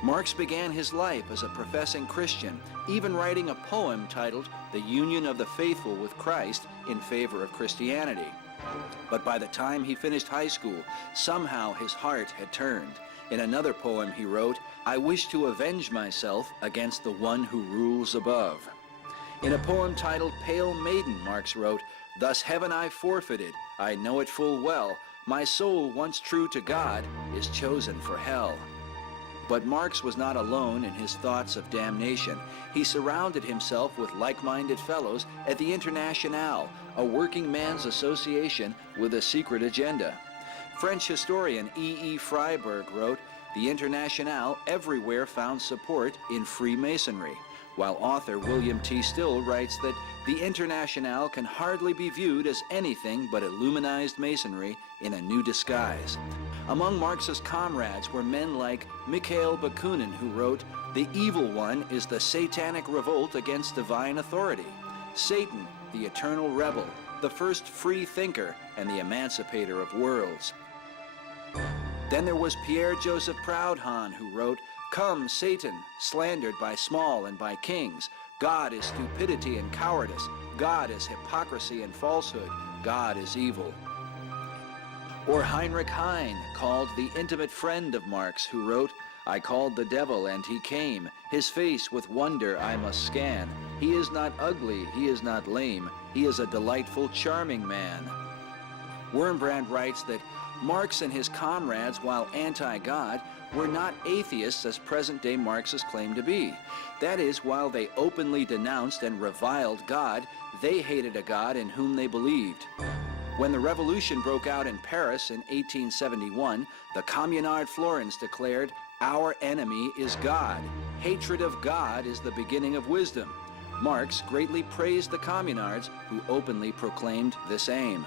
Marx began his life as a professing Christian, even writing a poem titled The Union of the Faithful with Christ in favor of Christianity. But by the time he finished high school, somehow his heart had turned. In another poem he wrote, "I wish to avenge myself against the one who rules above." In a poem titled Pale Maiden, Marx wrote, "Thus heaven I forfeited, I know it full well, my soul once true to God is chosen for hell." But Marx was not alone in his thoughts of damnation. He surrounded himself with like-minded fellows at the Internationale, a working man's association with a secret agenda. French historian E. Freiberg wrote, "The Internationale everywhere found support in Freemasonry," while author William T. Still writes that the Internationale can hardly be viewed as anything but Illuminized Masonry in a new disguise. Among Marx's comrades were men like Mikhail Bakunin, who wrote, "The evil one is the satanic revolt against divine authority. Satan, the eternal rebel, the first free thinker and the emancipator of worlds." Then there was Pierre-Joseph Proudhon, who wrote, "Come, Satan, slandered by small and by kings. God is stupidity and cowardice. God is hypocrisy and falsehood. God is evil." Or Heinrich Heine, called the intimate friend of Marx, who wrote, "I called the devil and he came. His face with wonder I must scan. He is not ugly, he is not lame. He is a delightful, charming man." Wurmbrand writes that Marx and his comrades, while anti-God, were not atheists as present-day Marxists claim to be. That is, while they openly denounced and reviled God, they hated a God in whom they believed. When the revolution broke out in Paris in 1871, the Communard Florins declared, "Our enemy is God. Hatred of God is the beginning of wisdom." Marx greatly praised the Communards, who openly proclaimed this aim.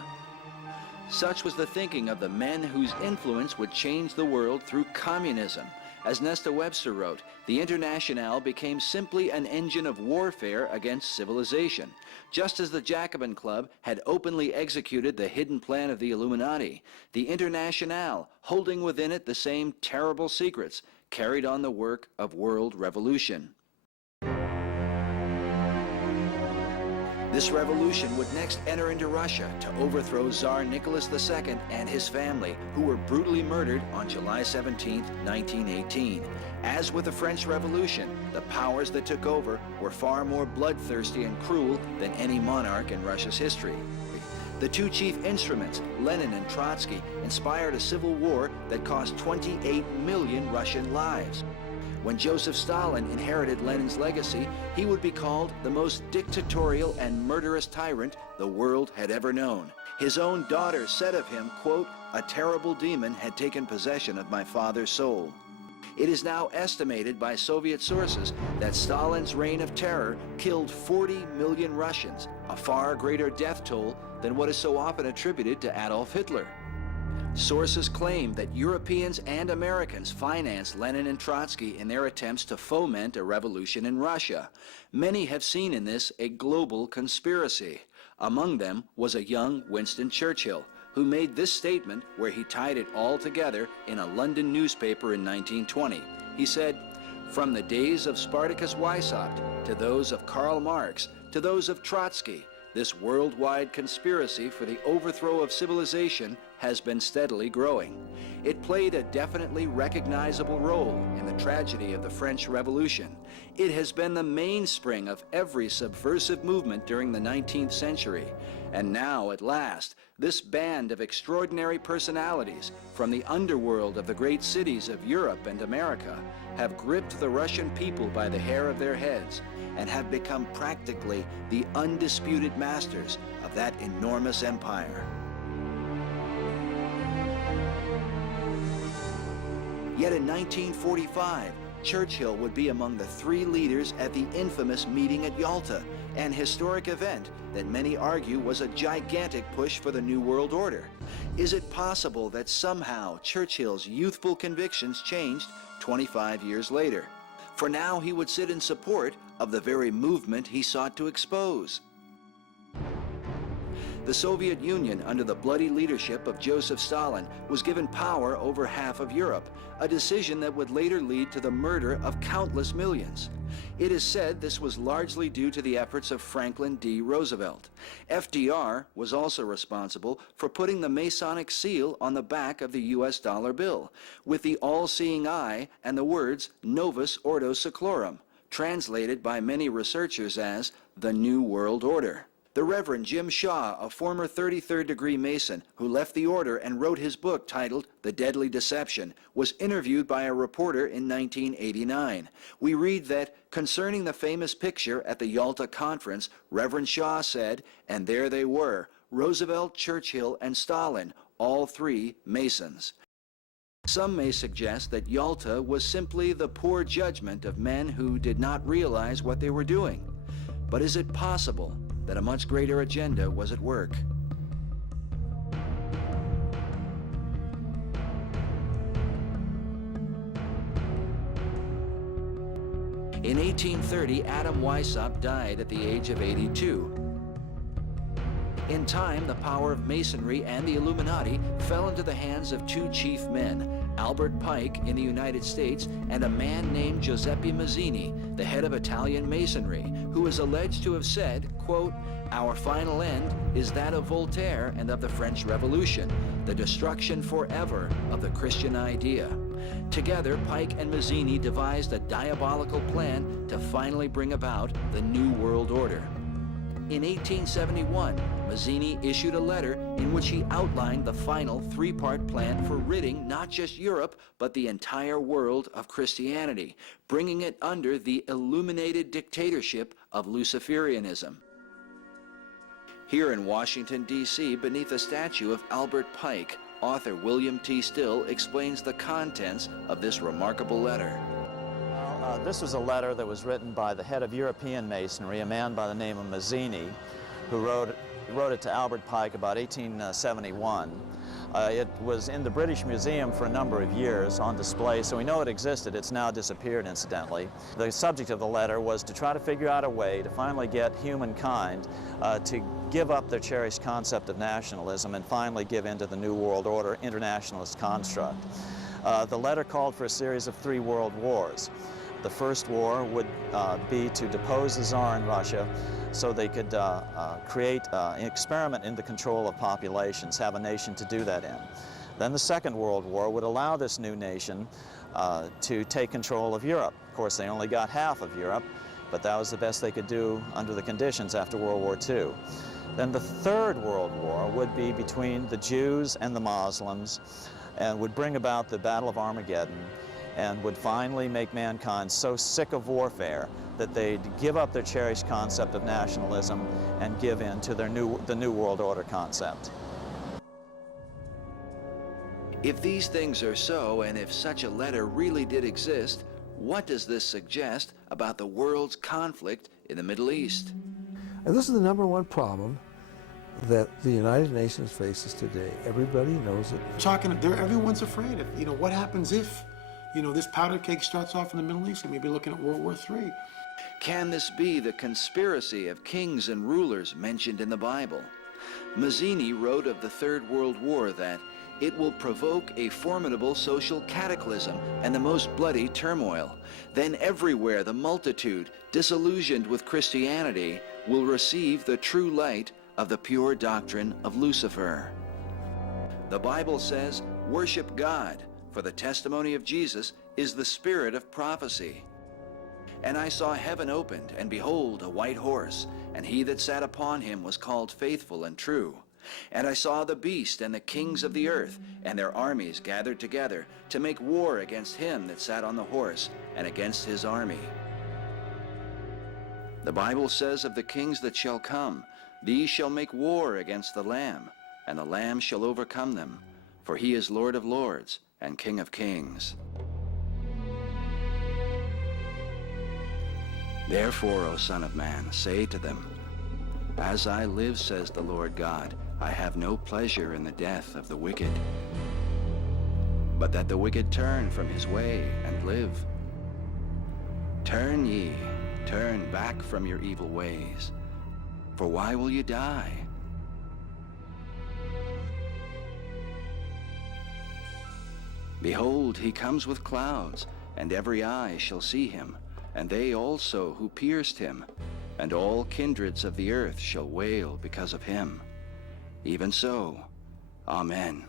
Such was the thinking of the men whose influence would change the world through communism. As Nesta Webster wrote, the Internationale became simply an engine of warfare against civilization. Just as the Jacobin Club had openly executed the hidden plan of the Illuminati, the Internationale, holding within it the same terrible secrets, carried on the work of world revolution. This revolution would next enter into Russia to overthrow Tsar Nicholas II and his family, who were brutally murdered on July 17, 1918. As with the French Revolution, the powers that took over were far more bloodthirsty and cruel than any monarch in Russia's history. The two chief instruments, Lenin and Trotsky, inspired a civil war that cost 28 million Russian lives. When Joseph Stalin inherited Lenin's legacy, he would be called the most dictatorial and murderous tyrant the world had ever known. His own daughter said of him, quote, "A terrible demon had taken possession of my father's soul." It is now estimated by Soviet sources that Stalin's reign of terror killed 40 million Russians, a far greater death toll than what is so often attributed to Adolf Hitler. Sources claim that Europeans and Americans financed Lenin and Trotsky in their attempts to foment a revolution in Russia. Many have seen in this a global conspiracy. Among them was a young Winston Churchill, who made this statement where he tied it all together in a London newspaper in 1920. He said, "From the days of Spartacus Weishaupt to those of Karl Marx to those of Trotsky, this worldwide conspiracy for the overthrow of civilization has been steadily growing. It played a definitely recognizable role in the tragedy of the French Revolution. It has been the mainspring of every subversive movement during the 19th century. And now, at last, this band of extraordinary personalities from the underworld of the great cities of Europe and America have gripped the Russian people by the hair of their heads and have become practically the undisputed masters of that enormous empire." Yet in 1945, Churchill would be among the three leaders at the infamous meeting at Yalta, an historic event that many argue was a gigantic push for the New World Order. Is it possible that somehow Churchill's youthful convictions changed 25 years later? For now he would sit in support of the very movement he sought to expose. The Soviet Union, under the bloody leadership of Joseph Stalin, was given power over half of Europe, a decision that would later lead to the murder of countless millions. It is said this was largely due to the efforts of Franklin D. Roosevelt. FDR was also responsible for putting the Masonic seal on the back of the US dollar bill, with the all-seeing eye and the words Novus Ordo Seclorum, translated by many researchers as the New World Order. The Reverend Jim Shaw, a former 33rd degree Mason who left the order and wrote his book titled The Deadly Deception, was interviewed by a reporter in 1989. We read that, concerning the famous picture at the Yalta Conference, Reverend Shaw said, and there they were, Roosevelt, Churchill, and Stalin, all three Masons. Some may suggest that Yalta was simply the poor judgment of men who did not realize what they were doing. But is it possible that a much greater agenda was at work? In 1830, Adam Weishaupt died at the age of 82. In time, the power of Masonry and the Illuminati fell into the hands of two chief men, Albert Pike in the United States and a man named Giuseppe Mazzini, the head of Italian Masonry, who is alleged to have said, quote, "Our final end is that of Voltaire and of the French Revolution, the destruction forever of the Christian idea." Together, Pike and Mazzini devised a diabolical plan to finally bring about the New World Order. In 1871, Mazzini issued a letter in which he outlined the final three-part plan for ridding not just Europe, but the entire world of Christianity, bringing it under the illuminated dictatorship of Luciferianism. Here in Washington, D.C., beneath a statue of Albert Pike, author William T. Still explains the contents of this remarkable letter. This was a letter that was written by the head of European Masonry, a man by the name of Mazzini, who wrote it to Albert Pike about 1871. It was in the British Museum for a number of years on display, so we know it existed. It's now disappeared, incidentally. The subject of the letter was to try to figure out a way to finally get humankind to give up their cherished concept of nationalism and finally give in to the New World Order internationalist construct. The letter called for a series of 3 world wars. The first war would be to depose the Tsar in Russia so they could create an experiment in the control of populations, have a nation to do that in. Then the Second World War would allow this new nation to take control of Europe. Of course, they only got half of Europe, but that was the best they could do under the conditions after World War II. Then the Third World War would be between the Jews and the Muslims and would bring about the Battle of Armageddon, and would finally make mankind so sick of warfare that they'd give up their cherished concept of nationalism and give in to the New World Order concept. If these things are so, and if such a letter really did exist, what does this suggest about the world's conflict in the Middle East? And this is the #1 problem that the United Nations faces today. Everybody knows it. Everyone's afraid of, what happens if, this powder keg starts off in the Middle East and maybe looking at World War III. Can this be the conspiracy of kings and rulers mentioned in the Bible? Mazzini wrote of the Third World War that it will provoke a formidable social cataclysm and the most bloody turmoil. Then everywhere the multitude, disillusioned with Christianity, will receive the true light of the pure doctrine of Lucifer. The Bible says, "Worship God, for the testimony of Jesus is the spirit of prophecy. And I saw heaven opened, and behold, a white horse, and he that sat upon him was called Faithful and True. And I saw the beast and the kings of the earth, and their armies gathered together to make war against him that sat on the horse, and against his army." The Bible says of the kings that shall come, "These shall make war against the Lamb, and the Lamb shall overcome them, for he is Lord of lords and King of kings." Therefore, O Son of Man, say to them, "As I live, says the Lord God, I have no pleasure in the death of the wicked, but that the wicked turn from his way and live. Turn ye, turn back from your evil ways, for why will you die? Behold, he comes with clouds, and every eye shall see him, and they also who pierced him, and all kindreds of the earth shall wail because of him. Even so, Amen.